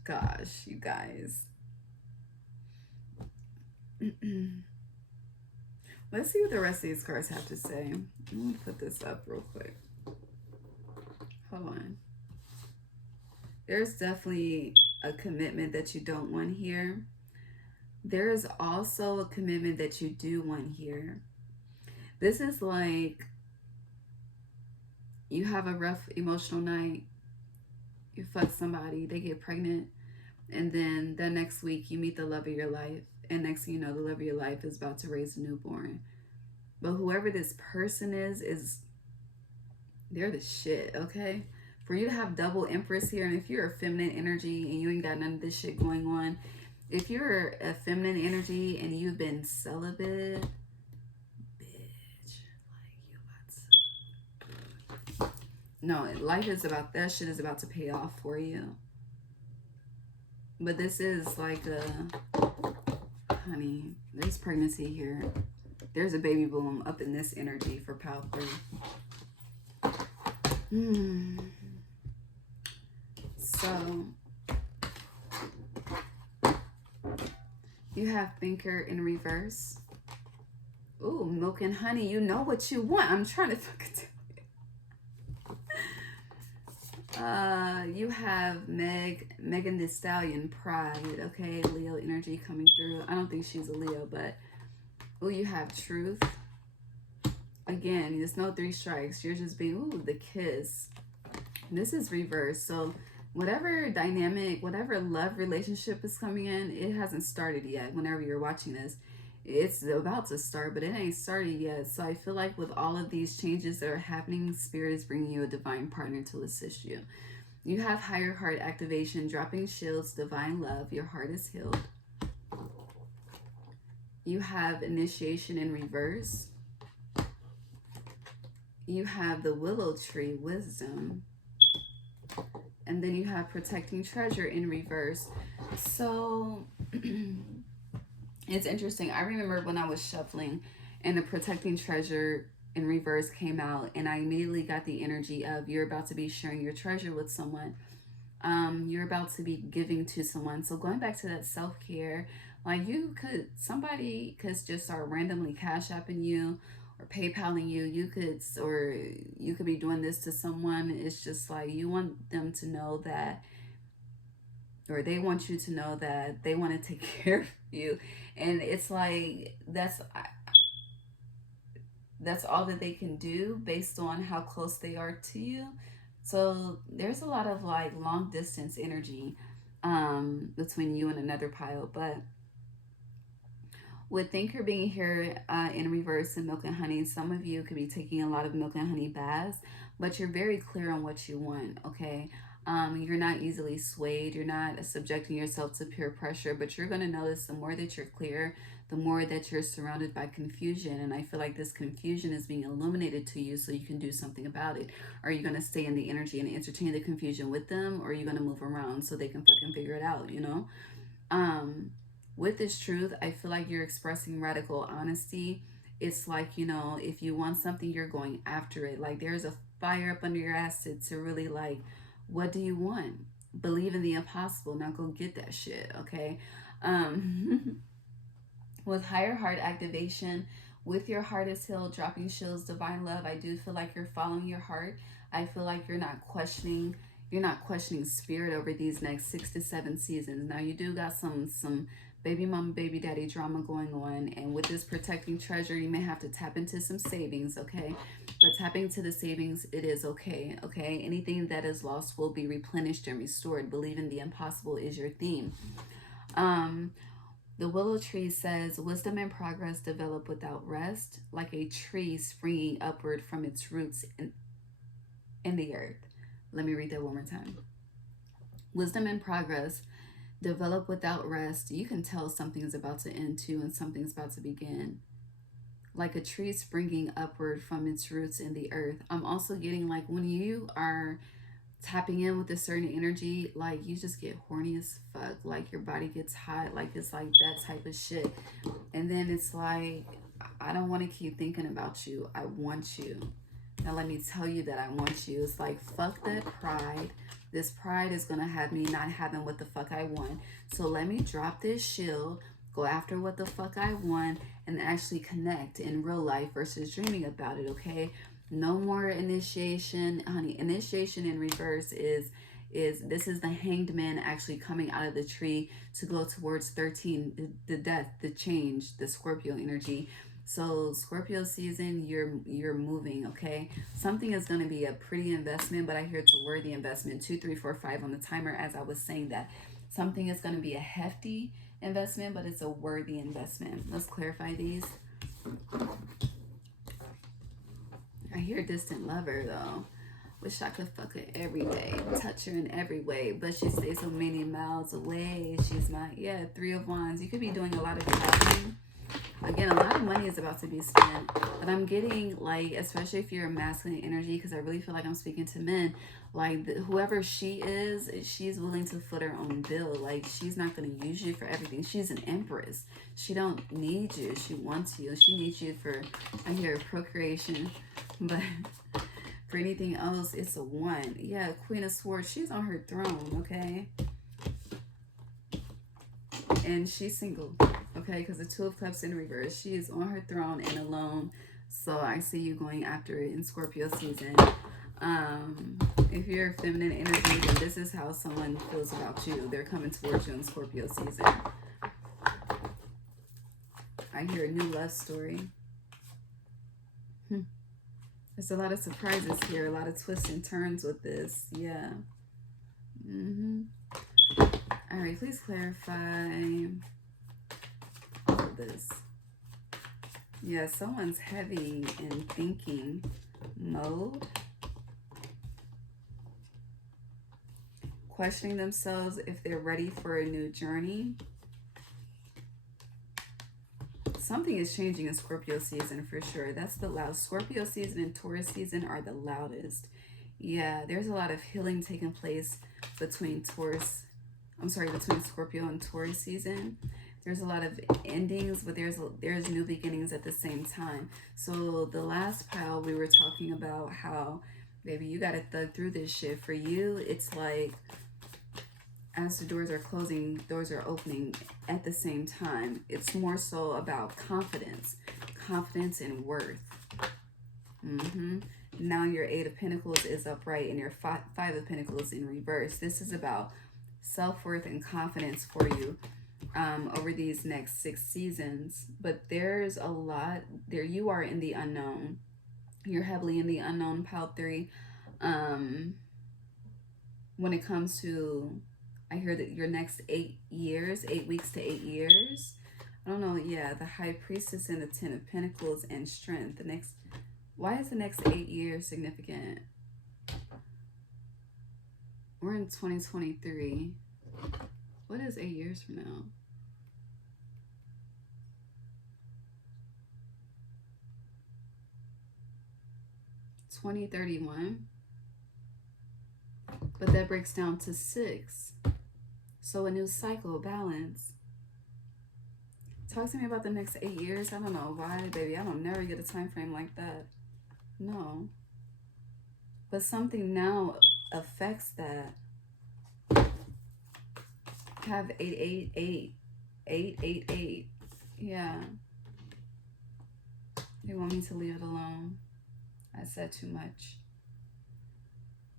you guys. Let's see what the rest of these cards have to say. Let me put this up real quick. Hold on. There's definitely a commitment that you don't want here. There is also a commitment that you do want here. This is like you have a rough emotional night. You fuck somebody, they get pregnant, and then the next week you meet the love of your life. And next thing you know, the love of your life is about to raise a newborn. But whoever this person is they're the shit, okay? For you to have double Empress here, and if you're a feminine energy and you ain't got none of this shit going on, if you're a feminine energy and you've been celibate, bitch, like you about to... No, life is about, that shit is about to pay off for you. But this is like a, honey, there's pregnancy here. There's a baby boom up in this energy for Pal 3. So, you have Thinker in reverse. Ooh, Milk and Honey, you know what you want. I'm trying to fucking tell you. You have Megan Thee Stallion, Pride, okay? Leo energy coming through. I don't think she's a Leo, but... Ooh, you have Truth. Again, there's no 3 strikes. You're just being, ooh, the kiss. This is reverse. So whatever dynamic, whatever love relationship is coming in, it hasn't started yet. Whenever you're watching this, it's about to start, but it ain't started yet. So I feel like with all of these changes that are happening, Spirit is bringing you a divine partner to assist you. You have Higher Heart activation, dropping shields, divine love. Your heart is healed. You have Initiation in reverse. You have the Willow Tree, Wisdom. And then you have Protecting Treasure in reverse. So it's interesting. I remember when I was shuffling and the Protecting Treasure in reverse came out, and I immediately got the energy of you're about to be sharing your treasure with someone. You're about to be giving to someone. So going back to that self-care, like somebody could just start randomly cash apping you or PayPaling you. You could be doing this to someone. It's just like you want them to know that, or they want you to know that they want to take care of you. And it's like, that's all that they can do based on how close they are to you. So there's a lot of like long distance energy between you and another pile. But with Thinker being here in reverse in Milk and Honey, some of you could be taking a lot of Milk and Honey baths, but you're very clear on what you want, okay? You're not easily swayed. You're not subjecting yourself to peer pressure, but you're going to notice the more that you're clear, the more that you're surrounded by confusion. And I feel like this confusion is being illuminated to you so you can do something about it. Are you going to stay in the energy and entertain the confusion with them, or are you going to move around so they can fucking figure it out, you know? With this truth, I feel like you're expressing radical honesty. It's like, you know, if you want something, you're going after it. Like there's a fire up under your ass to really like, what do you want? Believe in the impossible. Now go get that shit, okay? With Higher Heart activation, with your heart is healed, dropping shields, divine love, I do feel like you're following your heart. I feel like you're not questioning spirit over these next 6 to 7 seasons. Now you do got some baby mama, baby daddy drama going on, and with this Protecting Treasure, you may have to tap into some savings, okay? But tapping into the savings, it is okay, okay? Anything that is lost will be replenished and restored. Believe in the impossible is your theme. The Willow Tree says, wisdom and progress develop without rest, like a tree springing upward from its roots in the earth. Let me read that one more time. Wisdom and progress develop without rest. You can tell something is about to end too, and something's about to begin. Like a tree springing upward from its roots in the earth. I'm also getting like when you are tapping in with a certain energy, like you just get horny as fuck. Like your body gets hot. Like it's like that type of shit. And then it's like, I don't want to keep thinking about you. I want you. Now let me tell you that I want you. It's like, fuck that pride. This pride is going to have me not having what the fuck I want. So let me drop this shield, go after what the fuck I want, and actually connect in real life versus dreaming about it, okay? No more initiation. Honey, initiation in reverse is this is the Hanged Man actually coming out of the tree to go towards 13, the death, the change, the Scorpio energy. So Scorpio season, you're moving, okay? Something is going to be a pretty investment, but I hear it's a worthy investment. 2, 3, 4, 5 on the timer as I was saying that. Something is going to be a hefty investment, but it's a worthy investment. Let's clarify these. I hear distant lover, though. Wish I could fuck her every day, touch her in every way, but she stays so many miles away. She's not, 3 of Wands. You could be doing a lot of traveling. Again, a lot of money is about to be spent, but I'm getting like, especially if you're a masculine energy, because I really feel like I'm speaking to men, like whoever she is, she's willing to foot her own bill. Like she's not going to use you for everything. She's an empress. She don't need you. She wants you. She needs you for, I hear, procreation, but for anything else, it's a 1. Yeah, Queen of Swords, she's on her throne, okay? And she's single, okay? Because the 2 of Cups in reverse, she is on her throne and alone. So I see you going after it in Scorpio season. If you're feminine energy, then this is how someone feels about you. They're coming towards you in Scorpio season. I hear a new love story. There's a lot of surprises here, a lot of twists and turns with this. Yeah. All right, please clarify all of this. Yeah, someone's heavy in thinking mode. Questioning themselves if they're ready for a new journey. Something is changing in Scorpio season for sure. That's the loudest. Scorpio season and Taurus season are the loudest. Yeah, there's a lot of healing taking place between between Scorpio and Taurus season. There's a lot of endings, but there's new beginnings at the same time. So the last pile we were talking about how, baby, you got to thug through this shit. For you, it's like as the doors are closing, doors are opening at the same time. It's more so about confidence and worth. Now your 8 of Pentacles is upright and your 5 of Pentacles in reverse. This is about self-worth and confidence for you over these next 6 seasons. But there's a lot there. You are in the unknown. You're heavily in the unknown, pile 3. When it comes to, I hear that your next 8 years, 8 weeks to 8 years. I don't know. Yeah, the High Priestess and the 10 of Pentacles and strength. Why is the next 8 years significant? We're in 2023. What is 8 years from now? $2031. But that breaks down to 6. So a new cycle, balance. Talk to me about the next 8 years. I don't know why, baby. I don't never get a time frame like that. No. But something now affects that. Have 888. 888. Yeah. They want me to leave it alone. I said too much.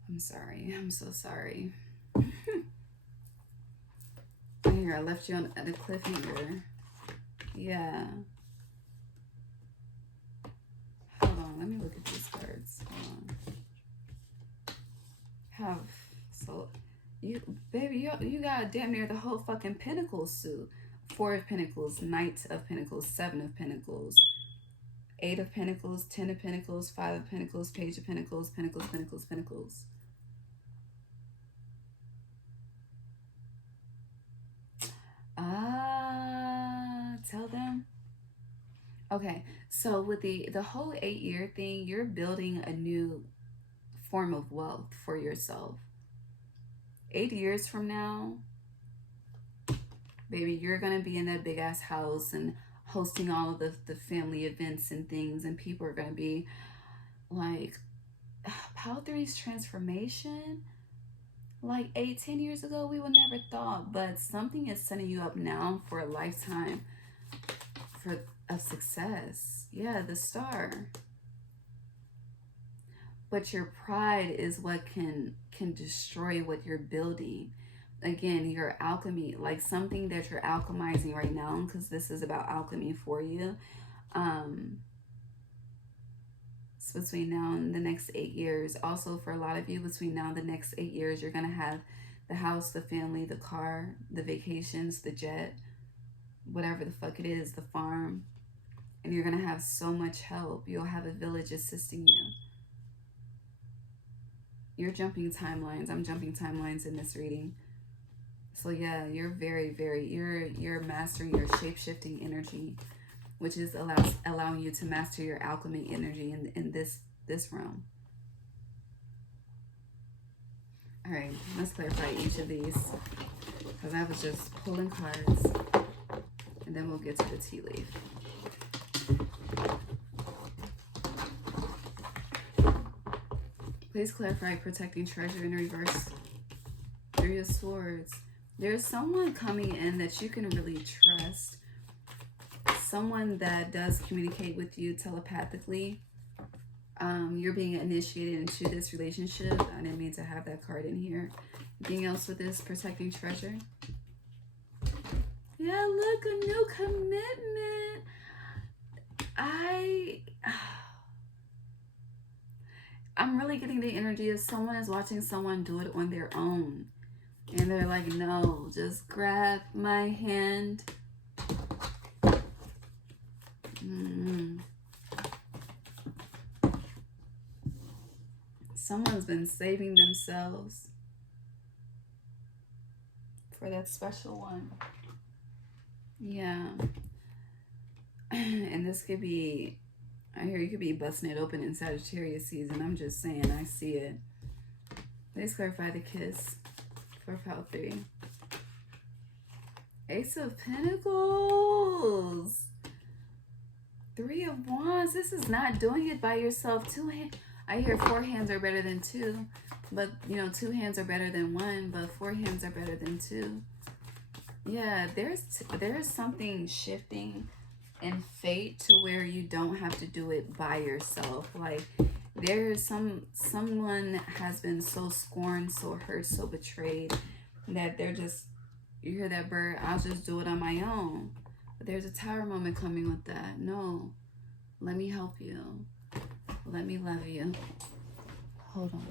I'm sorry. I'm so sorry. Here, I left you at a cliffhanger. Yeah. Hold on. Let me look at these cards. Hold on. You got damn near the whole fucking Pentacles suit. 4 of Pentacles, Knight of Pentacles, 7 of Pentacles, 8 of Pentacles, 10 of Pentacles, 5 of Pentacles, Page of Pentacles, Pentacles, Pentacles, Pentacles. Tell them. Okay, so with the whole 8-year thing, you're building a new form of wealth for yourself. 8 years from now, baby, you're gonna be in that big ass house and hosting all of the family events and things, and people are gonna be like, Pile 3's transformation. Like 8-10 years ago, we would never thought, but something is setting you up now for a lifetime of success. Yeah, the Star. But your pride is what can destroy what you're building. Again, your alchemy, like something that you're alchemizing right now, because this is about alchemy for you. So between now and the next 8 years, also for a lot of you, between now and the next 8 years, you're going to have the house, the family, the car, the vacations, the jet, whatever the fuck it is, the farm. And you're going to have so much help. You'll have a village assisting you. You're jumping timelines. I'm jumping timelines in this reading. So yeah, you're very, very, you're mastering your shape-shifting energy. which is allowing you to master your alchemy energy in this realm. All right, let's clarify each of these, because I was just pulling cards, and then we'll get to the tea leaf. Please clarify protecting treasure in reverse. Three of Swords. There's someone coming in that you can really trust. Someone that does communicate with you telepathically. You're being initiated into this relationship. I didn't mean to have that card in here. Anything else with this protecting treasure? Yeah, look, a new commitment. I'm really getting the energy of someone is watching someone do it on their own. And they're like, no, just grab my hand. Someone's been saving themselves for that special one. Yeah. And this could be, I hear you could be busting it open in Sagittarius season. I'm just saying, I see it. Let's clarify the kiss for pile 3. Ace of Pentacles. 3 of Wands. This is not doing it by yourself. I hear 4 hands are better than 2, but 2 hands are better than 1, but 4 hands are better than 2. Yeah, there's something shifting in fate to where you don't have to do it by yourself. Like there's someone has been so scorned, so hurt, so betrayed that they're just, you hear that bird, I'll just do it on my own. But there's a Tower moment coming with that. No, let me help you. Let me love you. Hold on.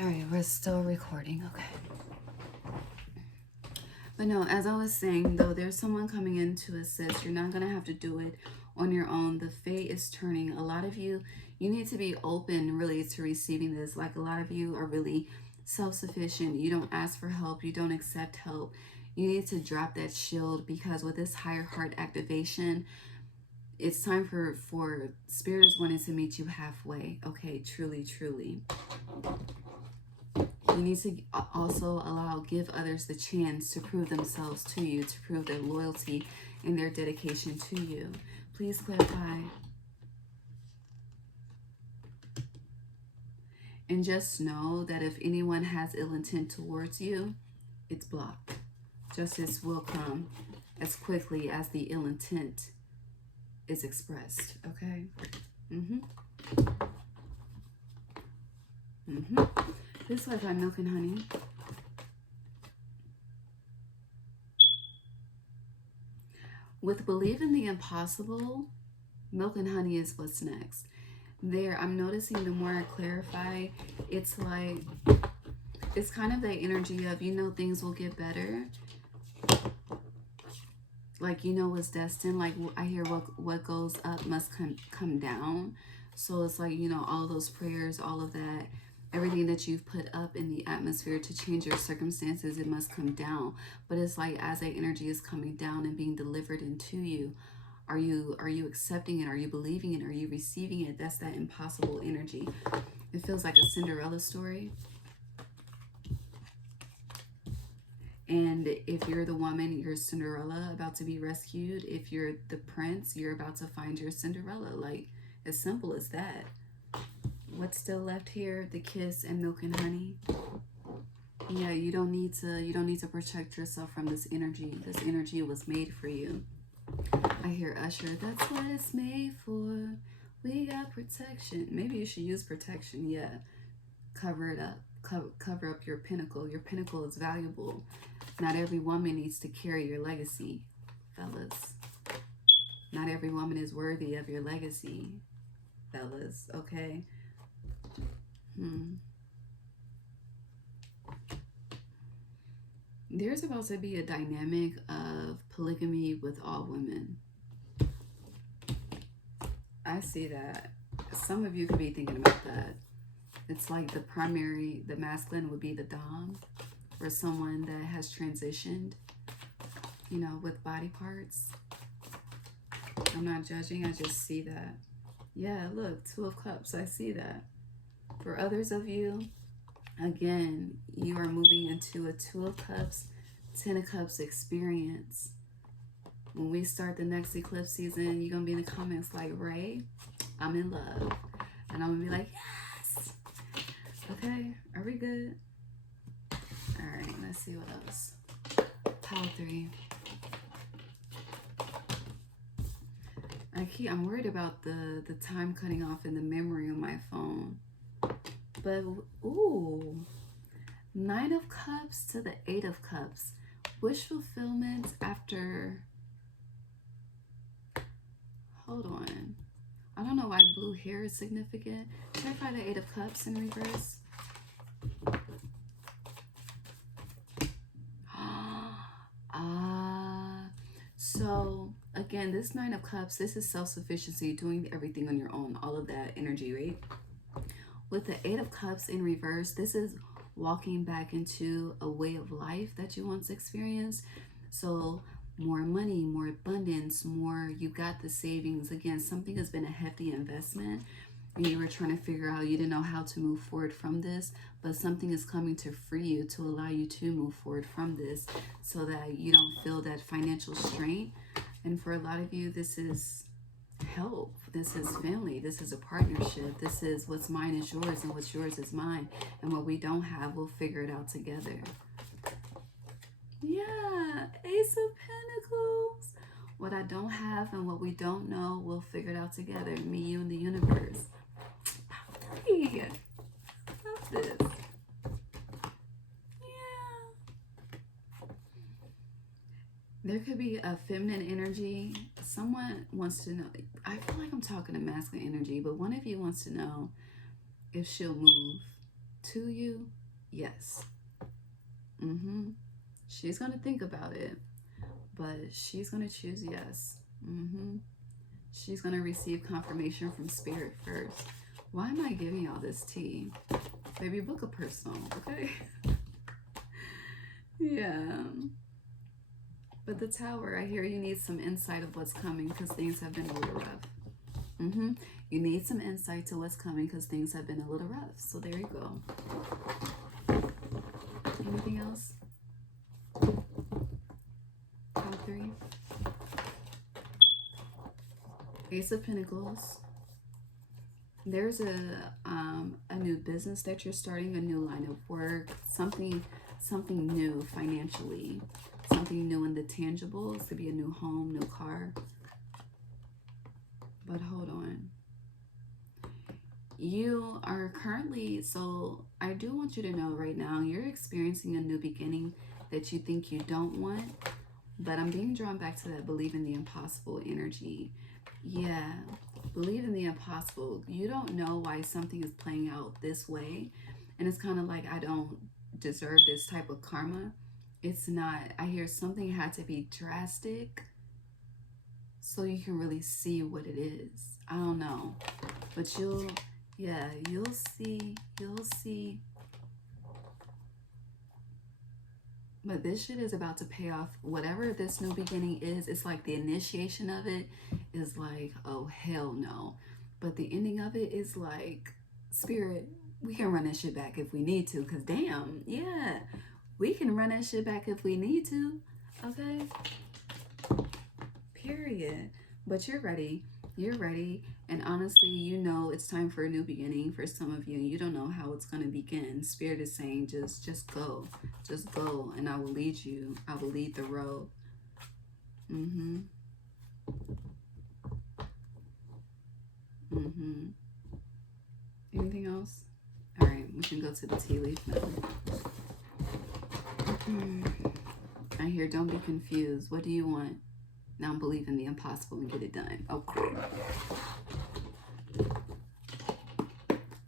All right, we're still recording, okay. But no, as I was saying, though, there's someone coming in to assist. You're not going to have to do it on your own. The fate is turning. A lot of you need to be open, really, to receiving this. Like, a lot of you are really self-sufficient. You don't ask for help. You don't accept help. You need to drop that shield, because with this higher heart activation, it's time for Spirit is wanting to meet you halfway. Okay, truly, truly. You need to also give others the chance to prove themselves to you, to prove their loyalty and their dedication to you. Please clarify. And just know that if anyone has ill intent towards you, it's blocked. Justice will come as quickly as the ill intent is expressed, okay? This life on Milk and Honey. With Believe in the Impossible, Milk and Honey is what's next. There, I'm noticing the more I clarify, it's like, it's kind of the energy of, things will get better. Like, what's destined. Like, I hear what goes up must come down. So it's like, all those prayers, all of that, everything that you've put up in the atmosphere to change your circumstances, it must come down. But it's like, as that energy is coming down and being delivered into you, Are you accepting it? Are you believing it? Are you receiving it? That's that impossible energy. It feels like a Cinderella story. And if you're the woman, you're Cinderella about to be rescued. If you're the prince, you're about to find your Cinderella. Like, as simple as that. What's still left here? The kiss and milk and honey. Yeah, you don't need to protect yourself from this energy. This energy was made for you. I hear Usher, that's what it's made for. We got protection. Maybe you should use protection. Yeah. Cover it up. Cover up your pinnacle. Your pinnacle is valuable. Not every woman needs to carry your legacy, fellas. Not every woman is worthy of your legacy, fellas, okay? There's about to be a dynamic of polygamy with all women. I see that. Some of you could be thinking about that. It's like the masculine would be the dom, or someone that has transitioned, with body parts. I'm not judging, I just see that. Yeah, look, 2 of Cups, I see that. For others of you, again, you are moving into a 2 of Cups, 10 of Cups experience. When we start the next eclipse season, you're going to be in the comments like, Ray, I'm in love. And I'm going to be like, yes! Okay, are we good? All right, let's see what else. Pile 3. I'm worried about the time cutting off in the memory on my phone. But, ooh, 9 of Cups to the 8 of Cups. Wish fulfillment after... Hold on. I don't know why blue hair is significant. Clarify the 8 of Cups in reverse. So again, this 9 of Cups, this is self-sufficiency, doing everything on your own, all of that energy, right? With the 8 of Cups in reverse, this is walking back into a way of life that you once experienced. So more money, more abundance, more, you got the savings. Again, something has been a hefty investment and you were trying to figure out, you didn't know how to move forward from this, but something is coming to free you, to allow you to move forward from this so that you don't feel that financial strain. And for a lot of you, this is help. This is family. This is a partnership. This is what's mine is yours and what's yours is mine. And what we don't have, we'll figure it out together. Yeah, Ace of Pentacles. What I don't have and what we don't know, we'll figure it out together. Me, you, and the universe. Hey, love this. Yeah. There could be a feminine energy. Someone wants to know. I feel like I'm talking to masculine energy, but one of you wants to know if she'll move to you. Yes. She's going to think about it, but she's going to choose yes. She's going to receive confirmation from spirit first. Why am I giving y'all this tea? Maybe book a personal, okay? Yeah. But the Tower, I hear you need some insight of what's coming because things have been a little rough. You need some insight to what's coming because things have been a little rough. So there you go. Anything else? Top 3. Ace of Pentacles. There's a new business that you're starting, a new line of work, something new financially, something new in the tangibles. Could be a new home, new car. But hold on. You are currently, so I do want you to know right now, you're experiencing a new beginning that you think you don't want, but I'm being drawn back to that believe in the impossible energy. Yeah, believe in the impossible. You don't know why something is playing out this way, and it's kind of like, I don't deserve this type of karma. It's not. I hear something had to be drastic so you can really see what it is. I don't know, but you'll see. But this shit is about to pay off. Whatever this new beginning is, it's like the initiation of it is like, oh, hell no. But the ending of it is like, spirit, we can run that shit back if we need to. Because damn, yeah, we can run that shit back if we need to. Okay? Period. But you're ready. You're ready. And honestly, you know it's time for a new beginning for some of you. You don't know how it's going to begin. Spirit is saying just go. Just go and I will lead you. I will lead the road. Mm-hmm. Mm-hmm. Anything else? All right, we can go to the tea leaf now. I hear don't be confused. What do you want? Now believe in the impossible and get it done. Okay.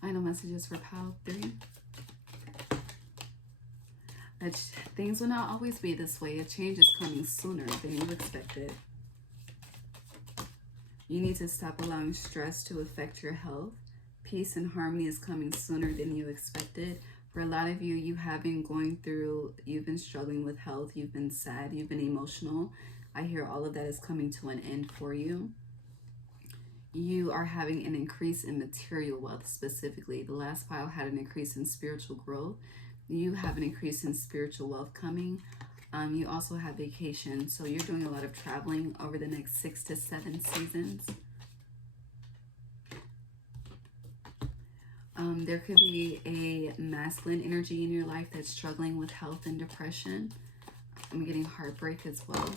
Final messages for Pile 3. Things will not always be this way. A change is coming sooner than you expected. You need to stop allowing stress to affect your health. Peace and harmony is coming sooner than you expected. For a lot of you, you've been struggling with health. You've been sad. You've been emotional. I hear all of that is coming to an end for you. You are having an increase in material wealth specifically. The last pile had an increase in spiritual growth. You have an increase in spiritual wealth coming. You also have vacation. So you're doing a lot of traveling over the next 6 to 7 seasons. There could be a masculine energy in your life that's struggling with health and depression. I'm getting heartbreak as well.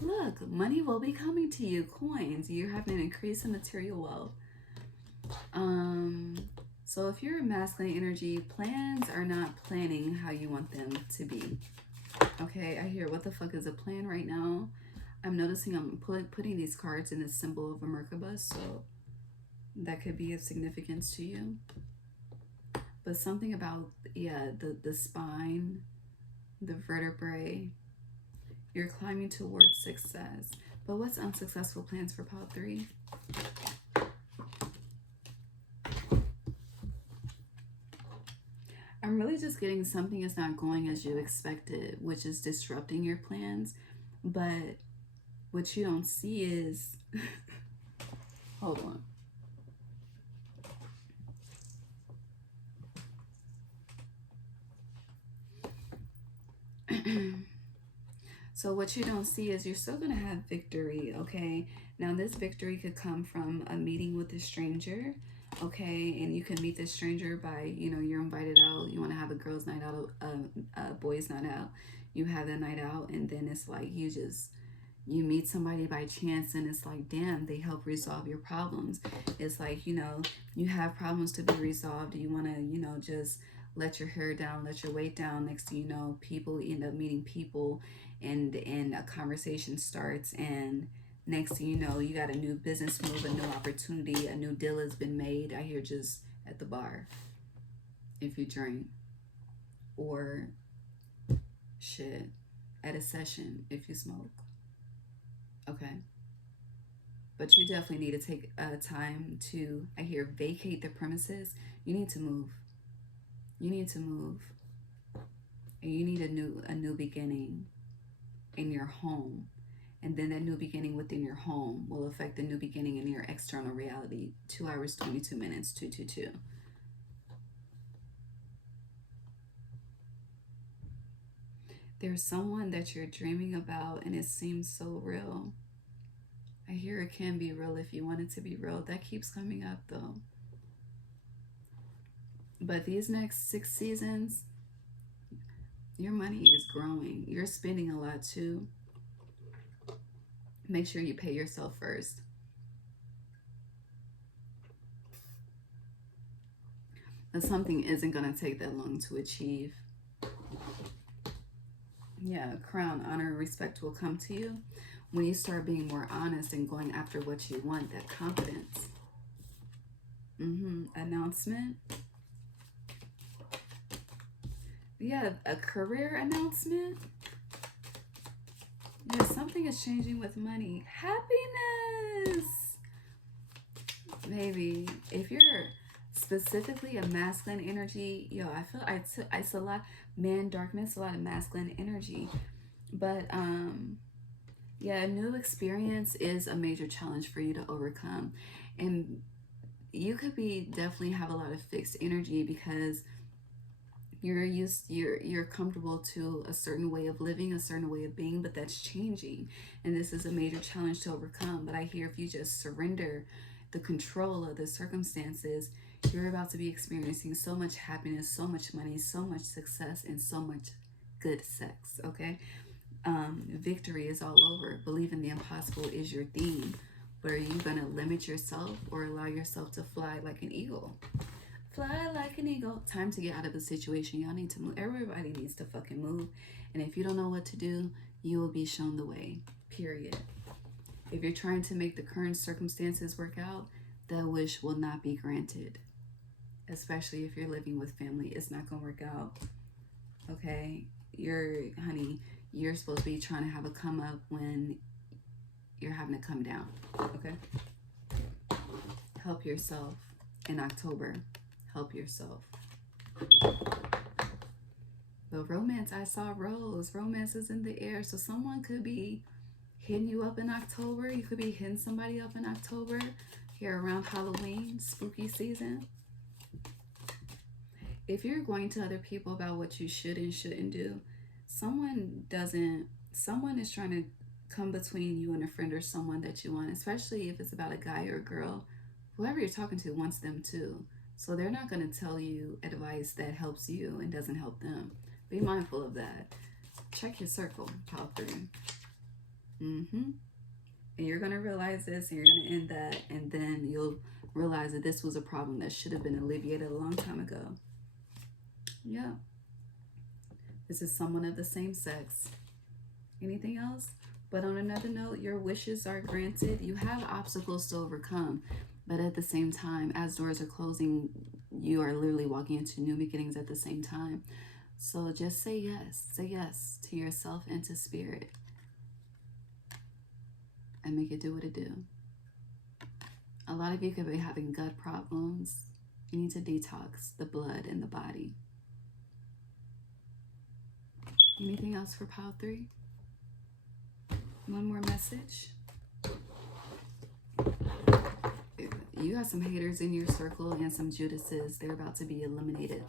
Look, money will be coming to you. Coins. You're having an increase in material wealth. So if you're a masculine energy, plans are not planning how you want them to be. Okay, I hear what the fuck is a plan right now. I'm noticing I'm putting these cards in the symbol of a Merkaba, so that could be of significance to you. But something about, the spine, the vertebrae, you're climbing towards success. But what's unsuccessful plans for pile 3? I'm really just getting something is not going as you expected, which is disrupting your plans. But what you don't see is, hold on. So what you don't see is you're still going to have victory, okay? Now this victory could come from a meeting with a stranger, okay? And you can meet this stranger by, you're invited out. You want to have a girls' night out, a boys' night out. You have that night out, and then it's like you meet somebody by chance, and it's like, damn, they help resolve your problems. It's like, you have problems to be resolved. You want to, just let your hair down, let your weight down. Next thing you know, people end up meeting people, and a conversation starts, and next thing you know, you got a new business move, a new opportunity, a new deal has been made. I hear just at the bar, if you drink, or shit, at a session if you smoke. Okay. But you definitely need to take time to, I hear, vacate the premises. You need to move. You need to move. And you need a new beginning in your home. And then that new beginning within your home will affect the new beginning in your external reality. 2 hours, 22 minutes, 222. There's someone that you're dreaming about, and it seems so real. I hear it can be real if you want it to be real. That keeps coming up though. But these next 6 seasons, your money is growing. You're spending a lot too. Make sure you pay yourself first. But something isn't going to take that long to achieve. Yeah, crown, honor, and respect will come to you when you start being more honest and going after what you want, that confidence. Announcement. Yeah, a career announcement. Yeah, something is changing with money. Happiness. Maybe if you're specifically a masculine energy. Yo, I feel I see a lot man darkness, a lot of masculine energy. But yeah, a new experience is a major challenge for you to overcome. And you could be definitely have a lot of fixed energy because you're comfortable to a certain way of living, a certain way of being, but that's changing, and this is a major challenge to overcome. But I hear if you just surrender the control of the circumstances, you're about to be experiencing so much happiness, so much money, so much success, and so much good sex. Okay. Victory is all over. Believe in the impossible is your theme. But are you gonna limit yourself or allow yourself to fly like an eagle? Fly like an eagle. Time to get out of the situation. Y'all need to move. Everybody needs to fucking move. And if you don't know what to do, you will be shown the way. Period. If you're trying to make the current circumstances work out, that wish will not be granted. Especially if you're living with family. It's not gonna work out. Okay? You're supposed to be trying to have a come up when you're having to come down. Okay? Help yourself in October. Help yourself. But romance, I saw rose. Romance is in the air. So someone could be hitting you up in October. You could be hitting somebody up in October. Here around Halloween, spooky season. If you're going to other people about what you should and shouldn't do, someone is trying to come between you and a friend or someone that you want, especially if it's about a guy or a girl. Whoever you're talking to wants them too. So they're not going to tell you advice that helps you and doesn't help them. Be mindful of that. Check your circle, Pal 3. And you're going to realize this, and you're going to end that, and then you'll realize that this was a problem that should have been alleviated a long time ago. Yeah. This is someone of the same sex. Anything else? But on another note, your wishes are granted. You have obstacles to overcome. But at the same time, as doors are closing, you are literally walking into new beginnings at the same time. So just say yes. Say yes to yourself and to spirit. And make it do what it do. A lot of you could be having gut problems. You need to detox the blood in the body. Anything else for Pile 3? One more message. You got some haters in your circle and some Judases. They're about to be eliminated.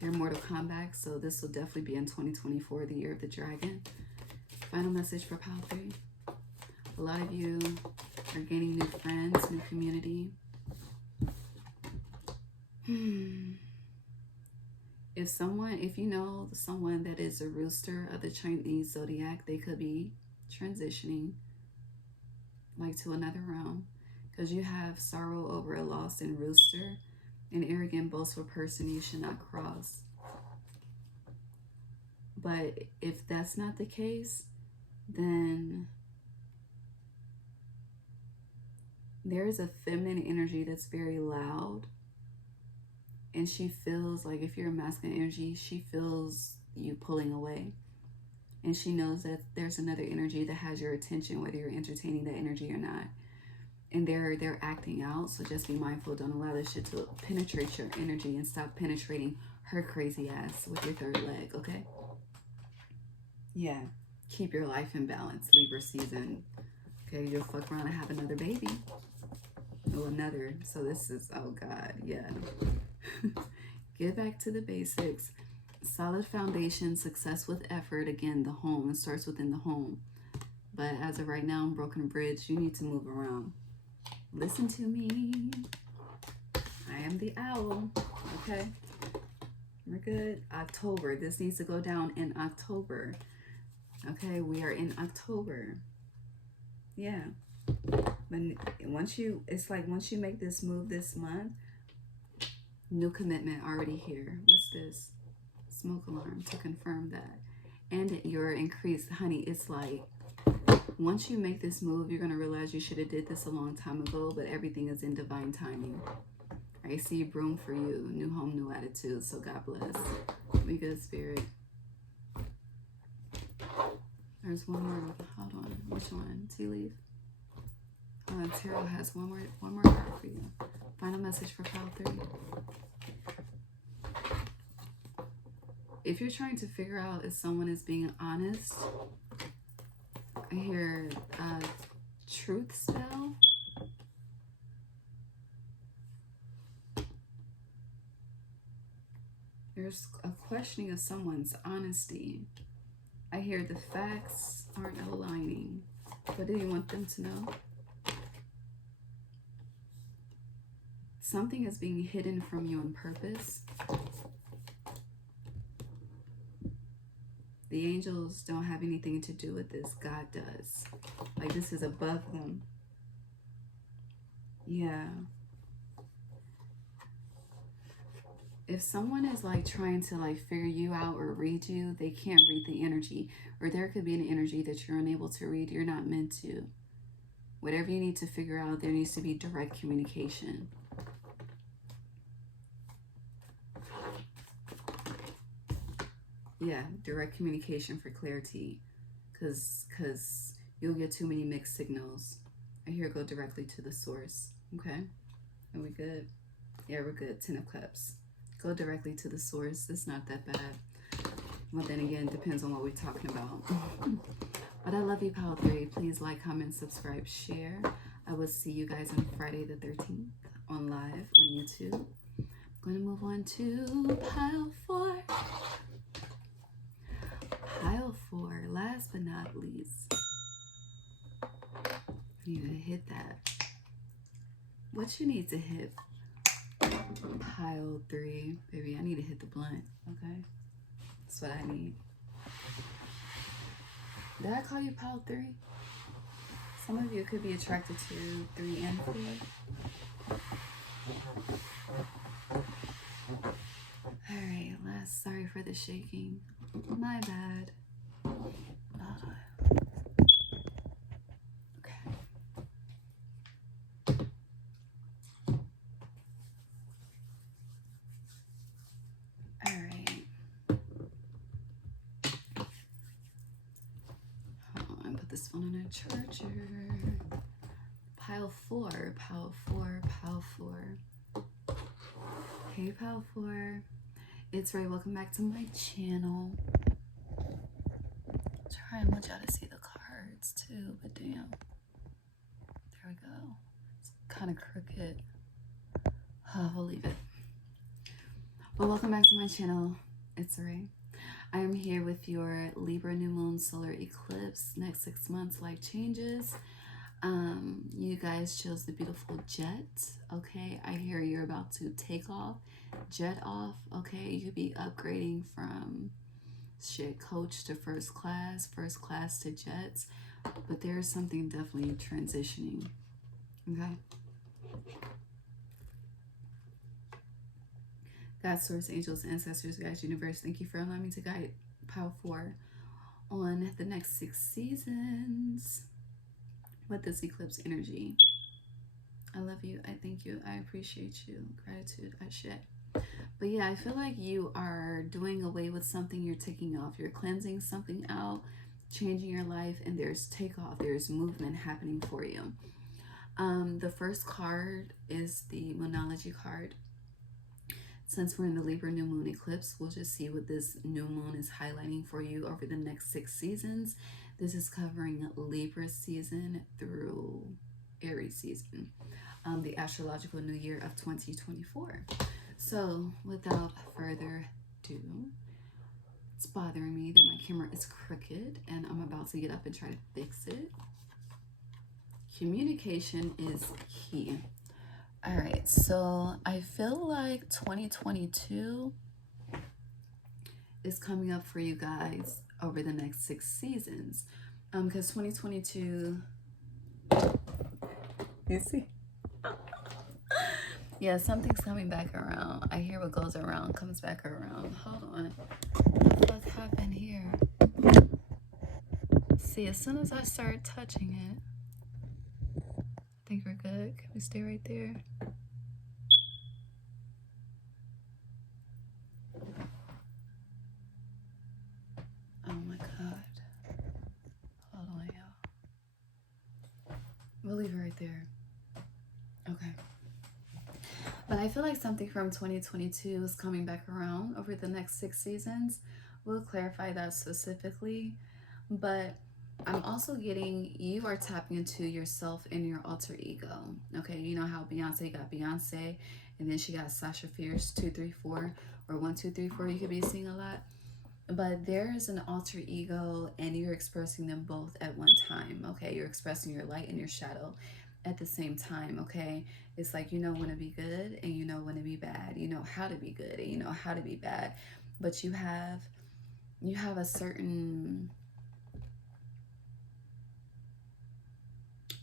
You're Mortal Kombat, so this will definitely be in 2024, the year of the dragon. Final message for Pile 3. A lot of you are gaining new friends, new community. If you know someone that is a rooster of the Chinese zodiac, they could be transitioning like to another realm, because you have sorrow over a loss in rooster, an arrogant, boastful person you should not cross. But if that's not the case, then there is a feminine energy that's very loud. And she feels like, if you're a masculine energy, she feels you pulling away. And she knows that there's another energy that has your attention, whether you're entertaining that energy or not. And they're acting out. So just be mindful. Don't allow this shit to penetrate your energy, and stop penetrating her crazy ass with your third leg, okay? Yeah. Keep your life in balance, Libra season. Okay, you'll fuck around and have another baby. Oh, another. So this is, oh God, yeah. Get back to the basics. Solid foundation, success with effort. Again, the home. It starts within the home. But as of right now, broken bridge, you need to move around. Listen to me. I am the owl. Okay? We're good. October. This needs to go down in October. Okay? We are in October. Yeah. But once you make this move this month, new commitment already here. What's this? Smoke alarm to confirm that. And your increased, honey, it's like, once you make this move, you're going to realize you should have did this a long time ago, but everything is in divine timing. I see room for you. New home, new attitude. So God bless. Be good, spirit. There's one more. Hold on. Which one? Tea leaf? Tarot has one more card for you. Final message for pile 3. If you're trying to figure out if someone is being honest, I hear truth spell. There's a questioning of someone's honesty. I hear the facts aren't aligning. What do you want them to know? Something is being hidden from you on purpose. The angels don't have anything to do with this. God does. Like, this is above them. Yeah. If someone is like trying to like figure you out or read you, they can't read the energy. Or there could be an energy that you're unable to read. You're not meant to. Whatever you need to figure out, there needs to be direct communication. Yeah, direct communication for clarity. Because you'll get too many mixed signals. I hear go directly to the source. Okay? Are we good? Yeah, we're good. 10 of Cups. Go directly to the source. It's not that bad. Well, then again, depends on what we're talking about. But I love you, pile 3. Please like, comment, subscribe, share. I will see you guys on Friday the 13th on live on YouTube. I'm going to move on to pile 4. Pile 4, last but not least. You need to hit that. What you need to hit? Pile 3. Baby, I need to hit the blunt, okay? That's what I need. Did I call you pile 3? Some of you could be attracted to 3 and 4. Alright, sorry for the shaking. My bad. Okay. Alright. Hold on, put this phone on a charger. Pile 4, pile 4, pile 4. Hey, pile 4. It's Rai. Welcome back to my channel. I want y'all to see the cards too, but damn. There we go. It's kind of crooked. Oh, we'll leave it. Well, welcome back to my channel. It's Rai. I am here with your Libra new moon solar eclipse. Next 6 months, life changes. You guys chose the beautiful jet. Okay, I hear you're about to take off, jet off. Okay, you could be upgrading from coach to first class to jets, but there's something definitely transitioning. Okay. God, source, angels, ancestors, guys, universe, thank you for allowing me to guide pile 4 on the next 6 seasons with this eclipse energy. I love you. I thank you. I appreciate you. Gratitude. I share. But yeah, I feel like you are doing away with something. You're taking off. You're cleansing something out, changing your life, and there's takeoff. There's movement happening for you. The first card is the Moonology card. Since we're in the Libra new moon eclipse, we'll just see what this new moon is highlighting for you over the next 6 seasons. This is covering Libra season through Aries season, the astrological new year of 2024. So without further ado, it's bothering me that my camera is crooked and I'm about to get up and try to fix it. Communication is key. All right, so I feel like 2022 is coming up for you guys over the next 6 seasons. Because 2022, you see? Yeah, something's coming back around. I hear what goes around comes back around. Hold on. What the fuck happened here? See, as soon as I start touching it, I think we're good. Can we stay right there? Oh my God. Hold on, y'all. We'll leave it right there. Okay. But I feel like something from 2022 is coming back around over the next 6 seasons. We'll clarify that specifically. But I'm also getting you are tapping into yourself and your alter ego. Okay, you know how Beyonce got Beyonce and then she got Sasha Fierce 234 or 1234 you could be seeing a lot. But there is an alter ego and you're expressing them both at one time. Okay, you're expressing your light and your shadow at the same time. Okay, it's like you know when to be good and you know when to be bad. You know how to be good and you know how to be bad. But you have a certain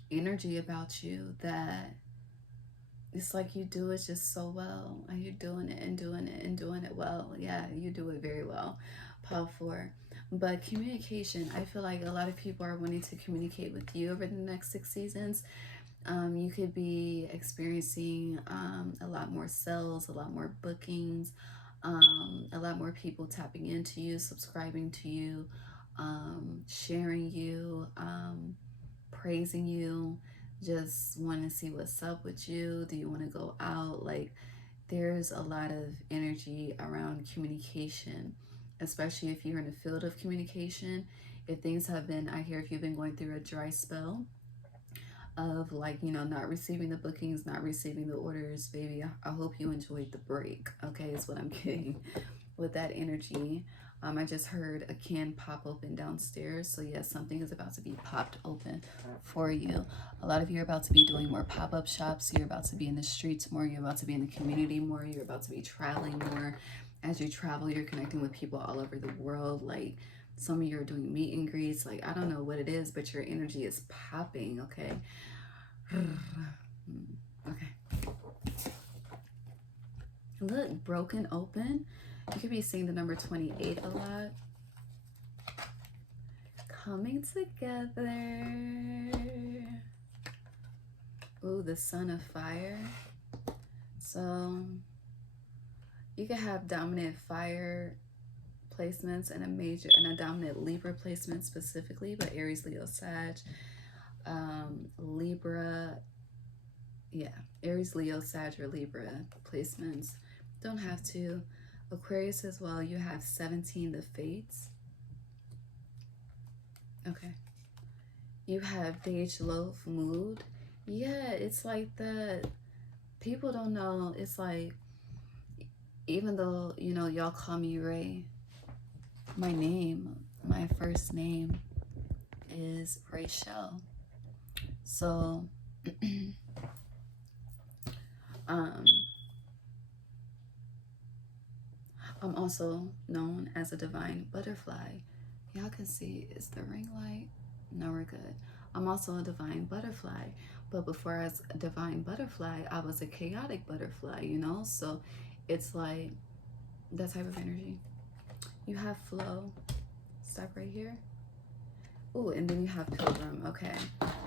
energy about you that it's like you do it just so well and you're doing it and doing it and doing it well. Yeah, you do it very well. Pile 4. But communication, I feel like a lot of people are wanting to communicate with you over the next 6 seasons. You could be experiencing a lot more sales, a lot more bookings, a lot more people tapping into you, subscribing to you, sharing you, praising you, just want to see what's up with you. Do you want to go out? Like, there's a lot of energy around communication, especially if you're in the field of communication. If things have been, I hear if you've been going through a dry spell of like, you know, not receiving the bookings, not receiving the orders, baby, I hope you enjoyed the break. Okay, is what I'm getting with that energy. I just heard a can pop open downstairs. So yes, something is about to be popped open for you. A lot of you are about to be doing more pop-up shops. You're about to be in the streets more. You're about to be in the community more. You're about to be traveling more. As you travel, you're connecting with people all over the world. Like some of you are doing meet and greets. Like I don't know what it is, but your energy is popping, okay? Okay. Look, broken open. You could be seeing the number 28 a lot. Coming together. Ooh, the Sun of Fire. So you could have dominant fire placements and a dominant Libra placement specifically, but Aries, Leo, Sag, Libra, yeah, Aries, Leo, Sag, or Libra placements. Don't have to. Aquarius as well, you have 17, the Fates. Okay. You have Beige Loaf, Mood. Yeah, it's like that. People don't know. It's like, even though, you know, y'all call me Ray, my first name is Rachel. So, I'm also known as a divine butterfly. Y'all can see, is the ring light? No, we're good. I'm also a divine butterfly. But before I was a divine butterfly, I was a chaotic butterfly, you know? So it's like that type of energy. You have flow. Stop right here. Ooh, and then you have pilgrim. Okay.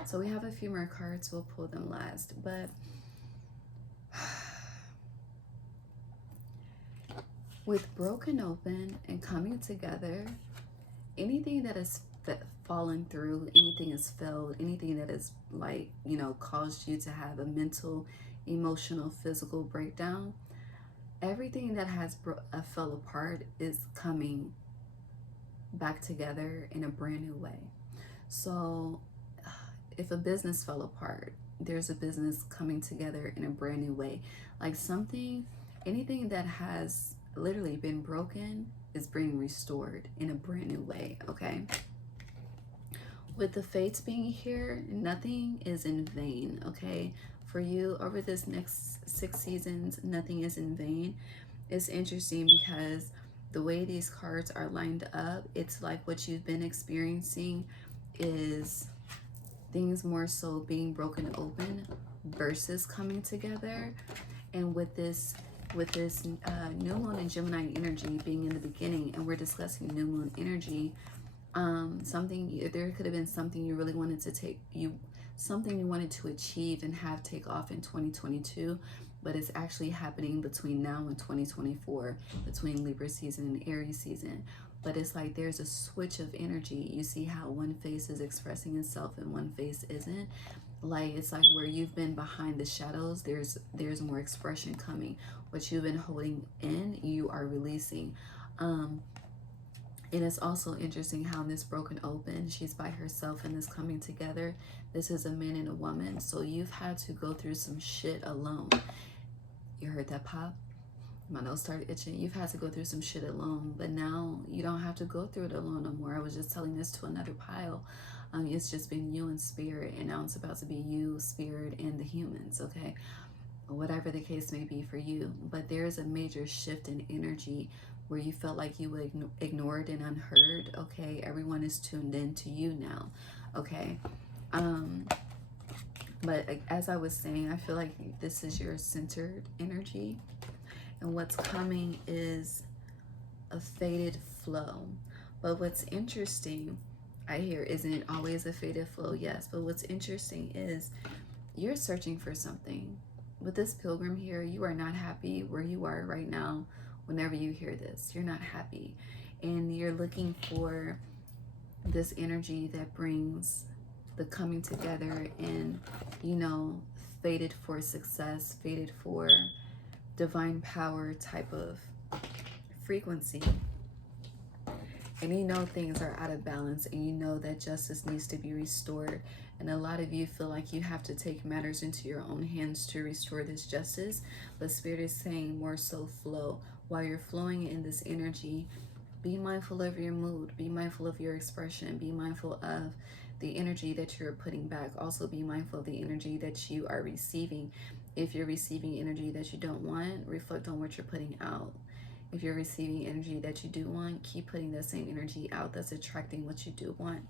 So we have a few more cards. We'll pull them last. But with broken open and coming together, anything that is fallen through, anything has failed, anything that has, like, you know, caused you to have a mental, emotional, physical breakdown, everything that has fell apart is coming back together in a brand new way. So if a business fell apart, there's a business coming together in a brand new way. Like anything that has literally been broken is being restored in a brand new way, okay? With the Fates being here, nothing is in vain, okay? For you, over this next 6 seasons, nothing is in vain. It's interesting because the way these cards are lined up, it's like what you've been experiencing is things more so being broken open versus coming together. And with this new moon and Gemini energy being in the beginning, and we're discussing new moon energy, there could have been something you really wanted to something you wanted to achieve and have take off in 2022, but it's actually happening between now and 2024, between Libra season and Aries season. but it's like there's a switch of energy. You see how one face is expressing itself and one face isn't? Like, it's like where you've been behind the shadows, there's more expression coming. What you've been holding in, you are releasing. And it's also interesting how in this broken open, she's by herself and this coming together. This is a man and a woman. So you've had to go through some shit alone. You heard that pop? My nose started itching. You've had to go through some shit alone, but now you don't have to go through it alone no more. I was just telling this to another pile. It's just been you and spirit, and now it's about to be you, spirit, and the humans, okay? Whatever the case may be for you. But there is a major shift in energy where you felt like you were ignored and unheard, okay? Everyone is tuned in to you now, okay? But as I was saying, I feel like this is your centered energy. And what's coming is a faded flow. But what's interesting, I hear, isn't it always a faded flow? Yes. But what's interesting is you're searching for something. With this pilgrim here, you are not happy where you are right now. Whenever you hear this, you're not happy. And you're looking for this energy that brings the coming together and, you know, fated for success, fated for divine power type of frequency. And you know things are out of balance, and you know that justice needs to be restored. And a lot of you feel like you have to take matters into your own hands to restore this justice. But Spirit is saying more so flow. While you're flowing in this energy, be mindful of your mood. Be mindful of your expression. Be mindful of the energy that you're putting back. Also be mindful of the energy that you are receiving. If you're receiving energy that you don't want, reflect on what you're putting out. If you're receiving energy that you do want, keep putting that same energy out that's attracting what you do want.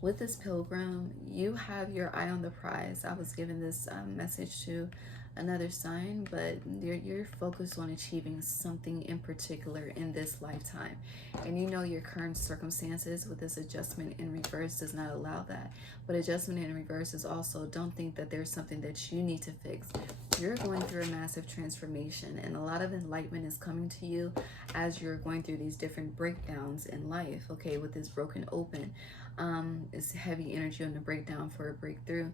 With this pilgrim, you have your eye on the prize. I was given this message to another sign, but you're focused on achieving something in particular in this lifetime. And you know your current circumstances with this adjustment in reverse does not allow that. But adjustment in reverse is also, don't think that there's something that you need to fix. You're going through a massive transformation, and a lot of enlightenment is coming to you as you're going through these different breakdowns in life, okay, with this broken open. It's heavy energy on the breakdown for a breakthrough.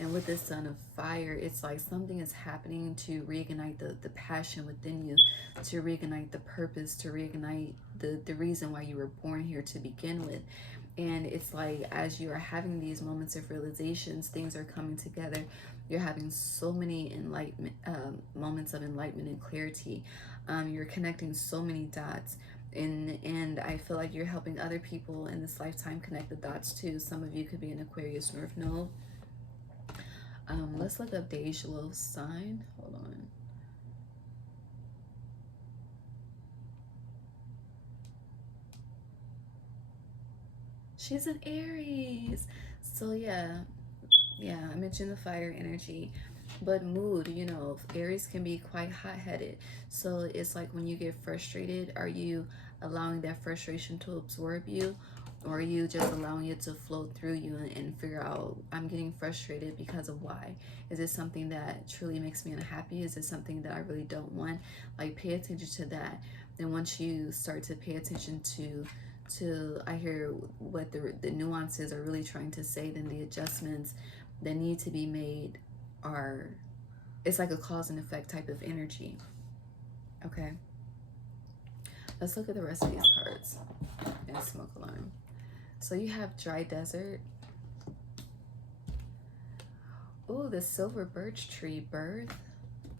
And with this Sun of Fire, it's like something is happening to reignite the passion within you, to reignite the purpose, to reignite the reason why you were born here to begin with. And it's like as you are having these moments of realizations, things are coming together. You're having so many enlightenment moments of enlightenment and clarity. You're connecting so many dots. And I feel like you're helping other people in this lifetime connect the dots too. Some of you could be an Aquarius North Node. Let's look up Deja's sign. Hold on. She's an Aries. So yeah, I mentioned the fire energy. But mood, you know, Aries can be quite hot-headed. So it's like when you get frustrated, are you allowing that frustration to absorb you? Or are you just allowing it to flow through you and figure out, I'm getting frustrated because of why? Is it something that truly makes me unhappy? Is it something that I really don't want? Like, pay attention to that. And once you start to pay attention to I hear what the nuances are really trying to say, then the adjustments that need to be made are, it's like a cause and effect type of energy. Okay, let's look at the rest of these cards. And smoke alarm. So you have dry desert. Oh, the silver birch tree, birth,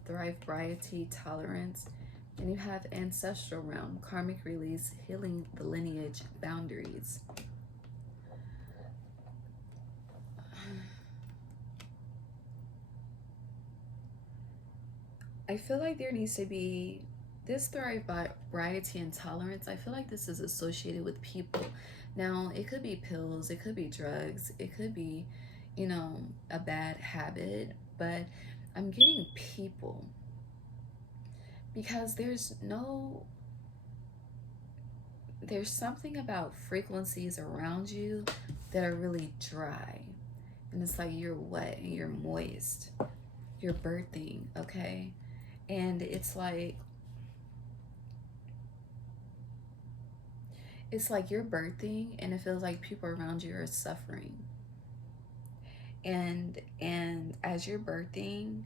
thrive, variety, tolerance. And you have ancestral realm, karmic release, healing the lineage, boundaries. I feel like there needs to be this thrive by variety and tolerance. I feel like this is associated with people. Now, it could be pills, it could be drugs, it could be, you know, a bad habit, but I'm getting people because there's something about frequencies around you that are really dry. And it's like you're wet and you're moist. You're birthing, okay? And it's like It's like you're birthing and it feels like people around you are suffering. And as you're birthing,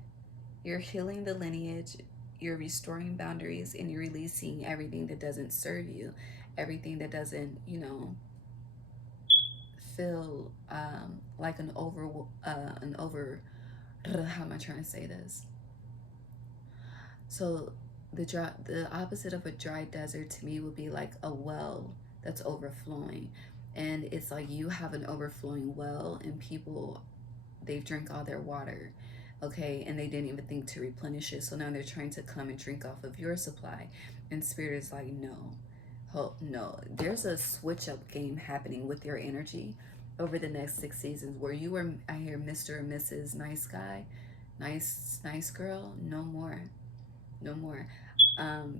you're healing the lineage, you're restoring boundaries, and you're releasing everything that doesn't serve you, everything that doesn't, feel like an over how am I trying to say this? So the opposite of a dry desert to me would be like a well that's overflowing. And it's like you have an overflowing well and people, they've drank all their water, okay, and they didn't even think to replenish it. So now they're trying to come and drink off of your supply. And Spirit is like, no. No, there's a switch up game happening with your energy over the next 6 seasons where you were, I hear, Mr. and Mrs. Nice Guy, nice girl. No more.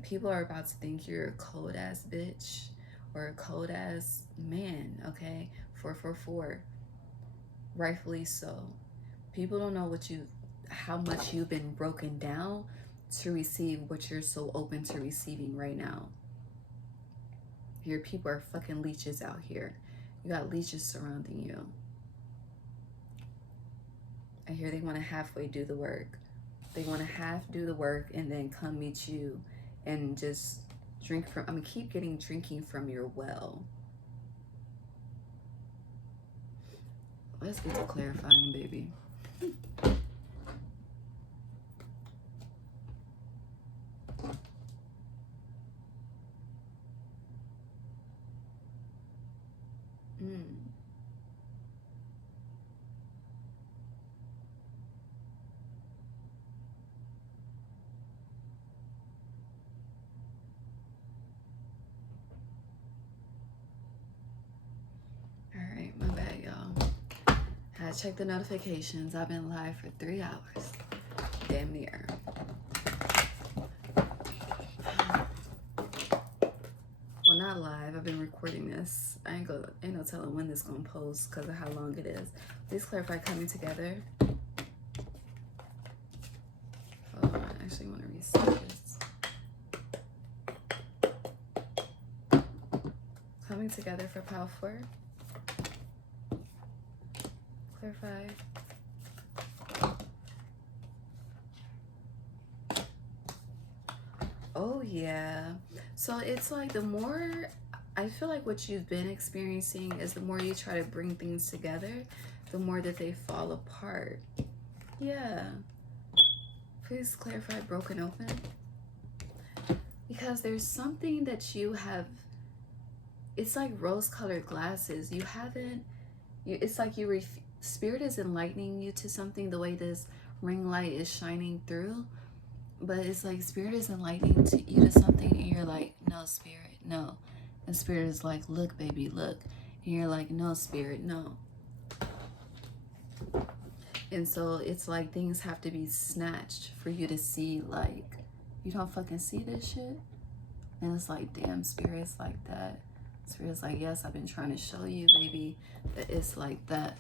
People are about to think you're a cold ass bitch or a cold ass man, okay? 444. Rightfully so. People don't know how much you've been broken down to receive what you're so open to receiving right now. Your people are fucking leeches out here. You got leeches surrounding you. I hear they want to halfway do the work. They want to half do the work and then come meet you and just drink from, I'm gonna keep getting drinking from your well. Let's get to clarifying, baby. Alright, my bad, y'all. Had to check the notifications. I've been live for 3 hours. Damn near. Well, not live. I've been recording this. Ain't no telling when this gonna post because of how long it is. Please clarify coming together. Hold on, I actually want to reset this. Coming together for Pile 4. Clarify. Oh yeah. So it's like the more, I feel like what you've been experiencing is the more you try to bring things together, the more that they fall apart. Yeah. Please clarify broken open. Because there's something that you have, it's like rose-colored glasses. You haven't, it's like Spirit is enlightening you to something the way this ring light is shining through. But it's like Spirit is enlightening to you to something and you're like, no, Spirit, no. And Spirit is like, look, baby, look. And you're like, no, Spirit, no. And so it's like things have to be snatched for you to see, like, you don't fucking see this shit? And it's like, damn, Spirit's like that. Spirit's like, yes, I've been trying to show you, baby, that it's like that.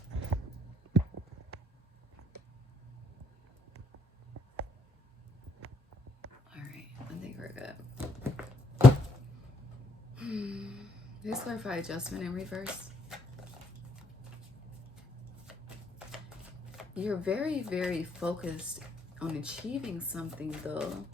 Let's clarify adjustment in reverse. You're very, very focused on achieving something though.